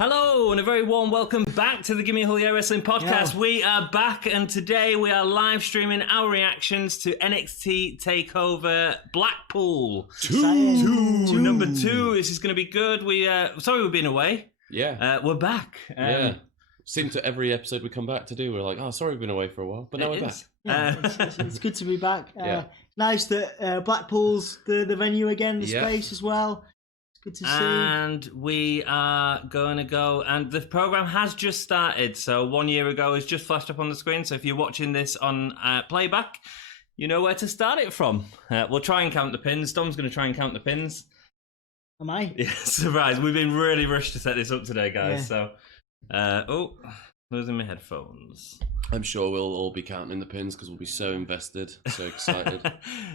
Hello, and a very warm welcome back to the Gimme Wrestling Podcast. Yeah. We are back, and today we are live streaming our reactions to NXT Takeover Blackpool. Number two. This is going to be good. Sorry we've been away. Yeah. We're back. Yeah. Seems to every episode we come back to do, we're like, oh, sorry we've been away for a while, but now we're back. Yeah, it's good to be back. Yeah. Nice that Blackpool's the venue again, the Yeah. space as well. It's good to see. And we are going to go, and the program has just started. So 1 year ago has just flashed up on the screen. So if you're watching this on playback, you know where to start it from. We'll try and count the pins. Dom's going to try and count the pins. Am I? Yeah, surprise. We've been really rushed to set this up today, guys. So, losing my headphones. I'm sure we'll all be counting the pins because we'll be so invested, so excited.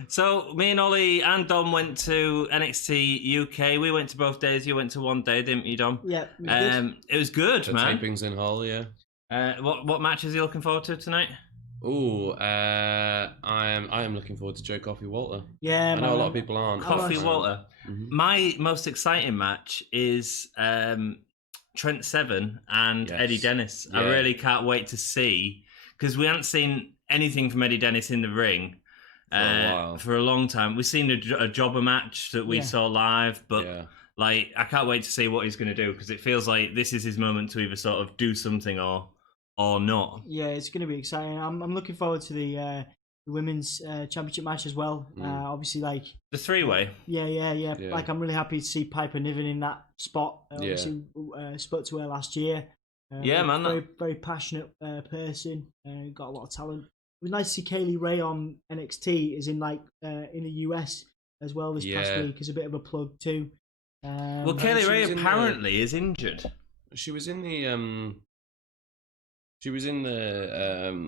So, me and Ollie and Dom went to NXT UK. We went to both days. You went to one day, didn't you, Dom? Yeah. It was good, The man. tapings in Hull, yeah. What matches are you looking forward to tonight? I am looking forward to Joe Coffey Walter. Yeah, I know a lot of people aren't. Coffey Walter. Mm-hmm. My most exciting match is Trent Seven and Yes. Eddie Dennis. I Yeah. really can't wait to see, because we haven't seen anything from Eddie Dennis in the ring For a while. for a long time. We've seen a jobber match that we saw live, but Yeah. like I can't wait to see what he's going to do, because it feels like this is his moment to either sort of do something or not. Yeah, it's going to be exciting. I'm looking forward to the women's championship match as well. Obviously, like The three-way. yeah. Like I'm really happy to see Piper Niven in that spot. Yeah. Obviously, spoke to her last year. Yeah, man, Very passionate person. Got a lot of talent. It was nice to see Kaylee Ray on NXT. Is in in the US as well this past Yeah. week as a bit of a plug too. Well, she Kaylee Ray was in apparently is injured. She was in the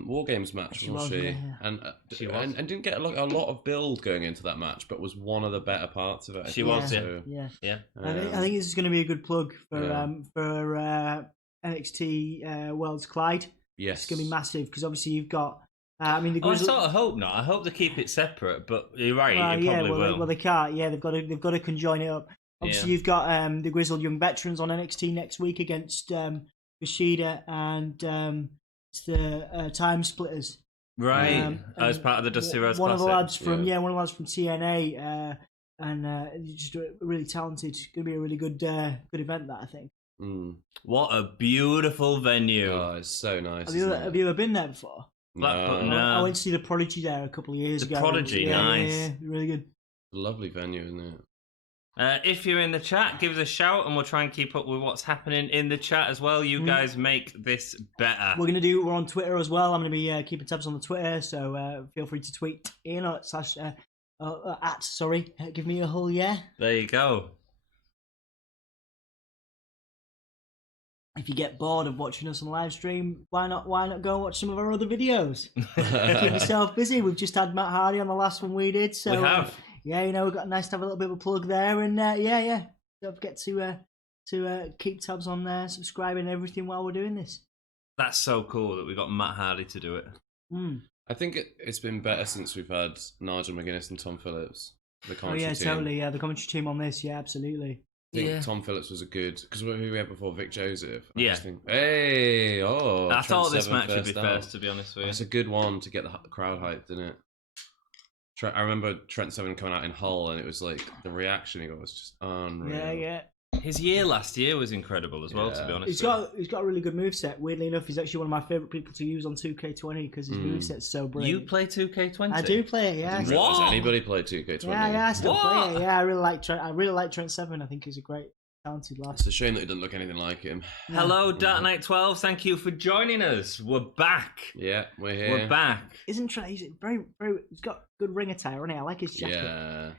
War Games match, She wasn't was, she? yeah. And She was. and didn't get a lot of build going into that match, but was one of the better parts of it. I She think. was, yeah. So, Yeah. Yeah. I think this is going to be a good plug for Yeah. NXT Worlds Clyde. Yes. It's going to be massive because obviously you've got. The I Grizzly. sort of hope not. I hope they keep it separate, but you're right. Well, it probably well, will. well, they can't. Yeah, they've got to conjoin it up. Obviously, you've got the Grizzled Young Veterans on NXT next week against Kushida and it's the Time Splitters. Right, as part of the Dusty Rhodes one of Classic. the lads from one of the lads from TNA, and just really talented. It's going to be a really good event. That I think. What a beautiful venue! Oh, it's so nice. Have you ever been there before? Blackpool, no. I went to see the Prodigy there a couple of years ago. Prodigy, nice. Yeah, really good. Lovely venue, isn't it? If you're in the chat, give us a shout, and we'll try and keep up with what's happening in the chat as well. You guys make this better. We're on Twitter as well. I'm going to be keeping tabs on the Twitter, so feel free to tweet in or give me a hull, yeah. There you go. If you get bored of watching us on live stream, why not go and watch some of our other videos? Keep yourself busy. We've just had Matt Hardy on the last one we did, so We have. we've got nice to have a little bit of a plug there, and don't forget to keep tabs on there, subscribing and everything while we're doing this. That's so cool that we got Matt Hardy to do it. I think it's been better since we've had Nigel McGuinness and Tom Phillips. The commentary team. Totally. Yeah, the commentary team on this. Yeah, absolutely. I think Tom Phillips was a good, because who we had before, Vic Joseph. I Yeah. just think, hey, I thought this Seven match would be out. first, to be honest with you. It's a good one to get the crowd hyped, isn't it? I remember Trent Seven coming out in Hull, and it was like the reaction he got was just unreal. Yeah. His year last year was incredible as well, to be honest. He's got a really good moveset. Weirdly enough, he's actually one of my favourite people to use on 2K20 because his moveset's so brilliant. You play 2K20? I do play it, yeah. I didn't realise anybody played 2K20. Yeah, I still What? play it. Yeah, I really like Trent Seven. I think he's a great, talented lad. It's a shame that he doesn't look anything like him. Hello, Dark Knight 12. Thank you for joining us. We're back. Yeah, we're here. We're back. Isn't Trent? He's very. He's got good ring attire, isn't he? I like his jacket. Yeah.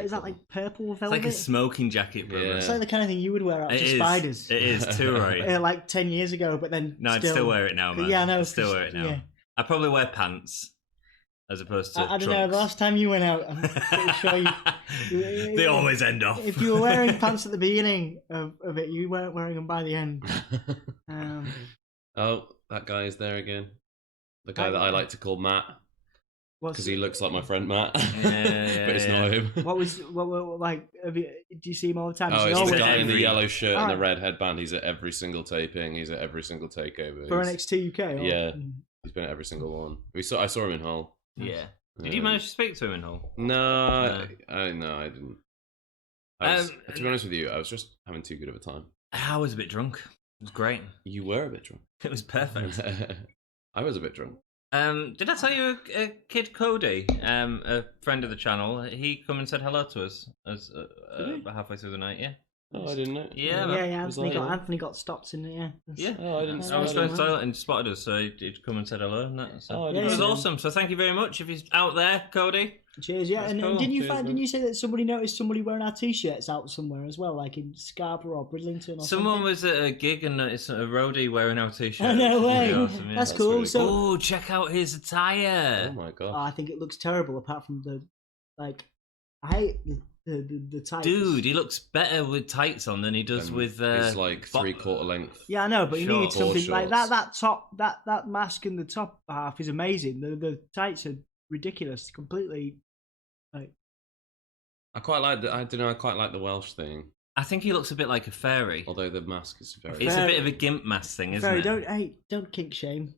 Is that like purple It's velvet? like a smoking jacket, brother. Yeah. It's like the kind of thing you would wear out It to is. Spiders. It is too right. Like 10 years ago, but then No, I'd still wear it now, man. Yeah, I know. I'd still wear it now. Yeah. I probably wear pants as opposed to I don't know. The last time you went out, I'm pretty sure you they always end off. If you were wearing pants at the beginning of it, you weren't wearing them by the end. Oh, that guy is there again. The guy that I like to call Matt. Because he looks like my friend Matt, but it's yeah. not him. What like? Do you see him all the time? Oh, Is it's he the guy in the every- yellow shirt and the Alright. red headband. He's at every single taping. He's at every single takeover. for He's- NXT UK? Or? Yeah. He's been at every single one. I saw him in Hull. Yeah. Did you manage to speak to him in Hull? No, I didn't. To be honest with you, I was just having too good of a time. I was a bit drunk. It was great. You were a bit drunk. It was perfect. I was a bit drunk. Did I tell you Kid Cody, a friend of the channel, he come and said hello to us as halfway through the night, yeah? Oh, I didn't know. Yeah, Anthony got stopped in it. Yeah. Oh, I didn't. I was know going that. silent and spotted us, so he'd come and said hello. And that, so. Oh, I It didn't was know. awesome. So thank you very much. If he's out there, Cody. Cheers, yeah. That's And cool. didn't you Cheers, man. didn't you say that somebody noticed somebody wearing our t-shirts out somewhere as well, like in Scarborough or Bridlington or Someone something? was at a gig and noticed a roadie wearing our t-shirt. Oh, no way. Awesome, yeah. That's That's cool. really So Oh, check out his attire. Oh my god. I think it looks terrible. Apart from the I hate the tights. Dude, he looks better with tights on than he does with. It's like 3/4 length. Yeah, I know, but you need Shorts. something Or like shorts. that. That mask in the top half is amazing. The tights are ridiculous. Completely. Like, I quite like the. I don't know. I quite like the Welsh thing. I think he looks a bit like a fairy. Although the mask is very. It's a Fairy. bit of a gimp mask thing, isn't Very, it? don't kink shame.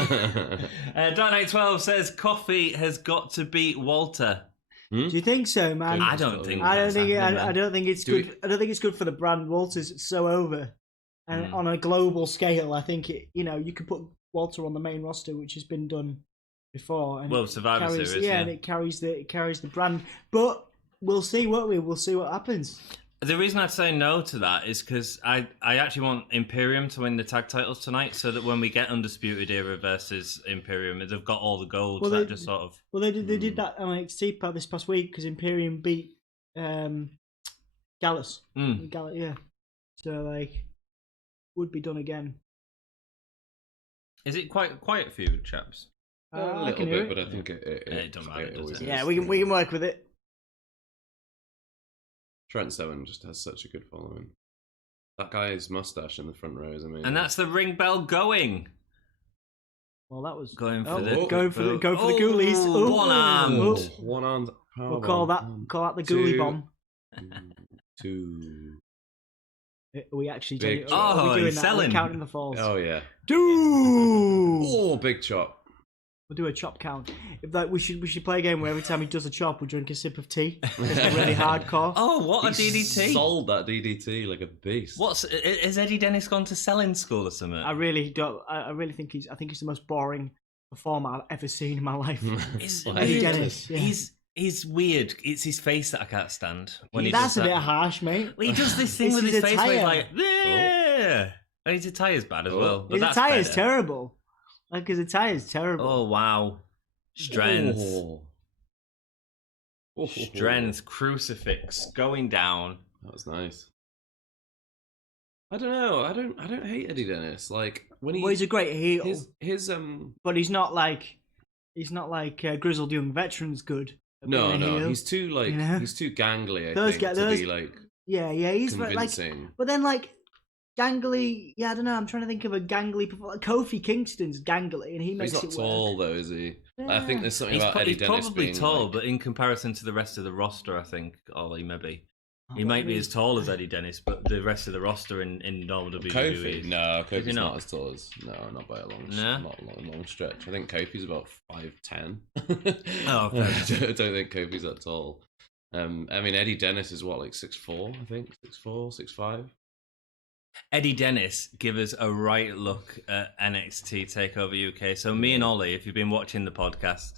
Dark Knight 12 says Coffee has got to beat Walter. Do you think so, man? I don't think. I don't that's think. happening, I man. don't think it's Do good. I don't think it's good for the brand. Walter's so over, and Mm. on a global scale, I think it. You could put Walter on the main roster, which has been done before. And Well, it Survivor carries, Series, yeah. and it carries the brand. But we'll see, won't we? We'll see what happens. The reason I'd say no to that is because I actually want Imperium to win the tag titles tonight, so that when we get Undisputed Era versus Imperium, they've got all the gold. Well, That just sort of. Well, they did that on NXT this past week because Imperium beat Gallus. Mm. Yeah. So would be done again. Is it quite quiet for you, chaps? A I little can hear bit, it. but I think It don't matter, does always it? is. Yeah, we can work with it. Trent Seven just has such a good following. That guy's mustache in the front row is amazing. And that's the ring bell going. Well, that was Going for oh, the going for the Oh, ghoulies. Oh, one arm. oh. One armed. We'll call that the ghoulie bomb. Two. Are we actually Big are chop. we Oh, doing he's that? selling. We're counting the falls. Oh yeah. Dude! Oh, big chop. We'll do a chop count. If we should play a game where every time he does a chop, we drink a sip of tea. It's really hardcore. Oh, what a He DDT! sold that DDT like a beast. Has Eddie Dennis gone to selling school or something? I really don't. I really think he's the most boring performer I've ever seen in my life. It's Well, Eddie weird. Dennis. Yeah. He's weird. It's his face that I can't stand. When he That's does a that. bit harsh, mate. Well, he does this thing It's with his his face where he's attire. like, yeah. And his attire's bad as well. But His that's attire is better. terrible. Like his attire is terrible. Oh wow, strength, Oh. strength, crucifix going down. That was nice. I don't know. I don't hate Eddie Dennis. Like when he, Well, he's a great heel, his but he's not like grizzled young veterans good. at no, being a heel. he's too like you know? he's too gangly. I Those think guys- to those- be like yeah, he's like, convincing. but then like gangly. Yeah, I don't know. I'm trying to think of a gangly. Like Kofi Kingston's gangly, and he He's makes not it tall though, is he? I think there's something He's, about Eddie he's Dennis probably being tall, like, but in comparison to the rest of the roster, I think Ollie maybe. He work. might be as tall as Eddie Dennis, but the rest of the roster in normal WWE. Kofi. No, Is he Kofi's not? not as tall as not by a long, No? not a long stretch. I think Kofi's about 5'10". Oh, I fair. don't think Kofi's that tall. I mean Eddie Dennis is what, like 6'4", I think 6'4", 6'5". Eddie Dennis, give us a right look at NXT Takeover UK. So me and Ollie, if you've been watching the podcast,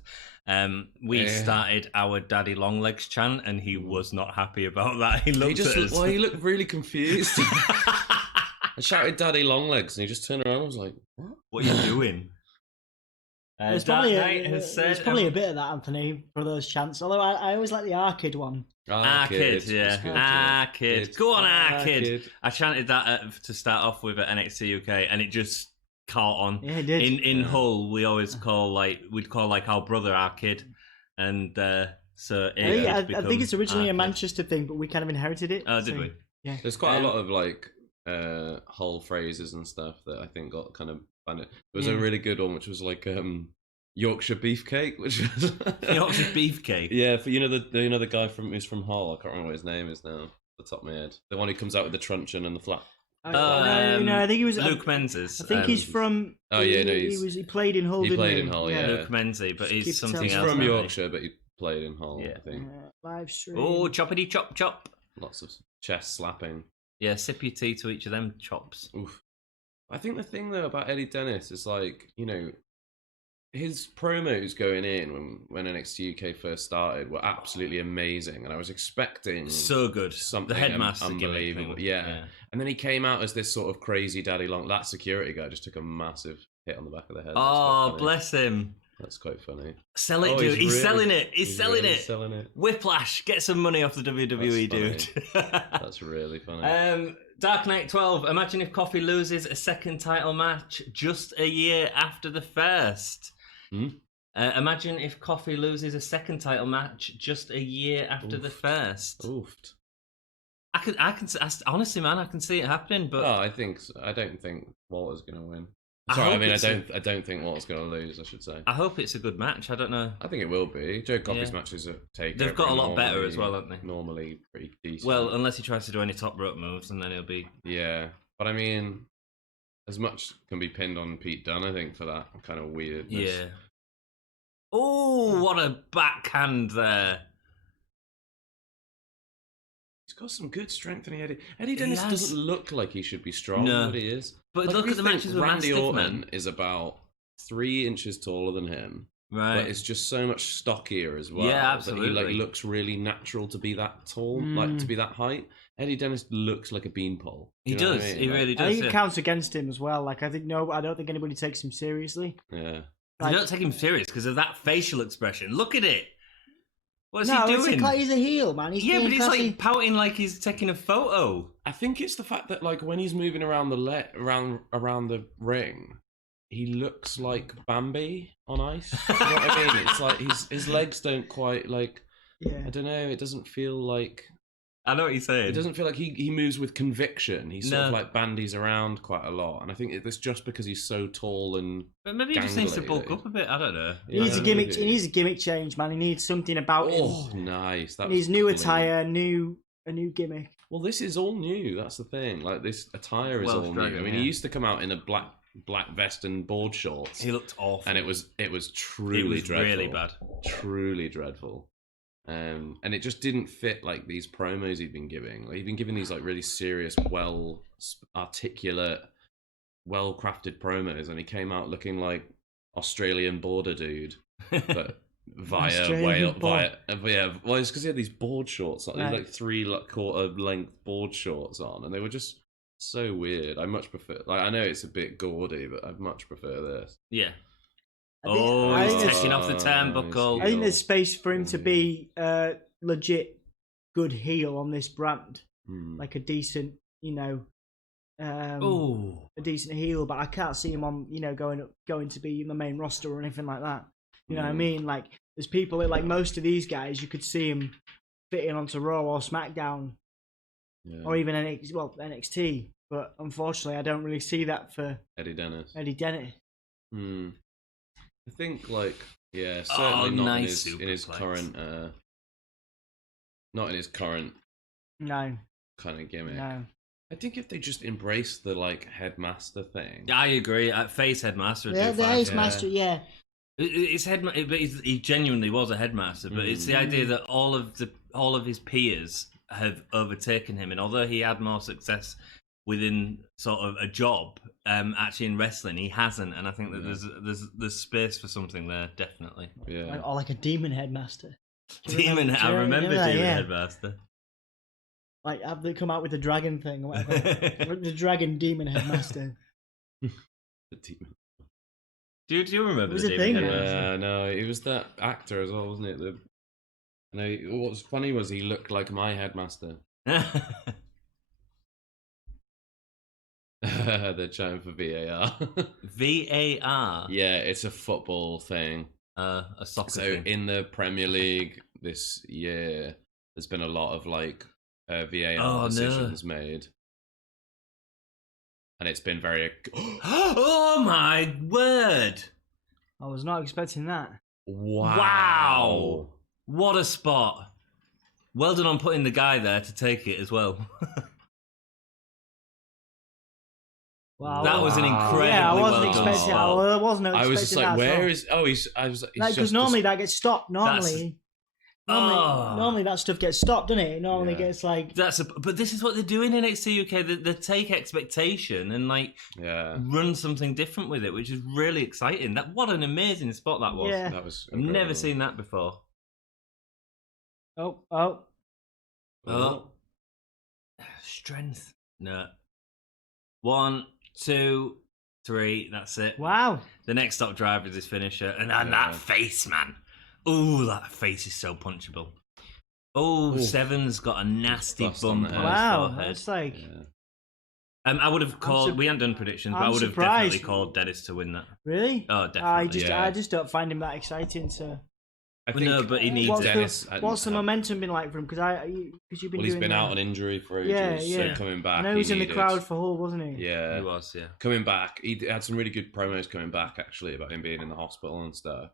we started our Daddy Longlegs chant, and he was not happy about that. He looked at us. Well, he looked really confused. I shouted "Daddy Longlegs" and he just turned around and was like, "What? What are you doing?" There's Dark probably, Knight has said, there's probably a bit of that, Anthony, for those chants. Although I always like the Arcade one. Kid, yeah. That's good, Kid. Go on, Ah, Kid. Kid. I chanted that to start off with at NXT UK, and it just caught on. Yeah, it did. In Hull, we always call our brother our kid, and so I think it's originally a Manchester thing, but we kind of inherited it. Oh, did we? Yeah. There's quite a lot of like whole phrases and stuff that I think got kind of banned. There was a really good one which was like Yorkshire beefcake, which was Yorkshire beefcake. Yeah, for the guy who's from Hull. I can't remember what his name is now. Off the top of my head, the one who comes out with the truncheon and the flat. No, I think he was Luke Menzies. I think he's from. Oh yeah, no, he played in Hull. He didn't played in Hull, yeah. Luke Menzies, but he's something He's else. from Yorkshire, but he played in Hull. Yeah. I think. Live stream. Oh, choppity chop chop. Lots of chest slapping. Yeah, sip your tea to each of them chops. Oof. I think the thing though about Eddie Dennis is like, his promos going in when NXT UK first started were absolutely amazing, and I was expecting so good. Something the headmaster unbelievable. Yeah. And then he came out as this sort of crazy daddy long. That security guy just took a massive hit on the back of the head. Oh, bless him. That's quite funny. Sell it, dude. He's selling it. He's selling really it. Selling it. Whiplash. Get some money off the WWE, dude. That's really funny. Dark Knight 12. Imagine if Coffey loses a second title match just a year after the first. Imagine if Coffey loses a second title match just a year after the first. Oofed. Honestly, man, I can see it happening, but I don't think Walter's gonna win. Sorry, I don't think Walter's gonna lose. I should say. I hope it's a good match. I don't know. I think it will be. Joe Coffey's matches are takeover. They've got a lot better as well, haven't they? Normally pretty decent. Well, unless he tries to do any top rope moves, and then he'll be. Yeah, but I mean, as much can be pinned on Pete Dunne, I think, for that kind of weirdness. Yeah. Oh, what a backhand there. He's got some good strength in Eddie. Eddie Dennis doesn't look like he should be strong, but he is. But look at the matches with Randy Mastiff, Orton man. is about 3 inches taller than him. Right. But it's just so much stockier as well. Yeah, absolutely. That he looks really natural to be that tall, like to be that height. Eddie Dennis looks like a beanpole. He does. He really does. I think it counts against him as well. Like I don't think anybody takes him seriously. Yeah. They don't take him serious because of that facial expression. Look at it. What's he doing? He's a heel, man. He's but he's classy. like pouting like he's taking a photo. I think it's the fact that like when he's moving around around the ring, he looks like Bambi on ice. You know what I mean? It's like his legs don't quite like. Yeah. I don't know. It doesn't feel like. I know what you're saying. It doesn't feel like he moves with conviction. He sort of like bandies around quite a lot, and I think it's just because he's so tall and. But maybe he just needs to bulk up a bit. I don't know. He needs a gimmick. He needs a gimmick change, man. He needs something about him. Oh, nice! He needs new attire, a new gimmick. Well, this is all new. That's the thing. Like this attire is all new. I mean, he used to come out in a black vest and board shorts. He looked awful. And it was truly dreadful. Really bad. Truly dreadful. And it just didn't fit like these promos he'd been giving. Like, he'd been giving these like really serious, well articulate, well crafted promos, and he came out looking like Australian border dude, but well, it's because he had these board shorts, like these like 3/4 length board shorts on, and they were just so weird. I much prefer. Like I know it's a bit gaudy, but I'd much prefer this. Yeah. He's taking off the turnbuckle. I think there's space for him to be legit good heel on this brand, like a decent, a decent heel. But I can't see him on, going to be in the main roster or anything like that. You know what I mean? Like there's people like most of these guys, you could see him fitting onto Raw or SmackDown, or even NXT. But unfortunately, I don't really see that for Eddie Dennis. I think, certainly not in his current, not in his current, kind of gimmick. No. I think if they just embrace the headmaster thing. I agree. Face headmaster. Yeah, the headmaster. Yeah. It's he genuinely was a headmaster, but it's the idea that all of his peers have overtaken him, and although he had more success within sort of a job, actually in wrestling, he hasn't, and I think that there's space for something there, definitely. Yeah. Or like a demon headmaster. I remember Demon Headmaster. Like, have they come out with the dragon thing or whatever? The dragon demon headmaster. The demon. Do you remember was the a Demon thing, Headmaster? No, it was that actor as well, wasn't it? What was funny was he looked like my headmaster. They're chatting for VAR. VAR? Yeah, it's a football thing. A soccer so thing. In the Premier League this year, there's been a lot of VAR decisions made. And it's been very... Oh my word! I was not expecting that. Wow. What a spot. Well done on putting the guy there to take it as well. Wow. That was an incredibly I wasn't well done expecting. spot. I wasn't expecting I was just like, that at where all. is? Oh, he's. I was. Because normally that gets stopped. Normally that stuff gets stopped, doesn't it? It normally gets like. But this is what they do in NXT UK. They take expectation and like run something different with it, which is really exciting. What an amazing spot that was. Yeah. That was. I've never seen that before. Oh. Strength. No. 1, 2, 3. That's it. Wow. The next stop driver is his finisher, and that face, man. Ooh, that face is so punchable. Oh, Seven's got a nasty bump on his forehead. That's like. I would have called. We hadn't done predictions, but I would have definitely called Dennis to win that. Really? Oh, definitely. I just don't find him that exciting. No, but he needs Dennis. What's the momentum been like for him? Because you've been. Well, he's been out on injury for ages. So coming back. I know he was in the crowd for Hull, wasn't he? Yeah, he was. Yeah, coming back, he had some really good promos coming back actually about him being in the hospital and stuff.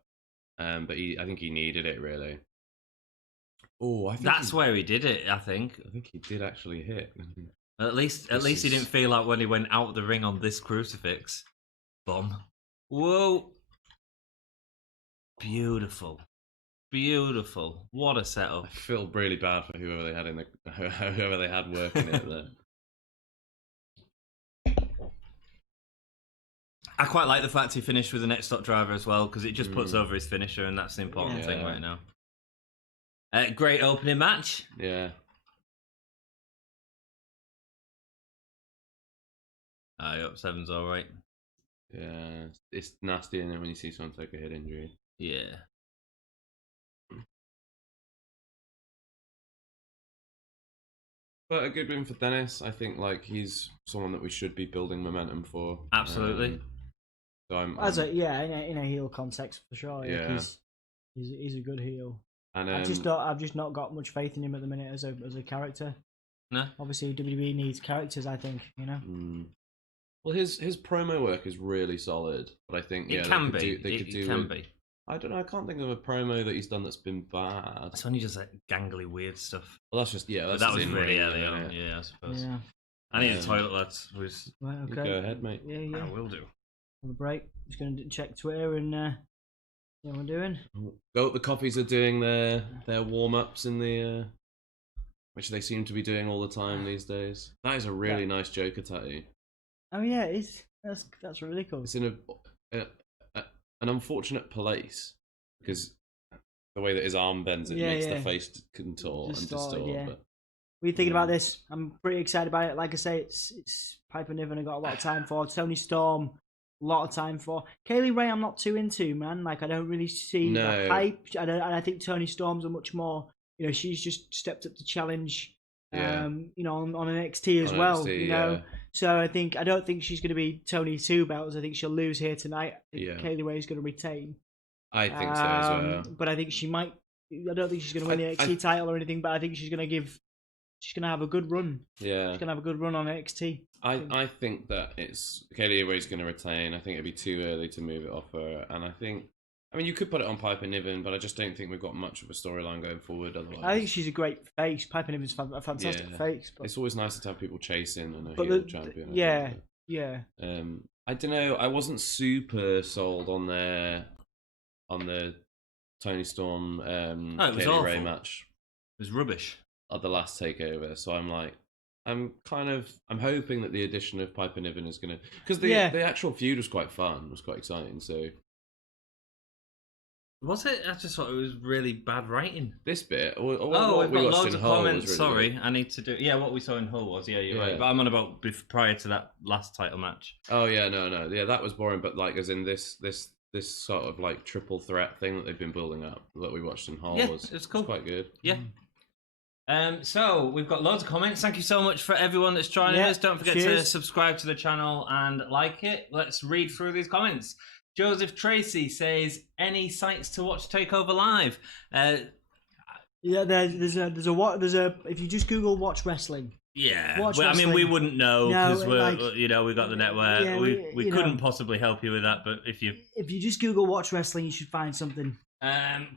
But I think he needed it really. Oh, I think that's where he did it. I think he did actually hit. At least he didn't feel like when he went out the ring on this crucifix. Boom. Whoa. Beautiful. What a setup. I feel really bad for whoever they had working it there. I quite like the fact he finished with the next stop driver as well, because it just puts over his finisher, and that's the important thing right now. Great opening match. Yeah. I hope Seven's all right. Yeah, it's nasty, isn't it, when you see someone take a head injury? Yeah. But a good win for Dennis. I think like he's someone that we should be building momentum for. Absolutely. So I'm in a heel context for sure. Yeah. He's a good heel. And I've just not got much faith in him at the minute as a character. No. Obviously, WWE needs characters. I think Well, his promo work is really solid, but I think it can be. I don't know. I can't think of a promo that he's done that's been bad. It's only just like gangly weird stuff. Well, that's just that was really early on. Yeah, I suppose. Yeah. I need a toilet, lads. Right, okay. Go ahead, mate. Yeah. I will do. On the break, just going to check Twitter and see what we're doing. The coffees are doing their warm ups in the which they seem to be doing all the time these days. That is a really nice Joker tattoo. Oh yeah, that's really cool. It's in an unfortunate place because the way that his arm bends, it makes the face contort and distort. Yeah. But, what are you thinking about this? I'm pretty excited about it. Like I say, it's Piper Niven I got a lot of time for. Tony Storm, a lot of time for. Kaylee Ray, I'm not too into, man. Like I don't really see that hype. And I think Tony Storm's a much more. She's just stepped up to challenge. On NXT as well. NXT, So I don't think she's going to be Tony 2 belts. I think she'll lose here tonight. I think Kaylee Ray is going to retain. I think so as well. But I think she might. I don't think she's going to win the NXT title or anything. But I think she's going to have a good run. Yeah, she's going to have a good run on NXT. I think that Kaylee Ray's going to retain. I think it'd be too early to move it off her, and I mean, you could put it on Piper Niven, but I just don't think we've got much of a storyline going forward otherwise. I think she's a great face. Piper Niven's a fantastic face. But... It's always nice to have people chasing and a heel champion. Yeah. I don't know. I wasn't super sold on the Tony Storm Kaylee Ray match. It was rubbish at the last takeover. So I'm hoping that the addition of Piper Niven is going to, because the actual feud was quite fun. It was quite exciting. So. Was it? I just thought it was really bad writing. This bit? We've got loads of comments. Sorry, good. I need to do... Yeah, what we saw in Hull was... Yeah, you're right. But I'm on about prior to that last title match. Oh, yeah, no. Yeah, that was boring, but like as in this sort of like triple threat thing that they've been building up that we watched in Hull was cool. Quite good. Yeah. So, we've got loads of comments. Thank you so much for everyone that's joining us. Don't forget to subscribe to the channel and like it. Let's read through these comments. Joseph Tracy says, "Any sites to watch Takeover Live?" There's a if you just Google watch wrestling, Yeah, Watch well, I mean, we wrestling. wouldn't know No, because we're, like- we got the network. Yeah, we you couldn't know. possibly help you with that, but if you, just Google watch wrestling, you should find something.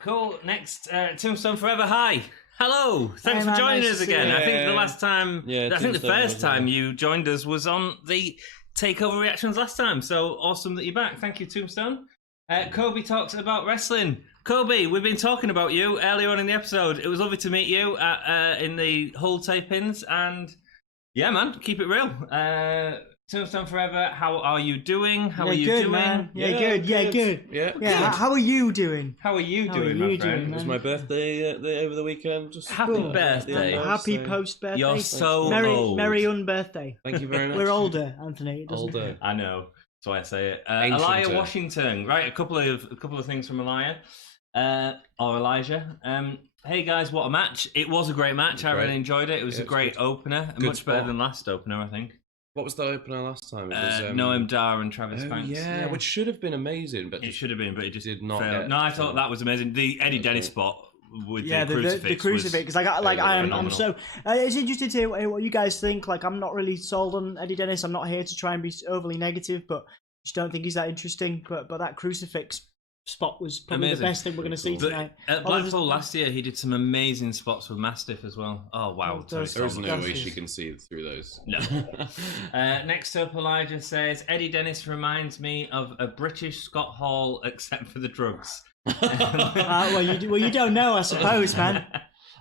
cool. Next, Tombstone Forever. Hi, hello. Thanks Hey, for man, joining nice us to see again. you. I think the Yeah. last time, Yeah, I think the Tombstone first was time there. you joined us was on the Takeover reactions last time. So awesome that you're back. Thank you, Tombstone. Kobe talks about wrestling. Kobe, we've been talking about you earlier on in the episode. It was lovely to meet you in the Hull tapings, and yeah, man, keep it real. Tombstone Forever, how are you doing? How are you good, doing? man. Yeah, Yeah, good. Yeah, good. good. Yeah, Yeah, how are you doing? How are you How are doing, you my doing, friend? It was man? my birthday over the weekend. Just Happy Cool. birthday. Yeah, Happy so- post birthday. You're so Merry, old. merry unbirthday. Thank you very much. We're older, Anthony. It doesn't Older. I know. That's why I say it. Ancient Elijah term. Washington. Right, a couple of things from Elijah. Or Elijah. Hey guys, what a match. It was a great match. I Great. really enjoyed it. It was Yeah, a it was great good. opener. Good Much better spot. than last opener, I think. What was the opener last time? It was Noam Dar and Travis Oh, Banks. yeah, which should have been amazing, but It just should have been, but it just did not failed. get- No, I thought that was amazing. The Eddie Dennis spot with Yeah, the crucifix. the crucifix. Because I'm phenomenal. so. It's interesting to hear what you guys think. Like, I'm not really sold on Eddie Dennis. I'm not here to try and be overly negative, but just don't think he's that interesting. But that crucifix spot was probably Amazing. the best thing we're going to see But tonight. at Blackpool last year, he did some amazing spots with Mastiff as well. Oh wow! Oh, those- there is no way That's- she can see through those. No. Next up, Elijah says Eddie Dennis reminds me of a British Scott Hall, except for the drugs. Well, you don't know, I suppose, man.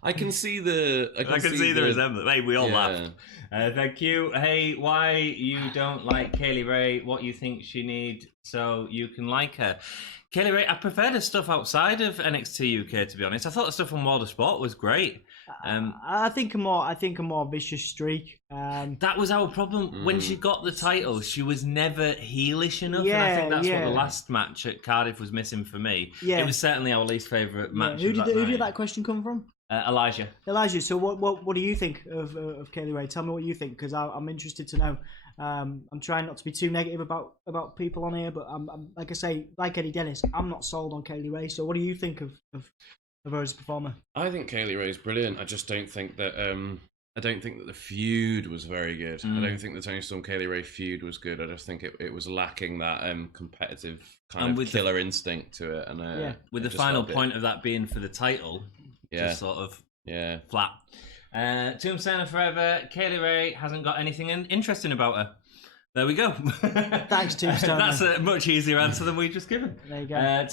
I can see the. I can see the resemblance. Hey, we all Yeah. laughed. Thank you. Hey, why you don't like Kaylee Ray? What you think she need so you can like her? Kaylee Ray, I preferred her stuff outside of NXT UK. To be honest, I thought the stuff on World of Sport was great. I think a more vicious streak. That was our problem when she got the title. She was never heelish enough, and I think that's what the last match at Cardiff was missing for me. Yeah. It was certainly our least favourite match. Who of did night. that question come from? Elijah. Elijah. So what do you think of Kaylee Ray? Tell me what you think, because I'm interested to know. I'm trying not to be too negative about people on here, but I'm like I say, like Eddie Dennis, I'm not sold on Kaylee Ray. So what do you think of her as a performer? I think Kaylee Ray's brilliant. I just don't think that. I don't think that the feud was very good. I don't think the Tony Storm Kaylee Ray feud was good. I just think it was lacking that competitive kind of killer instinct to it. And with the final point of that being for the title, just sort of flat. Tombstone Forever, Kaylee Ray hasn't got anything interesting about her. There we go. Thanks, Tombstone. That's a much easier answer than we just given. There you go.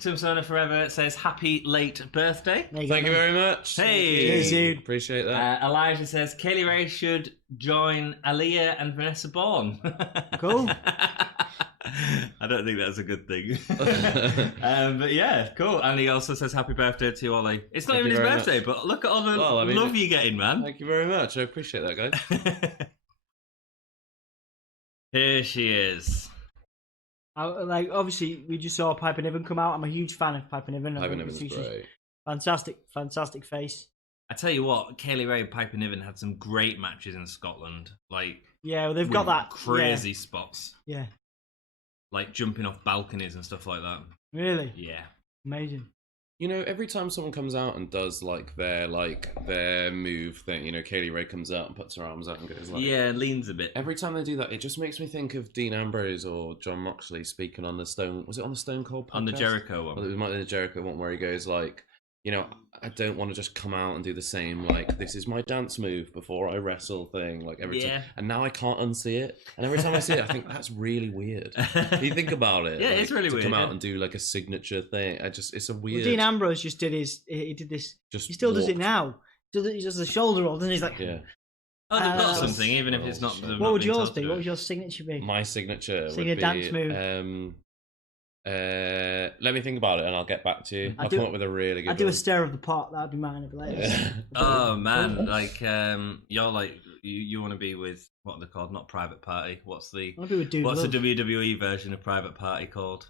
Tombstone Forever says happy late birthday. Thank you very much. Hey. Cheers, dude. Appreciate that. Elijah says Kaylee Ray should join Aaliyah and Vanessa Bourne. Cool. I don't think that's a good thing. But yeah, cool. And he also says happy birthday to you, Ollie. It's not Thank even you his very birthday, much. but look at all the Well, I mean, love you're getting, man. Thank you very much. I appreciate that, guys. Here she is. Like, obviously, we just saw Piper Niven come out. I'm a huge fan of Piper Niven. Ivan Evans is great. Fantastic face. I tell you what, Kaylee Ray and Piper Niven had some great matches in Scotland. Like, Yeah, well, they've got with that crazy spots, Yeah, like jumping off balconies and stuff like that. really Yeah. amazing. You know, every time someone comes out and does their move thing, you know, Kaylee Ray comes out and puts her arms out and goes like, Yeah, leans a bit. Every time they do that, it just makes me think of Dean Ambrose or John Moxley speaking on the Stone. Was it on the Stone Cold podcast? On the Jericho Well, one. it might be the Jericho one where he goes like, you know, I don't want to just come out and do the same like this is my dance move before I wrestle thing like every time. And now I can't unsee it. And every time I see it, I think that's really weird. If you think about it, Yeah, like, it's really to weird. come out yeah. and do like a signature thing. It's a Well, weird. Dean Ambrose just did he did this. just He still does it walked. now. He does the shoulder roll, and he's like, Yeah, Oh, they've got Uh, something, even if it's not. What they've what not would been yours told to be? do What it. would your signature be? my signature Sing would a dance be, move. Let me think about it and I'll get back to you. I'll do- come up with a really good I'd do a one. stare of the pot. That'd be mine. I'd be like, Yeah. Oh man, like you're like you want to be with what are they called? Not Private Party. What's the I'd be with Dude what's Love. the WWE version of Private Party called?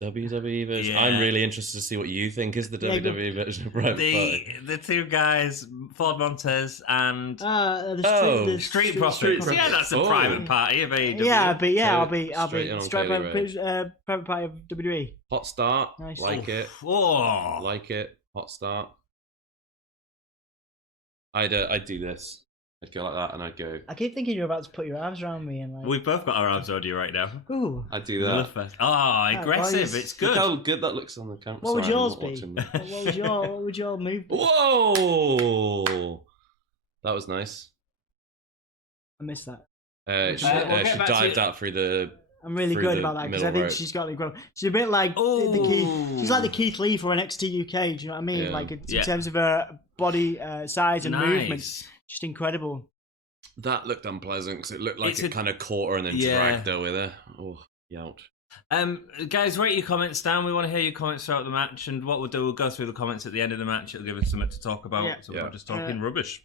The WWE version. Yeah. I'm really interested to see what you think is the Yeah, go- WWE version of Private Party. The two guys, Ford Montez and The Street Profits. Yeah, that's a Oh. Private Party of AEW. Yeah, but yeah, So, I'll straight be in on straight Kaylee private party of WWE. Hot start. Nice. Like it. Oh. Like it. Hot start. I'd do this. I'd go like that, and I'd go. I keep thinking you're about to put your arms around me and like. We've both got our arms on you right now. Ooh. I'd do that. Oh, aggressive! boys. It's Look good. how good that looks on the camera. What would Sorry, I'm yours not be? watching that. What would your move be? Whoa! That was nice. I missed that. She we'll get back to dived you. out through the. I'm really through good the about that because I middle think rope. she's got incredible. She's a bit like the Keith. She's like the Keith Lee for NXT UK. Do you know what I mean? Yeah. Like in terms of her body size and movement, Nice. just incredible. That looked unpleasant because it looked like It's it a- kind of caught her and then Yeah. dragged her with her. Oh, youch. Guys, write your comments down. We want to hear your comments throughout the match, and what we'll do, we'll go through the comments at the end of the match. It'll give us something to talk about. Yeah. So we're Yeah. not just talking rubbish.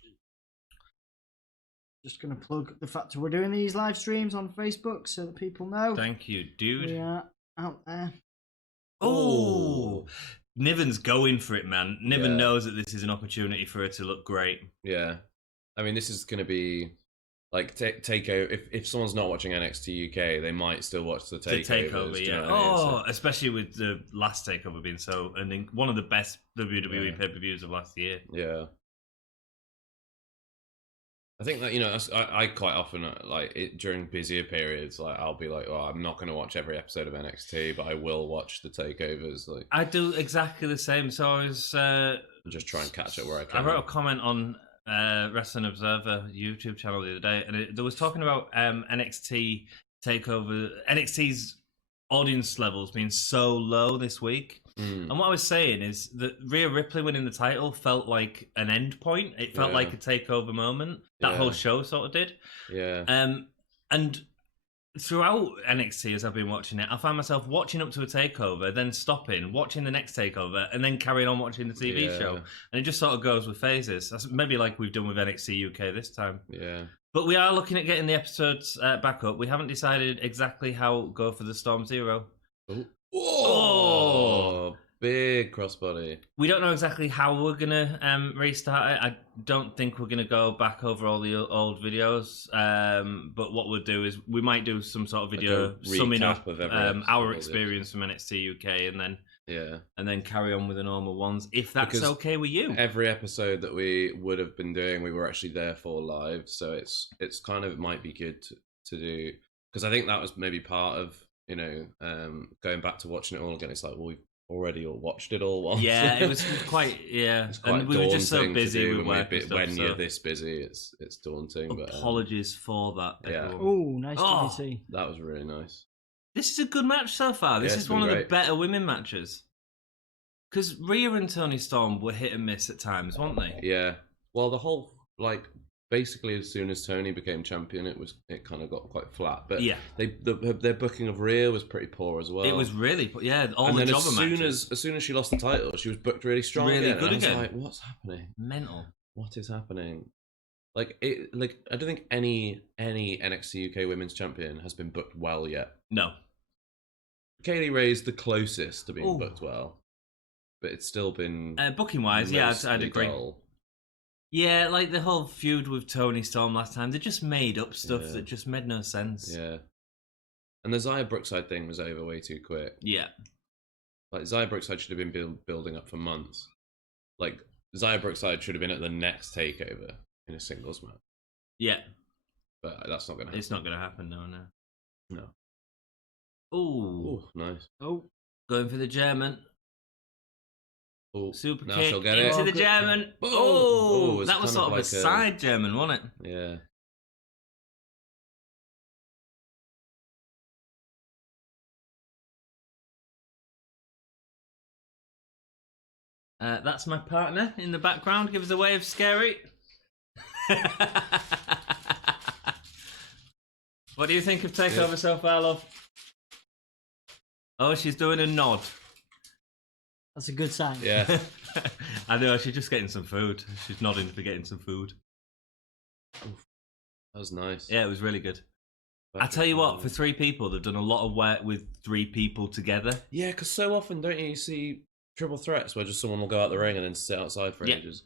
Just gonna plug the fact that we're doing these live streams on Facebook so that people know Thank you, dude. we are out there. Oh, Niven's going for it, man. Niven Yeah. knows that this is an opportunity for her to look great. Yeah, I mean, this is going to be like takeover. If someone's not watching NXT UK, they might still watch the The takeovers. takeover, do you yeah. know what I mean? Oh, especially with the last takeover being so, and one of the best WWE Yeah. pay-per-views of last year. Yeah. I think that I quite often during busier periods, like I'll be like, oh, I'm not going to watch every episode of NXT, but I will watch the takeovers, like I do exactly the same. So I was and just try and catch it where I can. I wrote a comment on Wrestling Observer YouTube channel the other day, and there was talking about NXT takeover, NXT's audience levels being so low this week. Mm. And what I was saying is that Rhea Ripley winning the title felt like an end point. It felt Yeah. like a takeover moment. That Yeah. whole show sort of did. Yeah. And throughout NXT, as I've been watching it, I find myself watching up to a takeover, then stopping, watching the next takeover, and then carrying on watching the TV Yeah. show. And it just sort of goes with phases. That's maybe like we've done with NXT UK this time. Yeah. But we are looking at getting the episodes back up. We haven't decided exactly how we'll go for the Storm Zero. Oh. Oh. Big crossbody. We don't know exactly how we're gonna restart it. I don't think we're gonna go back over all the old videos. But what we'll do is we might do some sort of video Like a summing recap up of every episode our of it. experience from NXT UK, Yeah. and then carry on with the normal ones if that's Because okay with you. Every episode that we would have been doing, we were actually there for live, so it's kind of might be good to do, because I think that was maybe part of going back to watching it all again. It's like, well, we've already all watched it all once. Yeah, it was quite It's quite and we were just so daunting to busy do with work and stuff, when so you're this busy. It's daunting. But apologies for that. yeah. Everyone. Oh, nice Oh. DDT. that was really nice. This is a good match so far. This Yeah, is it's one been of the great. better women matches. Because Rhea and Toni Storm were hit and miss at times, weren't they? Yeah. Well, the whole basically as soon as Tony became champion, it kind of got quite flat. But Yeah. their booking of Rhea was pretty poor as well. It was really, all and the then jobber matches. as soon as she lost the title, she was booked really strong. Really again. good And I was again. like, what's happening? Mental. What is happening? I don't think any NXT UK Women's Champion has been booked well yet. No. Kaylee Ray's the closest to being Ooh. booked well, but it's still been Booking wise, yeah, I'd mostly agree. dull. Yeah, like the whole feud with Toni Storm last time, they just made up stuff Yeah. that just made no sense. Yeah, and the Xia Brookside thing was over way too quick. Yeah. Like Xia Brookside should have been building up for months. Like Xia Brookside should have been at the next takeover in a singles match, Yeah. but that's not going to happen. It's not going to happen, no. No. Ooh. Oh, nice. Oh, Going for the German. Oh, Super now kick she'll get into it. the German. Boom. Oh, Oh, it's that was kind sort of of a like a- side German, wasn't it? Yeah. That's my partner in the background. Give us a wave, Scary. What do you think of Takeover so far, love? Oh, she's doing a nod. that's a good sign. Yeah. I know, she's just getting some food. She's nodding for getting some food. That was nice. Yeah, it was really good. I tell you what, for three people, they've done a lot of work with three people together. Yeah, because so often don't you see triple threats where just someone will go out the ring and then sit outside for Yeah. ages.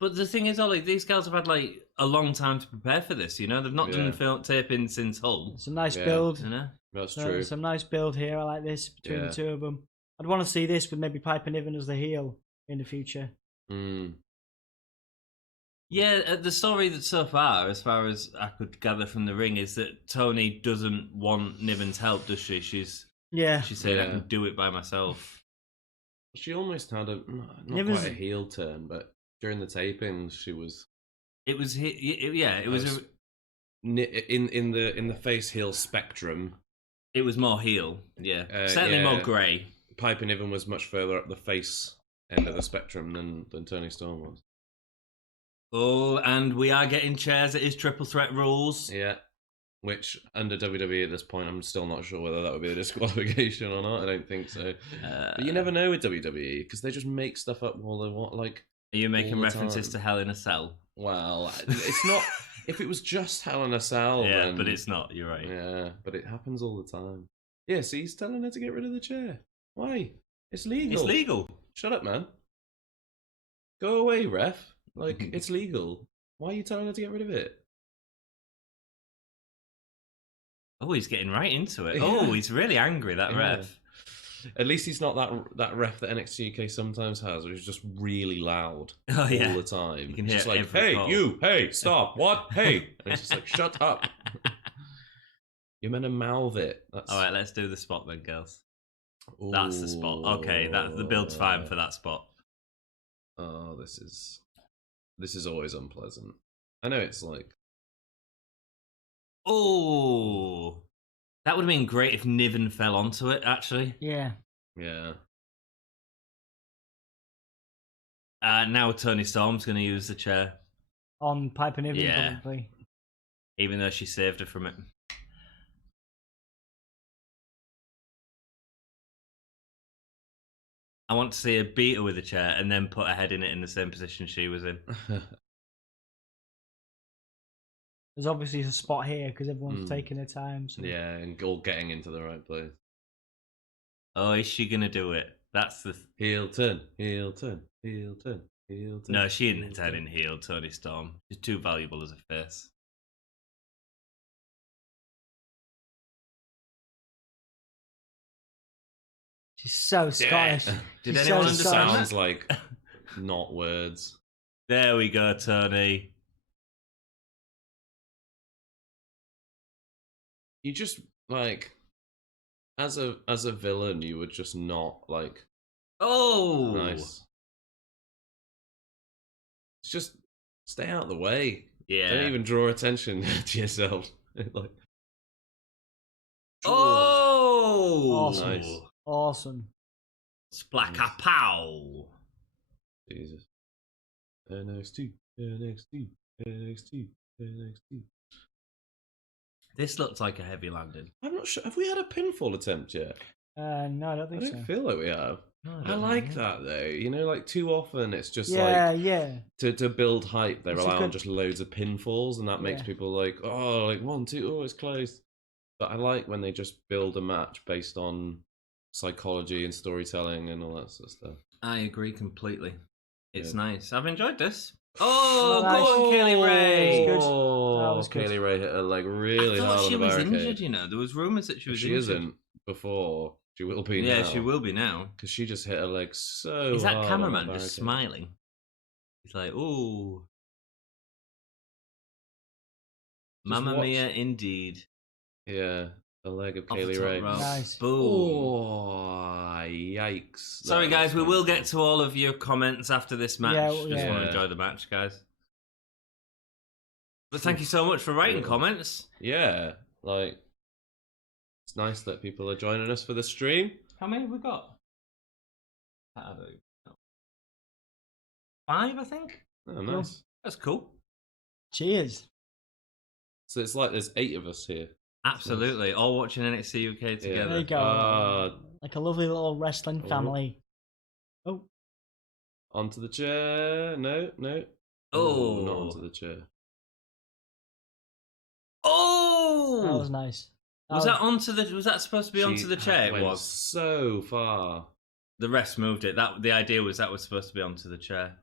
But the thing is, Ollie, these girls have had like a long time to prepare for this. You know, they've not Yeah. done film taping since Hull. Some nice Yeah. build. You know, That's true. Some nice build here. I like this between Yeah. the two of them. I'd want to see this with maybe Piper Niven as the heel in the future. Mm. Yeah, the story that so far as I could gather from the ring, is that Tony doesn't want Niven's help, does she? She's saying I Yeah. can do it by myself. She almost had not Niven's- quite a heel turn, but during the tapings, she was. It was it was In the face heel spectrum. it was more heel, yeah. Certainly yeah. more grey. Piper Niven was much further up the face end of the spectrum than Tony Storm was. Oh, and we are getting chairs. It is triple threat rules. Yeah. Which, under WWE at this point, I'm still not sure whether that would be a disqualification or not. I don't think so. But you never know with WWE, because they just make stuff up all they want. Like, Are you making all the references time. to Hell in a Cell? Well, it's not. If it was just Hell in a Cell, Yeah, then, but it's not. You're right. Yeah, but it happens all the time. Yeah, see, he's telling her to get rid of the chair. Why? It's legal. It's legal. Shut up, man. Go away, ref. Like, it's legal. Why are you telling her to get rid of it? Oh, he's getting right into it. Yeah. Oh, he's really angry, that Yeah. ref. At least he's not that ref that NXT UK sometimes has, which is just really loud Oh, yeah. all the time. You can It's hear just like, every hey, call. you, hey, stop, what, hey. And it's just like, shut up. You're meant to mouth it. That's... All right, let's do the spot then, girls. That's the spot. Okay, the build's fine for that spot. Oh, this is always unpleasant. I know it's like... Oh, that would have been great if Niven fell onto it, actually. Yeah. Yeah. Now Tony Storm's going to use the chair, On Piper Niven, Yeah. probably. even though she saved her from it. I want to see her beat her with a chair and then put her head in it in the same position she was in. There's obviously a spot here because everyone's taking their time. So. Yeah, and all getting into the right place. Oh, is she going to do it? That's the... Heel turn, heel turn, heel turn, heel turn. No, she heel didn't turn in heel, Tony Storm. She's too valuable as a face. She's so Scottish. Did She's anyone so understand Scottish. Sounds like not words. There we go, Tony. You just like as a villain, you would just not like Oh! nice. It's just stay out of the way. Yeah. Don't even draw attention to yourself. Like, Oh! Awesome. Nice. Awesome. Splacka pow! Jesus. NXT, NXT, NXT, NXT. This looks like a heavy landing. I'm not sure. Have we had a pinfall attempt yet? No, I don't I think don't so. feel like we have. No, I like that though. You know, like too often it's just Yeah, like yeah. to build hype. They're It's a allowing good- just loads of pinfalls, and that makes Yeah. people like, oh, like 1, 2, oh, it's close. But I like when they just build a match based on psychology and storytelling and all that sort of stuff. I agree completely. It's Good. nice. I've enjoyed this. Oh, Nice. go on, Kaylee Ray! Good. Oh, That was good. Kaylee Ray hit her leg really I hard thought she on the was barricade. injured, you know. There was rumours that she was She injured. isn't before. She will be now. Yeah, she will be now. Because she just hit her leg so Is hard that on cameraman the just barricade. smiling? He's like, ooh. Mamma watch- mia, indeed. Yeah, the leg of Off the Kaylee top Ray. rope. Nice. Boom. Oh, yikes. Sorry, That guys, was we will painful. get to all of your comments after this match. Yeah, Just yeah. want to enjoy the match, guys. But thank you so much for writing Yeah. comments. Yeah, like, it's nice that people are joining us for the stream. How many have we got? I don't even know. 5, I think. Oh, nice. That's cool. Cheers. So it's like there's 8 of us here. Absolutely. All watching NXT UK Yeah. together. There you go. Like a lovely little wrestling Oh. family. Oh, Onto the chair. No, no. Oh. Not onto the chair. Oh! that was nice. Was that onto the? Was that supposed to be onto She the chair? It went was. so far. The refs moved it. That the idea was that was supposed to be onto the chair.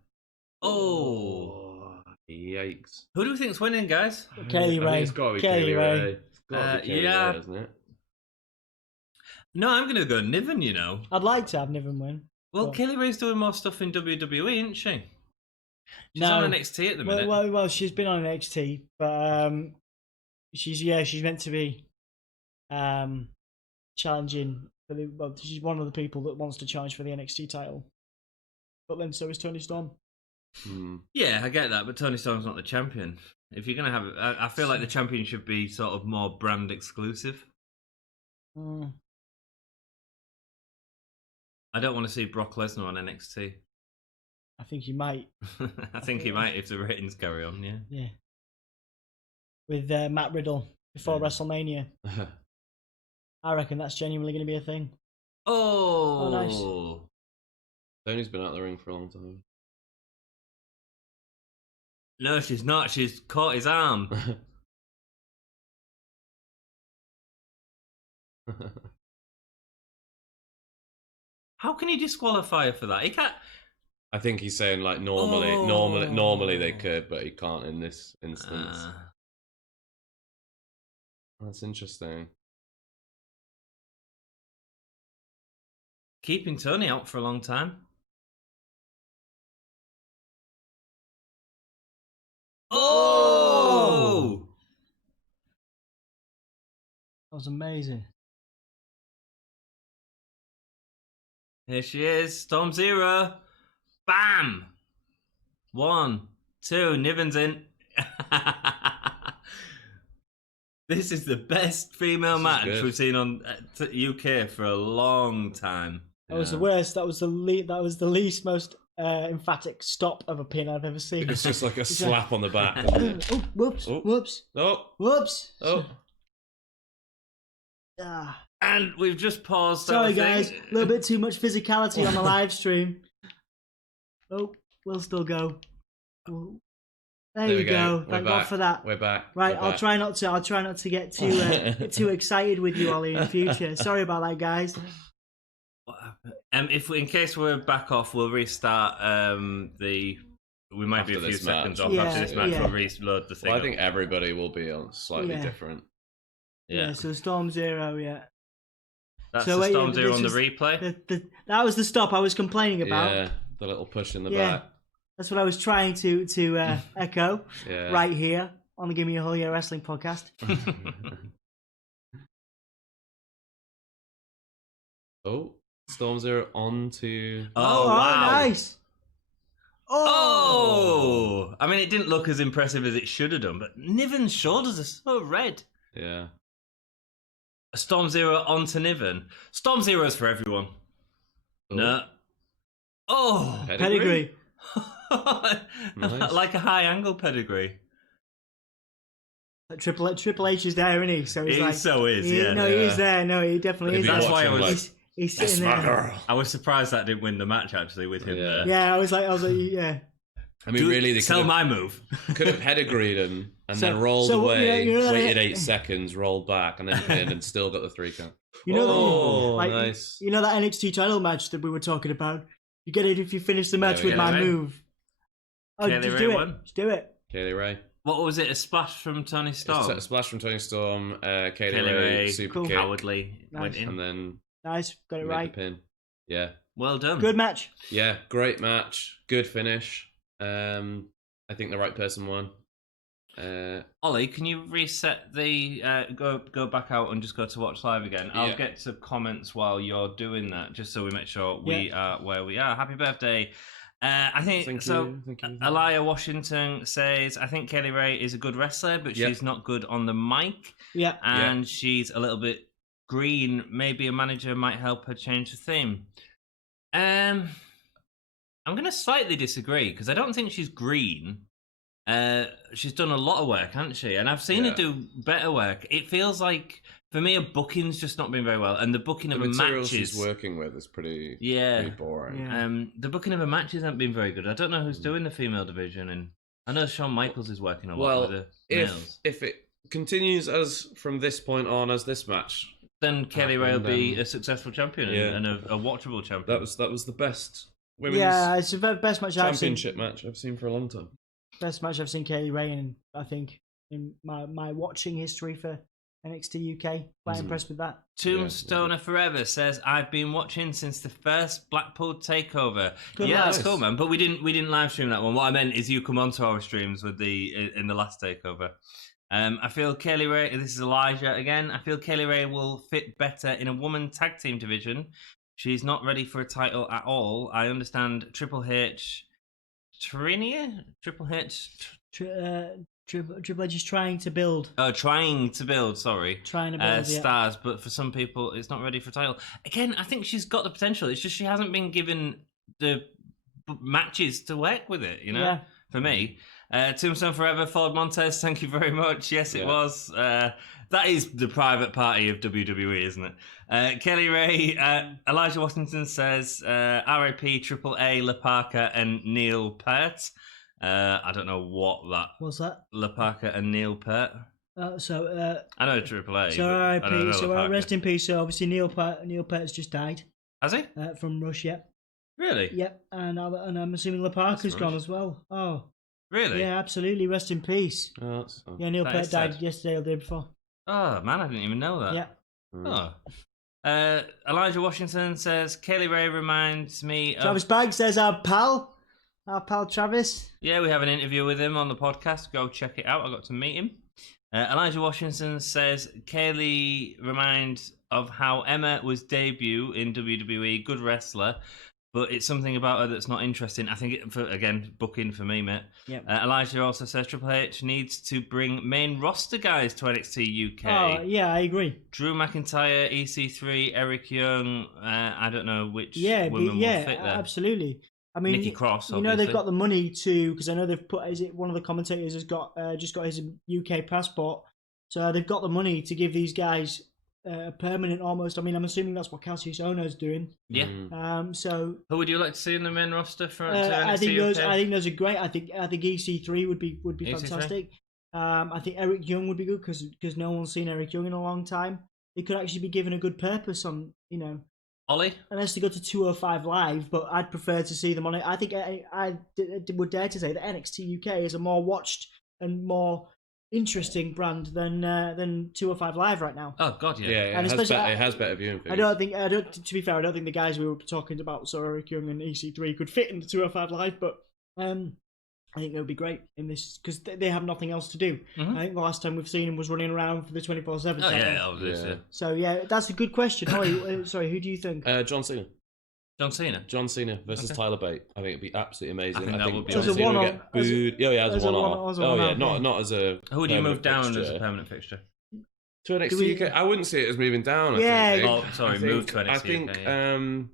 Oh, Yikes. who do we think's winning, guys? Kaylee I think Ray. it's gotta be Kaylee Kaylee Ray. Ray. It's gotta be Kaylee yeah. Ray, hasn't it? No, I'm gonna go Niven. You know. I'd like to have Niven win. Well, Well- Kaylee Ray's doing more stuff in WWE, isn't she? She's on NXT at the minute. Well, she's been on NXT, but she's meant to be challenging for the. Well, she's one of the people that wants to challenge for the NXT title. But then so is Toni Storm. Yeah, I get that, but Toni Storm's not the champion. If you're gonna have it, I feel like the champion should be sort of more brand exclusive. I don't want to see Brock Lesnar on NXT. I think he might. I think he might if the ratings carry on. Yeah. Yeah. With Matt Riddle before WrestleMania. I reckon that's genuinely going to be a thing. Oh, nice. Tony's been out of the ring for a long time. No, she's not. She's caught his arm. How can you disqualify her for that? He can't. I think he's saying like normally they could, but he can't in this instance. That's interesting. Keeping Tony out for a long time. Oh! That was amazing. Here she is, Storm Zero. Bam! 1, 2, Niven's in. This is the best female match we've seen on UK for a long time. That was the worst. That was the least most emphatic stop of a pin I've ever seen. It's just like a slap on the back. Oh, whoops, whoops, whoops. Oh. And we've just paused. Sorry, guys. A little bit too much physicality on the live stream. Oh, we'll still go. There you go. Thank God for that. We're back. Right, I'll try not to get too excited with you, Ollie, in the future. Sorry about that, guys. In case we're back off, we'll restart. We might be a few seconds off after this match. We'll reload the thing. Well, I think everybody will be on slightly different. Yeah. So Storm Zero, That's the Storm Zero on the replay. That was the stop I was complaining about. Yeah, the little push in the back. That's what I was trying to echo right here on the Gimme a Whole Year Wrestling podcast. Oh, Storm Zero on to... Oh, wow. Nice. Oh! I mean, it didn't look as impressive as it should have done, but Niven's shoulders are so red. Yeah. Storm Zero onto Niven. Storm Zero's for everyone. Oh. No. Oh! Pedigree. Nice. Like a high angle pedigree. Triple H is there, isn't he? So he's like, yeah. He is there. No, he definitely is. That's why I was. He's sitting there. Girl. I was surprised that didn't win the match actually with him there. Yeah, I was like, yeah. I mean, really, they tell my move. Could have pedigreed him and then rolled away, waited 8 seconds, rolled back, and then pinned and still got the 3 count. Nice. You know that NXT title match that we were talking about? You get it if you finish the match with my move. Oh, just do it. Just do it. Kaylee Ray. What was it? A splash from Toni Storm? A splash from Toni Storm. Kaylee Ray, super kick. Cowardly went in. And then... Nice, got it right. The pin. Yeah. Well done. Good match. Yeah, great match. Good finish. I think the right person won. Ollie, can you reset the go back out and just go to watch live again? I'll get to comments while you're doing that, just so we make sure we are where we are. Happy birthday. I think Thank so. you. Aliyah Washington says, I think Kaylee Ray is a good wrestler, but she's not good on the mic. Yeah. And she's a little bit green. Maybe a manager might help her change the theme. I'm going to slightly disagree because I don't think she's green. She's done a lot of work, hasn't she? And I've seen her do better work. It feels like, for me, her booking's just not been very well. And the booking of her matches she's working with is pretty boring. Yeah. The booking of her matches haven't been very good. I don't know who's doing the female division. And I know Shawn Michaels is working a lot with the males. If it continues as from this point on as this match, then Kaylee Ray will be a successful champion and a watchable champion. That was the best women's it's the best match championship match I've seen for a long time. Best match I've seen Kaylee Ray in, I think, in my watching history for NXT UK. Quite impressed with that. Tombstoner Forever says, "I've been watching since the first Blackpool takeover." Good yeah, luck. that's cool, man. But we didn't live stream that one. What I meant is you come onto our streams in the last takeover. I feel Kaylee Ray. This is Elijah again. I feel Kaylee Ray will fit better in a woman tag team division. She's not ready for a title at all. I understand Triple H. Triple H. Triple H is trying to build. Trying to build, sorry. Trying to build, stars, but for some people, it's not ready for a title. Again, I think she's got the potential. It's just she hasn't been given the matches to work with it, you know? Yeah. For me. Tombstone Forever, Ford Montez, thank you very much. Yes, it was. That is the private party of WWE, isn't it? Kelly Ray, Elijah Washington says, RIP, Triple A, La Parker, and Neil Peart. I don't know what that. What's that? La Parker and Neil Peart. I know Triple A. So RIP. So rest in peace. So obviously Neil Peart's just died. Has he? From Rush, yeah. Really? Yep. And I'm assuming La Parker's gone as well. Oh. Really? Yeah, absolutely. Rest in peace. Oh, that's fun. Yeah, Neil Peart died yesterday or the day before. Oh man, I didn't even know that. Yeah. Oh. Elijah Washington says Kaylee Ray reminds me of Travis Banks says our pal Travis. Yeah, we have an interview with him on the podcast. Go check it out. I got to meet him. Elijah Washington says Kaylee reminds of how Emma was debut in WWE, good wrestler, but it's something about her that's not interesting. I think, booking for me, mate. Yep. Elijah also says Triple H needs to bring main roster guys to NXT UK. Oh, yeah, I agree. Drew McIntyre, EC3, Eric Young. I don't know which women will fit there. Absolutely. I mean, Nikki Cross, you know they've got the money to, because I know they've put. Is it one of the commentators has got just got his UK passport, so they've got the money to give these guys permanent almost. I mean, I'm assuming that's what Cassius Ohno's doing. Yeah. So who would you like to see in the main roster for? I think those are great. I think EC3 would be fantastic. I think Eric Young would be good because no one's seen Eric Young in a long time. He could actually be given a good purpose on, you know. Ollie? Unless they go to 205 Live, but I'd prefer to see them on it. I think I would dare to say that NXT UK is a more watched and more interesting brand than 205 Live right now. Oh God, yeah. And it has better viewing figures. To be fair, I don't think the guys we were talking about, so Eric Young and EC3, could fit into 205 Live, but I think they would be great in this because they have nothing else to do. Mm-hmm. I think the last time we've seen him was running around for the 24/7. Oh yeah, obviously. So yeah, that's a good question. Sorry, who do you think? John Cena. John Cena versus Tyler Bate. I think it'd be absolutely amazing. I think that would be as a one-off. As a one-off. Not as a. Who would you move down as a permanent fixture? To NXT UK, I wouldn't see it as moving down. Move to NXT. I think.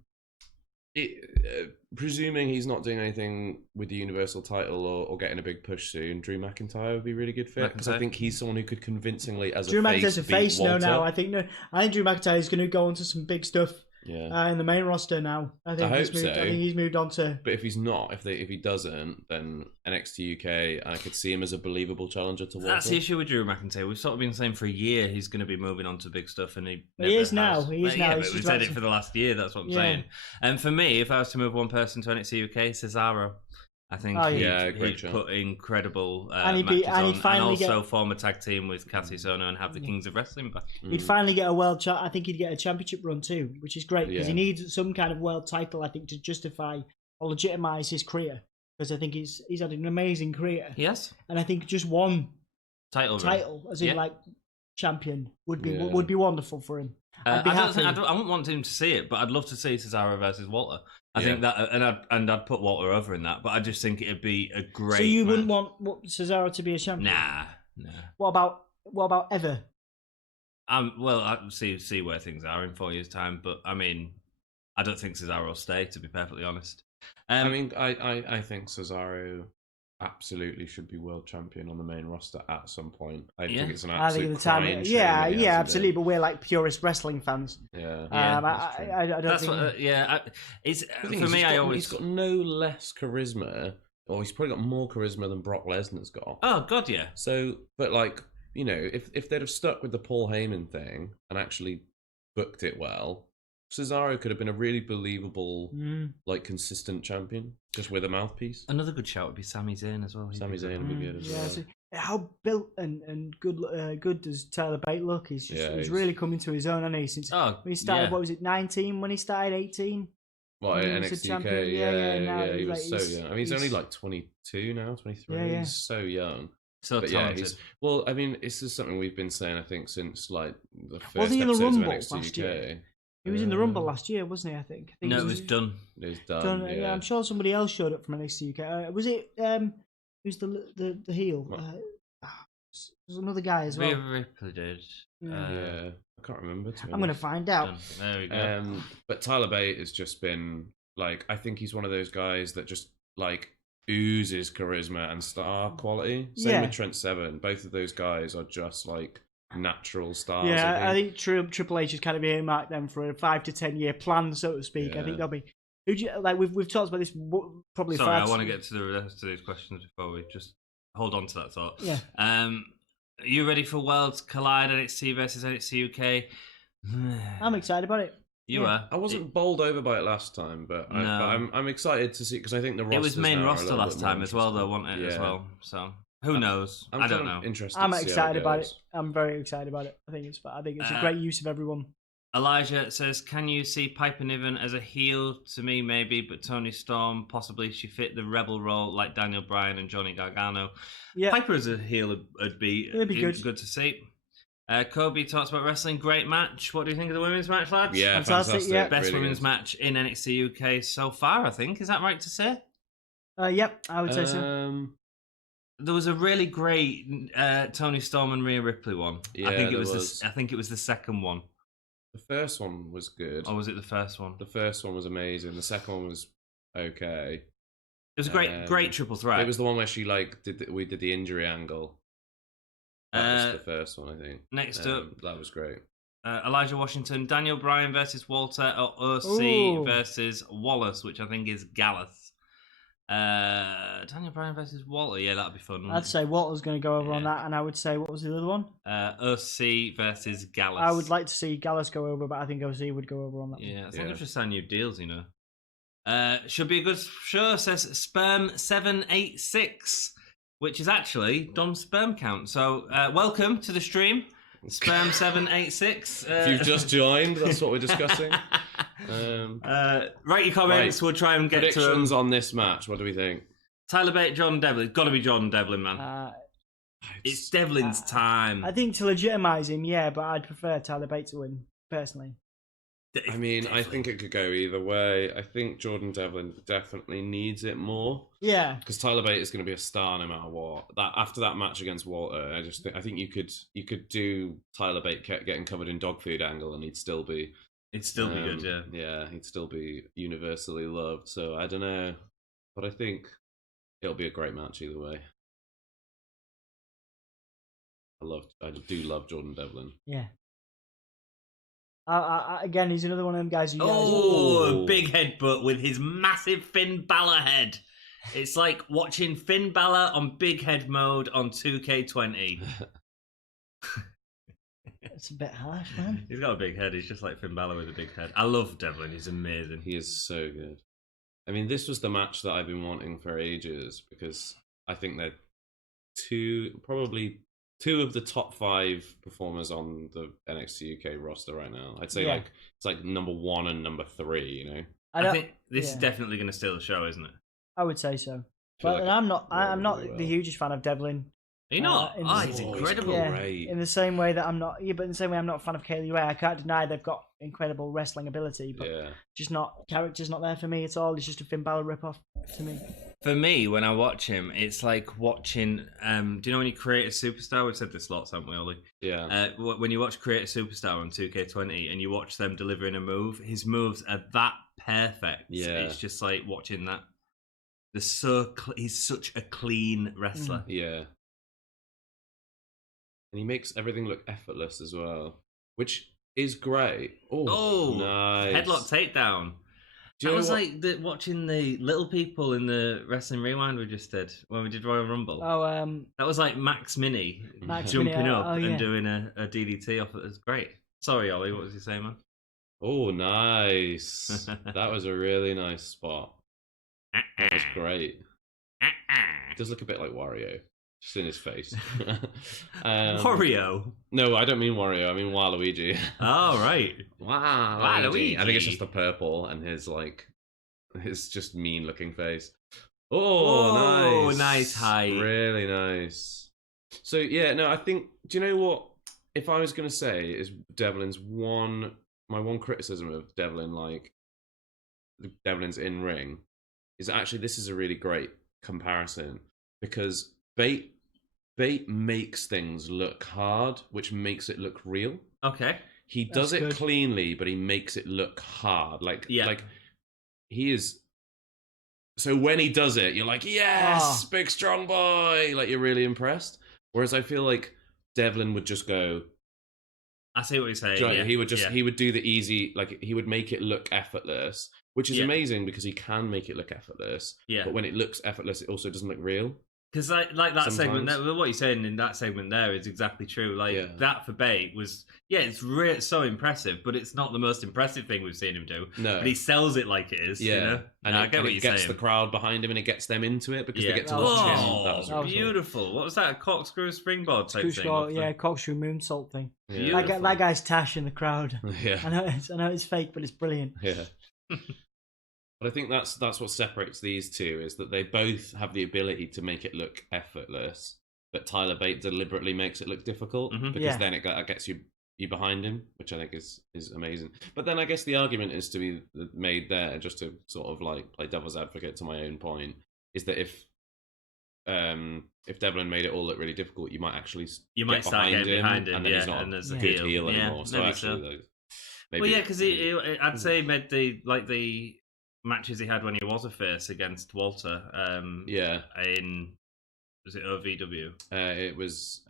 Presuming he's not doing anything with the Universal title or getting a big push soon, Drew McIntyre would be a really good fit because I think he's someone who could convincingly, as Drew a face, McIntyre's a face Walter. now. I think Drew McIntyre is going to go on to some big stuff. Yeah. In the main roster now. I think he's moved on to. But if he's not, if he doesn't, then NXT UK, I could see him as a believable challenger to Walter. That's the issue with Drew McIntyre. We've sort of been saying for a year he's going to be moving on to big stuff, and he is now. He is now. But we've said it for the last year. That's what I'm saying. And for me, if I was to move one person to NXT UK, Cesaro. I think he'd put incredible matches on, and also form a tag team with Cassius Ohno and have the Kings of Wrestling back. He'd finally get I think he'd get a championship run too, which is great because he needs some kind of world title, I think, to justify or legitimize his career. Because I think he's had an amazing career. Yes, and I think just one title as in like champion would be wonderful for him. I'd be happy. I wouldn't want him to see it, but I'd love to see Cesaro versus Walter. I think that, and I'd put Walter over in that, but I just think it'd be a great. So you match. wouldn't want Cesaro to be a champion? Nah. What about ever? Well, I see where things are in 4 years' time, but I mean, I don't think Cesaro will stay. To be perfectly honest, I think Cesaro absolutely should be world champion on the main roster at some point. I think it's an absolute crying shame. Yeah, absolutely. But we're like purist wrestling fans. Yeah, I don't that's think. It's for me. He's got no less charisma, or he's probably got more charisma than Brock Lesnar's got. Oh God, yeah. So, but like if they'd have stuck with the Paul Heyman thing and actually booked it well, Cesaro could have been a really believable, Mm. like consistent champion, just with a mouthpiece. Another good shout would be Sami Zayn as well. Sami Zayn would be good as well. See, how built and good does Tyler Bate look? He's he's really coming to his own, hasn't he? Since when he started, what was it, 19? When he started 18? Well, NXT UK, he was so young. I mean, he's only like 22 now, 23. Yeah. He's so young. So But talented. well, I mean, this is something we've been saying, I think, since like the first Wasn't he in the episodes of Rumble NXT last UK. year? He was in the Rumble last year, wasn't he? I think. No, it was done. It was done. Yeah. I'm sure somebody else showed up from NXT UK. Was it? Who's the heel? There's another guy as well. Rhea Ripley did. Yeah, I can't remember. I'm gonna find out. Done. There we go. But Tyler Bate has just been like, I think he's one of those guys that just like oozes charisma and star quality. Same with Trent Seven. Both of those guys are just like natural stars. Yeah, I think Triple H has kind of earmarked them for a 5 to 10 year plan, so to speak. Yeah. I think they'll be. Like we've talked about this probably. Sorry, I want to get to the rest of these questions before we just hold on to that thought. Yeah. Are you ready for Worlds Collide NXT versus NXT UK? I'm excited about it. You are. I wasn't bowled over by it last time, but I'm excited to see, because I think the roster. It was main roster last time as well, though, wasn't it? As well, so who knows? I don't know. Interested. I'm excited about it. I'm very excited about it. I think it's a great use of everyone. Elijah says, "Can you see Piper Niven as a heel? To me, maybe, but Toni Storm possibly. She fit the rebel role like Daniel Bryan and Johnny Gargano. Yeah, Piper as a heel would be good. Good to see." Kobe talks about wrestling. Great match. What do you think of the women's match, lads? Yeah, fantastic. Yeah. Best really women's good. match in NXT UK so far, I think. Is that right to say? Yep, I would say so. There was a really great Toni Storm and Rhea Ripley one. Yeah, I think it was. I think it was the second one. The first one was good. Or was it the first one? The first one was amazing. The second one was okay. It was a great triple threat. It was the one where she we did the injury angle. That was the first one, I think. Next up, that was great. Elijah Washington, Daniel Bryan versus Walter, or OC versus Wallace, which I think is Gallus. Daniel Bryan versus Walter, yeah, that'd be fun. I'd say Walter's going to go over on that, and I would say, what was the other one? OC versus Gallus. I would like to see Gallus go over, but I think OC would go over on that. Yeah, it's like just sign new deals, you know. Should be a good show, says Sperm 786, which is actually Dom's sperm count. So welcome to the stream, Sperm 786. If you've just joined, that's what we're discussing. Write your comments. We'll try and get predictions to on this match. What do we think? Tyler Bate, Jordan Devlin. It's got to be Jordan Devlin, man. It's Devlin's time. I think to legitimise him, yeah, but I'd prefer Tyler Bate to win, personally. I mean, I think it could go either way. I think Jordan Devlin definitely needs it more. Yeah, because Tyler Bate is going to be a star no matter what. That after that match against Walter, I think you could do Tyler Bate getting covered in dog food angle, and he'd still be good. Yeah, yeah, he'd still be universally loved. So I don't know, but I think it'll be a great match either way. I do love Jordan Devlin. Yeah. Again, he's another one of them guys. A big headbutt with his massive Finn Balor head. It's like watching Finn Balor on big head mode on 2K20. It's a bit harsh, man. He's got a big head. He's just like Finn Balor with a big head. I love Devlin. He's amazing. He is so good. I mean, this was the match that I've been wanting for ages, because I think they're probably two of the top 5 performers on the NXT UK roster right now. I'd say it's like number 1 and number 3. You know, I think this is definitely going to steal the show, isn't it? I would say so. But like I'm not the hugest fan of Devlin. Are you not? He's incredible. Yeah, in the same way that I'm not. Yeah, but in the same way I'm not a fan of Kaylee Ray. I can't deny they've got incredible wrestling ability, but character's not there for me at all. It's just a Finn Balor ripoff to me. For me, when I watch him, it's like watching. Do you know when you create a superstar? We've said this lots, haven't we, Ollie? Yeah. When you watch Create a Superstar on 2K20 and you watch them delivering a move, his moves are that perfect. Yeah. It's just like watching that. He's such a clean wrestler. Yeah. And he makes everything look effortless as well, which is great. Oh, nice. Headlock takedown. That was like watching the little people in the Wrestling Rewind we just did when we did Royal Rumble. That was like Max Mini jumping up and doing a DDT off it. It was great. Sorry, Ollie, what was you saying, man? Oh, nice. That was a really nice spot. That was great. It does look a bit like Wario, just in his face. Wario. No, I don't mean Wario. I mean Waluigi. Oh, right. Waluigi. I think it's Waluigi. just the purple and his just mean looking face. Oh, Oh, nice. nice height. Really nice. So yeah, no, I think. Do you know what? If I was gonna say, is Devlin's my one criticism of Devlin, like Devlin's in ring, is actually this is a really great comparison because Bate makes things look hard, which makes it look real. Okay. He does That's it good. cleanly, but he makes it look hard. Like he is. So when he does it, you're like, yes, big strong boy. Like you're really impressed. Whereas I feel like Devlin would just go. I see what you're saying. Right, Yeah. he would do the easy, like he would make it look effortless, which is Yeah. amazing because he can make it look effortless. Yeah. But when it looks effortless, it also doesn't look real. Because like that segment, Sometimes. what you're saying in that segment there is exactly true. Like Yeah. that for Bate was, it's so impressive, but it's not the most impressive thing we've seen him do. No. But he sells it like it is. Yeah. You know? And I get what it you're gets saying. the crowd behind him and it gets them into it because they get to That was watch him. Oh, That was that was beautiful. What was that? A corkscrew springboard type thing? off the- corkscrew moonsault thing. Yeah. Beautiful. That guy's Tash in the crowd. Yeah. I know it's fake, but it's brilliant. Yeah. But I think that's what separates these two is that they both have the ability to make it look effortless, but Tyler Bate deliberately makes it look difficult because Yeah. then it gets you behind him, which I think is amazing. But then I guess the argument is to be made there, just to sort of like play devil's advocate to my own point, is that if Devlin made it all look really difficult, you might actually might start getting behind him, and then he's not and a there's a good heel. heel Yeah, anymore. So maybe actually, maybe well, yeah, because I'd say made the matches he had when he was a face against Walter. yeah. Was it OVW? It was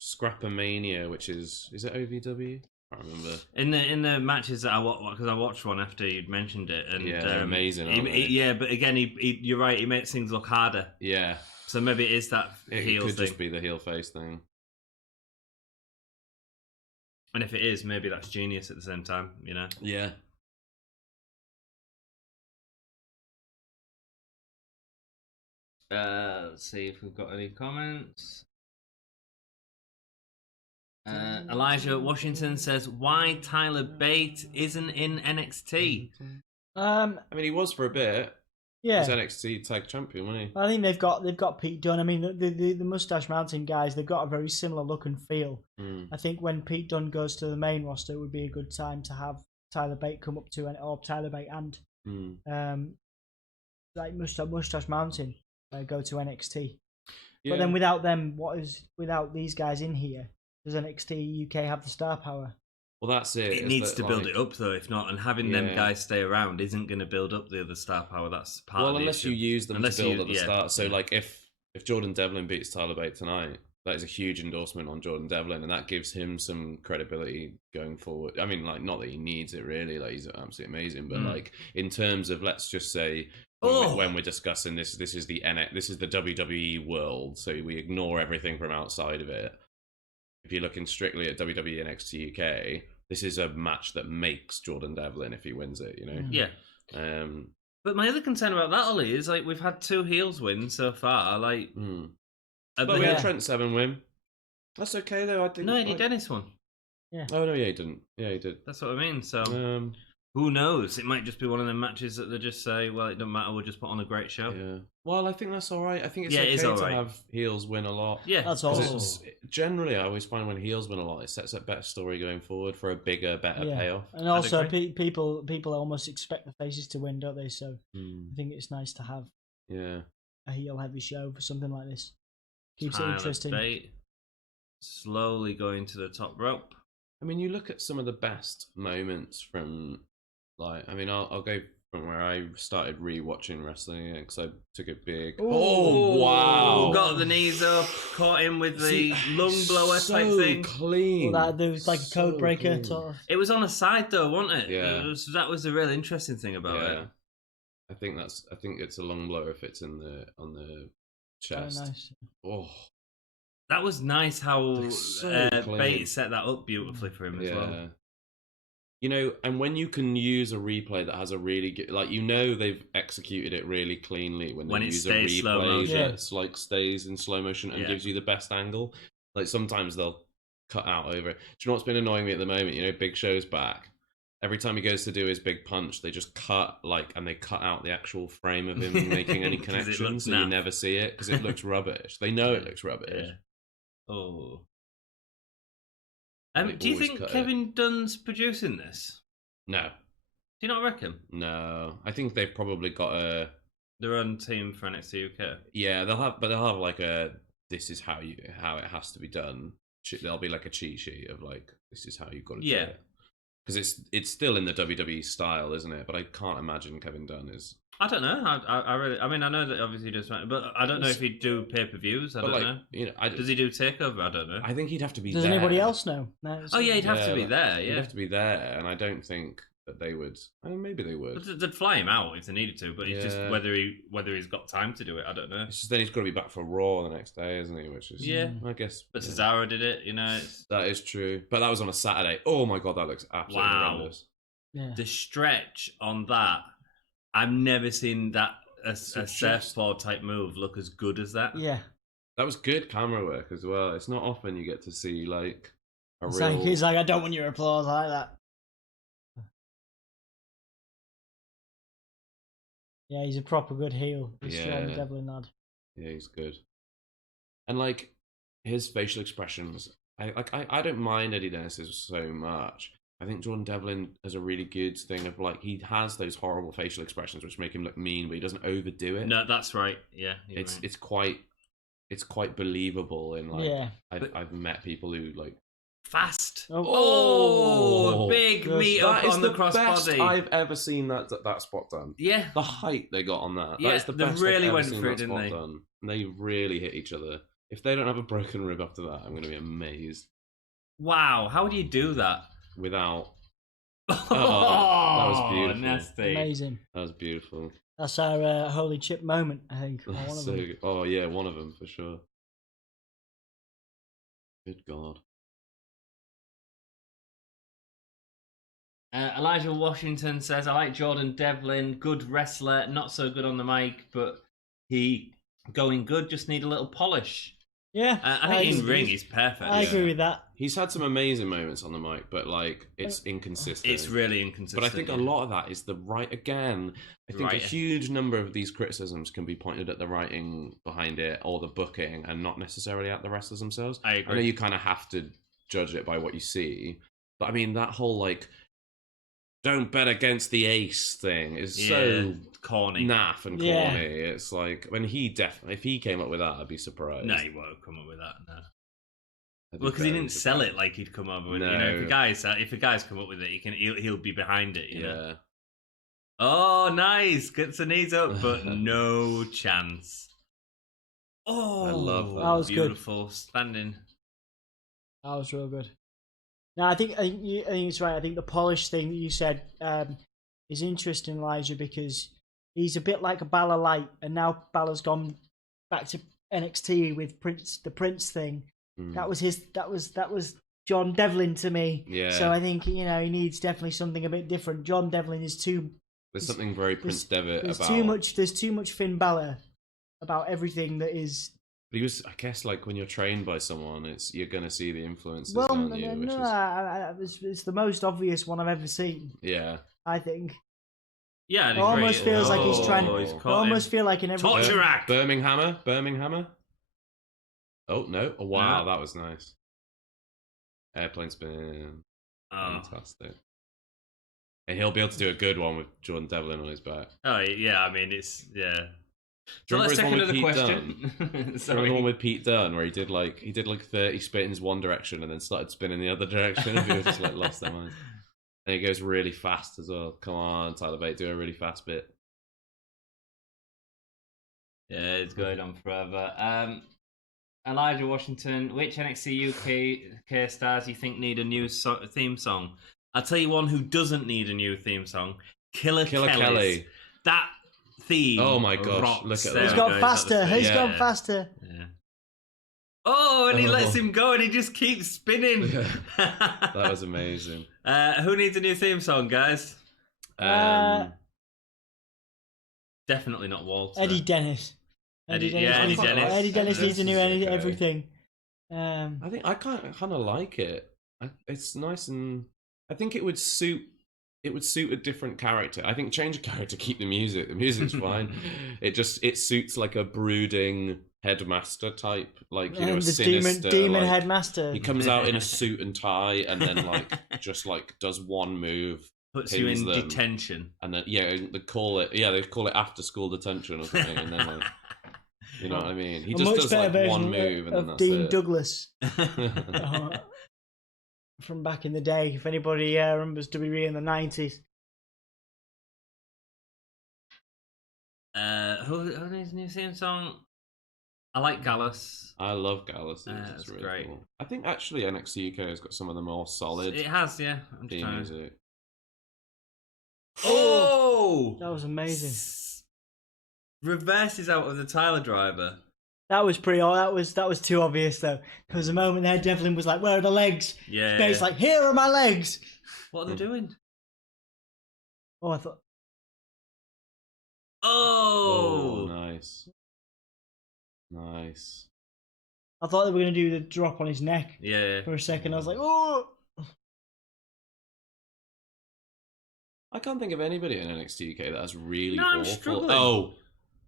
Scrapomania, which is it OVW? I can't remember. In the matches that I watched, because I watched one after you'd mentioned it, and Yeah, they're amazing, aren't they? Yeah, but again, you're right. He makes things look harder. Yeah, So maybe it is that it heel could thing. just be the heel face thing. And if it is, maybe that's genius at the same time. You know. Yeah. Let's see if we've got any comments. Elijah Washington says, "Why Tyler Bate isn't in NXT?" I mean, he was for a bit. Yeah, He's NXT Tag Champion, wasn't he? I think they've got Pete Dunne. I mean, the Mustache Mountain guys, they've got a very similar look and feel. I think when Pete Dunne goes to the main roster, it would be a good time to have Tyler Bate come up to, or Tyler Bate and like Mustache Mountain go to NXT. Yeah. But then without these guys in here, does NXT UK have the star power? Well, that's it. It needs to build it up, though. If not, and having them guys stay around isn't going to build up the other star power. That's part of the unless issue. you use them to build at the start. So, yeah. like, if Jordan Devlin beats Tyler Bate tonight, that is a huge endorsement on Jordan Devlin, and that gives him some credibility going forward. I mean, like, not that he needs it really, like he's absolutely amazing, but like in terms of, let's just say, when we're discussing this is the WWE world, so we ignore everything from outside of it. If you're looking strictly at WWE NXT UK, this is a match that makes Jordan Devlin if he wins it, you know? Yeah. But my other concern about that, Ollie, is like we've had 2 heels win so far. Like, but we had Trent Seven win. That's okay though. I think. No, Eddie Dennis won. Yeah. Oh no, yeah, he didn't. Yeah, he did. That's what I mean. So who knows? It might just be one of them matches that they just say, "Well, it doesn't matter. We'll just put on a great show." Yeah. Well, I think that's all right. I think it's it okay is all to right. have heels win a lot. Yeah, that's 'Cause awesome. Generally, I always find when heels win a lot, it sets up better story going forward for a bigger, better payoff. And also, people almost expect the faces to win, don't they? So I think it's nice to have a heel heavy show for something like this. Keeps it interesting. Bate, slowly going to the top rope. I mean, you look at some of the best moments from, like, I mean, I'll go from where I started re-watching wrestling because I took it big. Oh, wow! Got the knees up, caught him with the lung blower type thing. Clean. Well, there was like a code breaker. Sort of. It was on the side though, wasn't it? Yeah. That was the real interesting thing about it. I think it's a lung blower if it's on the chest. Oh, nice. Oh. That was nice how So Bate set that up beautifully for him as well. You know, and when you can use a replay that has a really good, like, you know, they've executed it really cleanly when When they it use a stays slow replay motion. that's like stays in slow motion and Yeah. gives you the best angle. Like sometimes they'll cut out over it. Do you know what's been annoying me at the moment? You know, Big Show's back. Every time he goes to do his big punch, they just cut and they cut out the actual frame of him making any 'Cause it connection, looks so you naff. never see it because it looks rubbish. They know it looks rubbish. Yeah. Oh. They Do you always think cut it. Kevin Dunn's producing this? No, Do you not reckon? no. I think they've probably got a Their own team for NXT UK. yeah. They'll have like a this is how it has to be done. There'll be like a cheat sheet of like this is how you've got to Yeah. do it. Because it's still in the WWE style, isn't it? But I can't imagine Kevin Dunn is. I don't know. I really. I mean, I know that obviously he does, but I don't know if he'd do pay-per-views. I But don't like, know. you know, Does he do takeover? I don't know. I think he'd have to be. Does there. anybody else know? No, Oh yeah, he'd have to be like, there. He'd Yeah, have to be there, and I don't think that they would. I mean, maybe they would. but they'd fly him out if they needed to. But it's just Yeah. whether he's got time to do it. I don't know. It's just then he's got to be back for Raw the next day, isn't he? Which is Yeah. I guess. But yeah. Cesaro did it. You know, it's, That is true, but that was on a Saturday. Oh my god, that looks absolutely Wow. horrendous. Yeah. the stretch on that. I've never seen that a just- surfboard type move look as good as that. Yeah. That was good camera work as well. It's not often you get to see like a It's real. like, he's like, I don't want your applause. I like that. Yeah, he's a proper good heel. This Yeah. John Devlin lad. Yeah, he's good. And like his facial expressions, I don't mind Eddie Dennis's so much. I think Jordan Devlin has a really good thing of like he has those horrible facial expressions which make him look mean, but he doesn't overdo it. No, that's right. Yeah, you're it's right. it's quite believable in like Yeah. I've met people who like Fast. Oh. Big Good. meet that up is on the the best crossbody. I've ever seen that spot done. Yeah. The height they got on that. Yeah, that is the they best really I've ever went seen for that it, didn't spot they? done. And they really hit each other. If they don't have a broken rib after that, I'm going to be amazed. Wow. How do you do that? Without Oh, that was beautiful. Nasty. Amazing. that was beautiful. That's our holy chip moment, I think. Or one of So them. good. Oh yeah, one of them for sure. Good God. Elijah Washington says, I like Jordan Devlin, good wrestler, not so good on the mic, but he going good, just need a little polish. Yeah. I think in ring he's perfect. I agree Yeah. with that. He's had some amazing moments on the mic, but like it's inconsistent. It's really inconsistent. But I think a lot of that is the right. Again, I think a Writing. huge number of these criticisms can be pointed at the writing behind it or the booking, and not necessarily at the wrestlers themselves. I I agree. know you kind of have to judge it by what you see, but I mean that whole like "don't bet against the ace" thing is so corny. naff and corny. Yeah. It's like when if he came up with that, I'd be surprised. No, he won't come up with that. No. I'd be Well, because he very didn't sell it surprised. like he'd come up with. No. You know, if a guy's come up with it, he'll be behind it. You know? Yeah. Oh, nice. Gets the knees up, but no chance. Oh, I love that. That was good. beautiful. Standing. That was real good. No, I think it's right. I think the polish thing that you said is interesting, Elijah, because he's a bit like a Balor light, and now Balor's gone back to NXT with the Prince thing. Mm. That was John Devlin to me. Yeah. So I think he needs definitely something a bit different. John Devlin is too. There's something very Prince Devitt There's about. There's too much Finn Balor about everything that is. But he was, I guess, like when you're trained by someone, you're gonna see the influences, Well, aren't you? it's the most obvious one I've ever seen. Yeah. I think. Yeah, It almost feels like he's trying. Oh, I he's caught almost him. feel like in every. Torture rack. Birmingham. Oh no! Oh wow, No. that was nice. Airplane spin, Oh. fantastic. And he'll be able to do a good one with Jordan Devlin on his back. Oh yeah, I mean it's yeah. Do So you let's remember take his one another with Pete question. Remember Sorry. the one with Pete Dunne where he did like 30 spins one direction and then started spinning the other direction and people just like lost their mind. And he goes really fast as well. Come on, Tyler Bate, do a really fast bit. Yeah, it's going on forever. Elijah Washington, which NXT UK stars you think need a new theme song? I'll tell you one who doesn't need a new theme song. Killer Kelly. That theme. Oh my gosh, rocks. look at There that. He's we gone go, is that faster. the He's theme? gone Yeah. faster. Yeah. Oh, and he lets him go, and he just keeps spinning. That was amazing. Who needs a new theme song, guys? Definitely not Walter. Eddie Dennis. Eddie Dennis. Eddie Dennis needs a new okay. everything. I think I kind of like it. It's nice, and I think it would suit. It would suit a different character. I think change a character, keep the music. The music's fine. It suits like a brooding headmaster type, like a the sinister demon like, headmaster. He comes out in a suit and tie, and then just does one move, puts you in detention, and then they call it after school detention or something, and then you know what I mean. He just does one move, and then that's Dean it. Douglas. From back in the day, if anybody remembers WWE in the 90s. Who needs a new theme song? I like Gallus. I love Gallus. That's really great. Cool. I think actually NXT UK has got some of the more solid. It has, yeah. Theme music. Oh, that was amazing. Reverses out of the Tyler driver. That was pretty. That was too obvious though. There was a moment there. Devlin was like, "Where are the legs?" Yeah. Spade's like, "Here are my legs." What are they doing? Oh, I thought. Oh, nice. Nice. I thought they were going to do the drop on his neck. Yeah. For a second, I was like, "Oh." I can't think of anybody in NXT UK that has really I'm awful. struggling. Oh,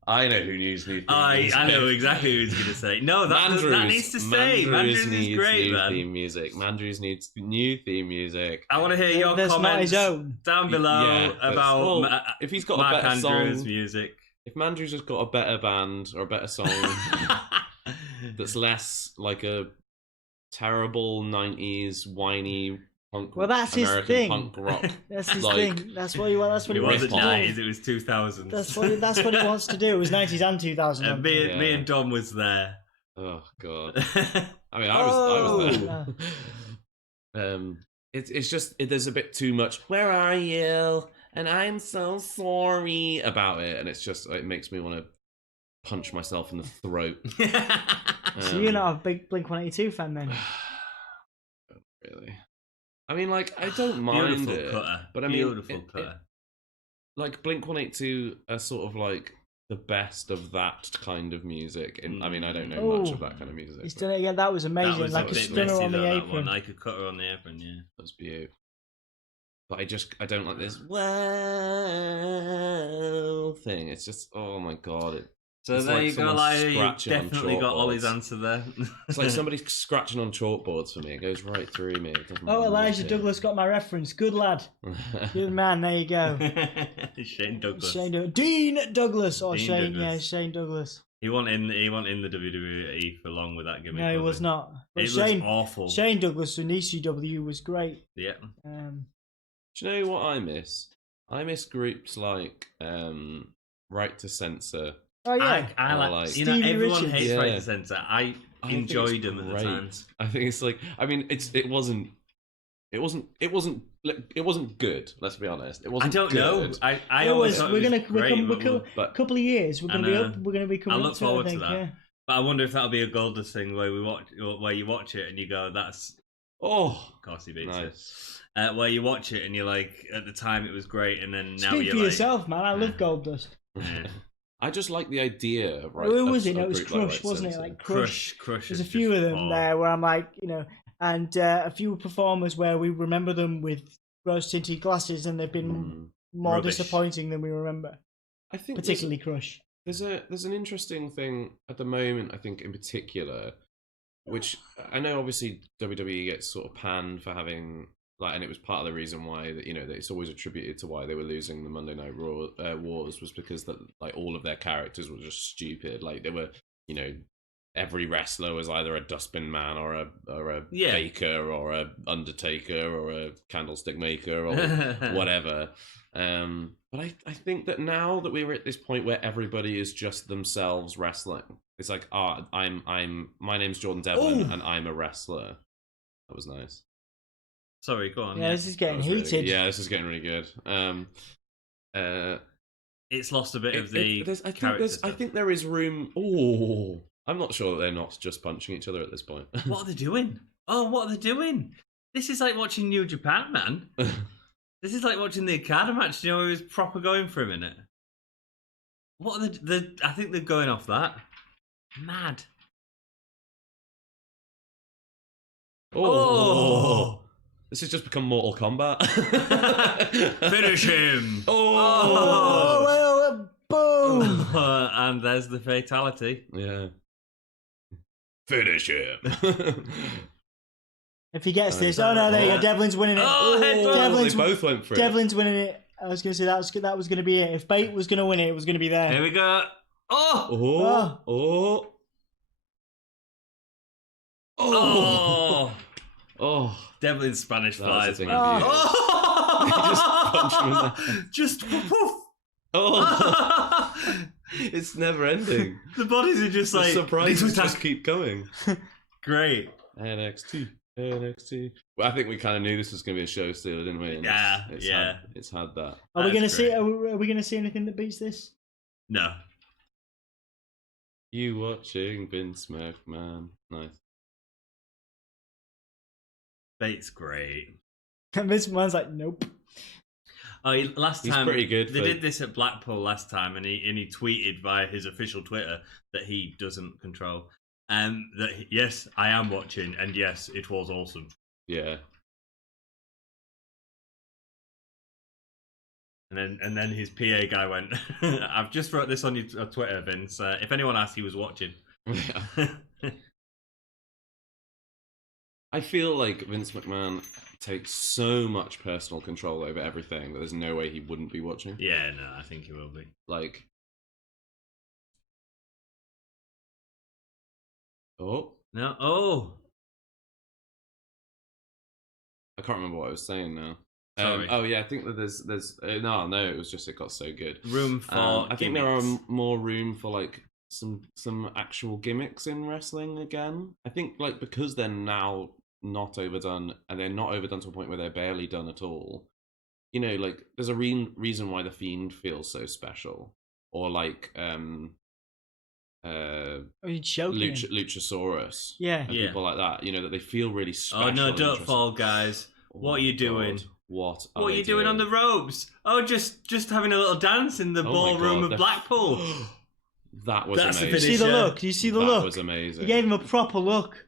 I know who needs new theme music. I know exactly who he's going to say. No, that needs to stay. Mandrews is great, new man. Theme music. Mandrews needs new theme music. I want to hear your That's not comments his own. down below about if he's got Mark a better Andrews' song, music. If Mandrews has got a better band or a better song that's less like a terrible 90s whiny punk. Well, that's American his thing. Punk rock. That's his thing. That's what he wants. That's what It he wants wasn't to 90s, do. it was 2000s. That's what he wants to do. It was 90s and 2000. Me and Dom was there. Oh god. I mean, I was there. Yeah. It's just there's a bit too much. Where are you? And I'm so sorry about it, and it makes me want to punch myself in the throat. So you're not a big Blink-182 fan then? Really? I mean, like, I don't mind Beautiful it, cutter. but I mean, Beautiful cutter. Like Blink-182 are sort of like the best of that kind of music. I mean, I don't know much of that kind of music. He's done it again. That was amazing. That was like a bit stunner messy, on the though, that apron. one. Like a cutter on the apron, yeah. That's beautiful. But I don't like this wow thing. It's just, oh my god. So it's there like you go, Lyra. You definitely got Ollie's answer there. It's like somebody scratching on chalkboards for me. It goes right through me. It doesn't Elijah Douglas got my reference. Good lad. Good man. There you go. Shane Douglas. Dean Douglas or Dean Shane. Douglas. Yeah, Shane Douglas. He wasn't in the WWE for long with that gimmick. No, he was not. But It was awful. Shane Douglas in ECW was great. Yeah. Do you know what I miss? I miss groups like Right to Censor. Oh yeah, I like, like you know, Stevie everyone Richards. hates Yeah. Right to Censor. I enjoyed them at the time. I think it's like, I mean, it wasn't good. Let's be honest. It I wasn't. don't know. good. I always thought we're it was gonna great, a couple of years. We're gonna be know. up. We're gonna be coming. I look up forward to to it, I that. think, yeah. But I wonder if that'll be a Goldust thing where you watch it and you go, "That's Oh, of course he beats nice. it." Where you watch it and you're like, at the time it was great, and then now Speak you're for like, yourself, man. I love Goldust. Yeah. I just like the idea. Right? Who was of it? No, a it was group like Crush, Right wasn't it? Censor. Like Crush. Crush. There's a is few just of them poor. there where I'm like, and a few performers where we remember them with rose tinted glasses, and they've been more Rubbish. disappointing than we remember. I think Particularly Crush. there's an interesting thing at the moment. I think in particular, which I know obviously WWE gets sort of panned for having and it was part of the reason why that it's always attributed to why they were losing the Monday Night Raw Wars was because that all of their characters were just stupid. Like they were, every wrestler was either a dustbin man or a baker or a undertaker or a candlestick maker or whatever. But I think that now that we're at this point where everybody is just themselves wrestling, it's like, my name's Jordan Devlin and I'm a wrestler. That was nice. Sorry, go on. Yeah, this is getting heated. Really, yeah, this is getting really good. It's lost a bit of the I think there is room. Oh, I'm not sure that they're not just punching each other at this point. What are they doing? Oh, what are they doing? This is like watching New Japan, man. This is like watching the Okada match. You know, it was proper going for a minute. What are they? I think they're going off that. Mad. Oh! This has just become Mortal Kombat. Finish him! Oh, boom! And there's the fatality. Yeah. Finish him. If he gets this, oh no, there you go. Devlin's winning it. Oh, Devlin's, they both went for it. Devlin's winning it. I was going to say that was going to be it. If Bate was going to win it, it was going to be there. Here we go. Oh! Oh! Oh! Oh! Oh! Devlin's Spanish flies, man. He just punched him in the... Just poof! Oh! It's never ending. The bodies are just like... The surprises just keep coming. Great. NXT. Well, I think we kind of knew this was going to be a show stealer, didn't we? And it's had that. Are we going to see? Are we going to see anything that beats this? No. You watching Vince McMahon? Nice. Bate's great. And Vince McMahon's like, nope. Oh, last time he's pretty good. They did this at Blackpool last time, and he tweeted via his official Twitter that he doesn't control. Yes, I am watching, and yes, it was awesome. Yeah. And then his PA guy went, I've just wrote this on your Twitter, Vince. If anyone asks, he was watching. Yeah. I feel like Vince McMahon takes so much personal control over everything that there's no way he wouldn't be watching. Yeah, no, I think he will be. Like, oh no, oh, I can't remember what I was saying now. Sorry. Oh yeah, I think that there's no, it was just it got so good. Room for I think there are gimmicks. more room for like some actual gimmicks in wrestling again. I think like because they're now not overdone, and they're not overdone to a point where they're barely done at all. You know, like there's a reason why the Fiend feels so special, or like Luchasaurus, Yeah, and people like that. You know, that they feel really special. Oh no, and don't interesting. fall, guys. What are you doing? What are you doing on the ropes? Oh, just having a little dance in the ballroom of Blackpool. That was That's amazing. You see the look? You see the look? That was amazing. He gave him a proper look.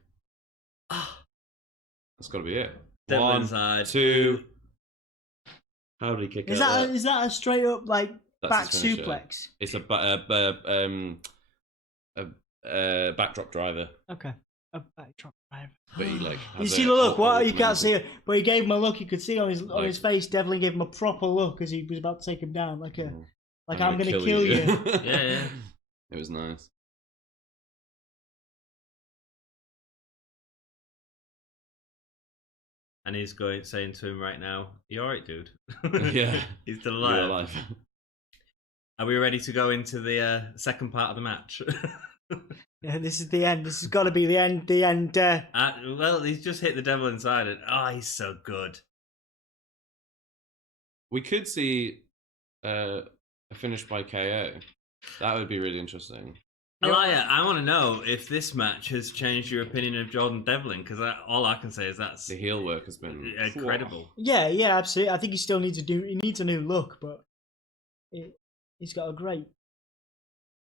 That's got to be it. Devil 1, inside. 2. How did he kick Is out? is that a straight up like That's back his finisher. suplex? It's a backdrop driver. Okay. A backdrop driver. But he like. You see the look? What you can't see it, but he gave him a look. You could see on his face. Devlin gave him a proper look as he was about to take him down, like I'm gonna kill you. Yeah. It was nice. And he's saying to him right now, "You all right, dude?" Yeah. He's still You're alive. alive. Are we ready to go into the second part of the match? Yeah, this is the end. This has got to be the end. The end. Well, he's just hit the devil inside, and he's so good. We could see a finish by KO. That would be really interesting. Elia, I want to know if this match has changed your opinion of Jordan Devlin, because all I can say is that's The heel work has been incredible. Yeah, absolutely. I think he still needs he needs a new look, but he's got a great.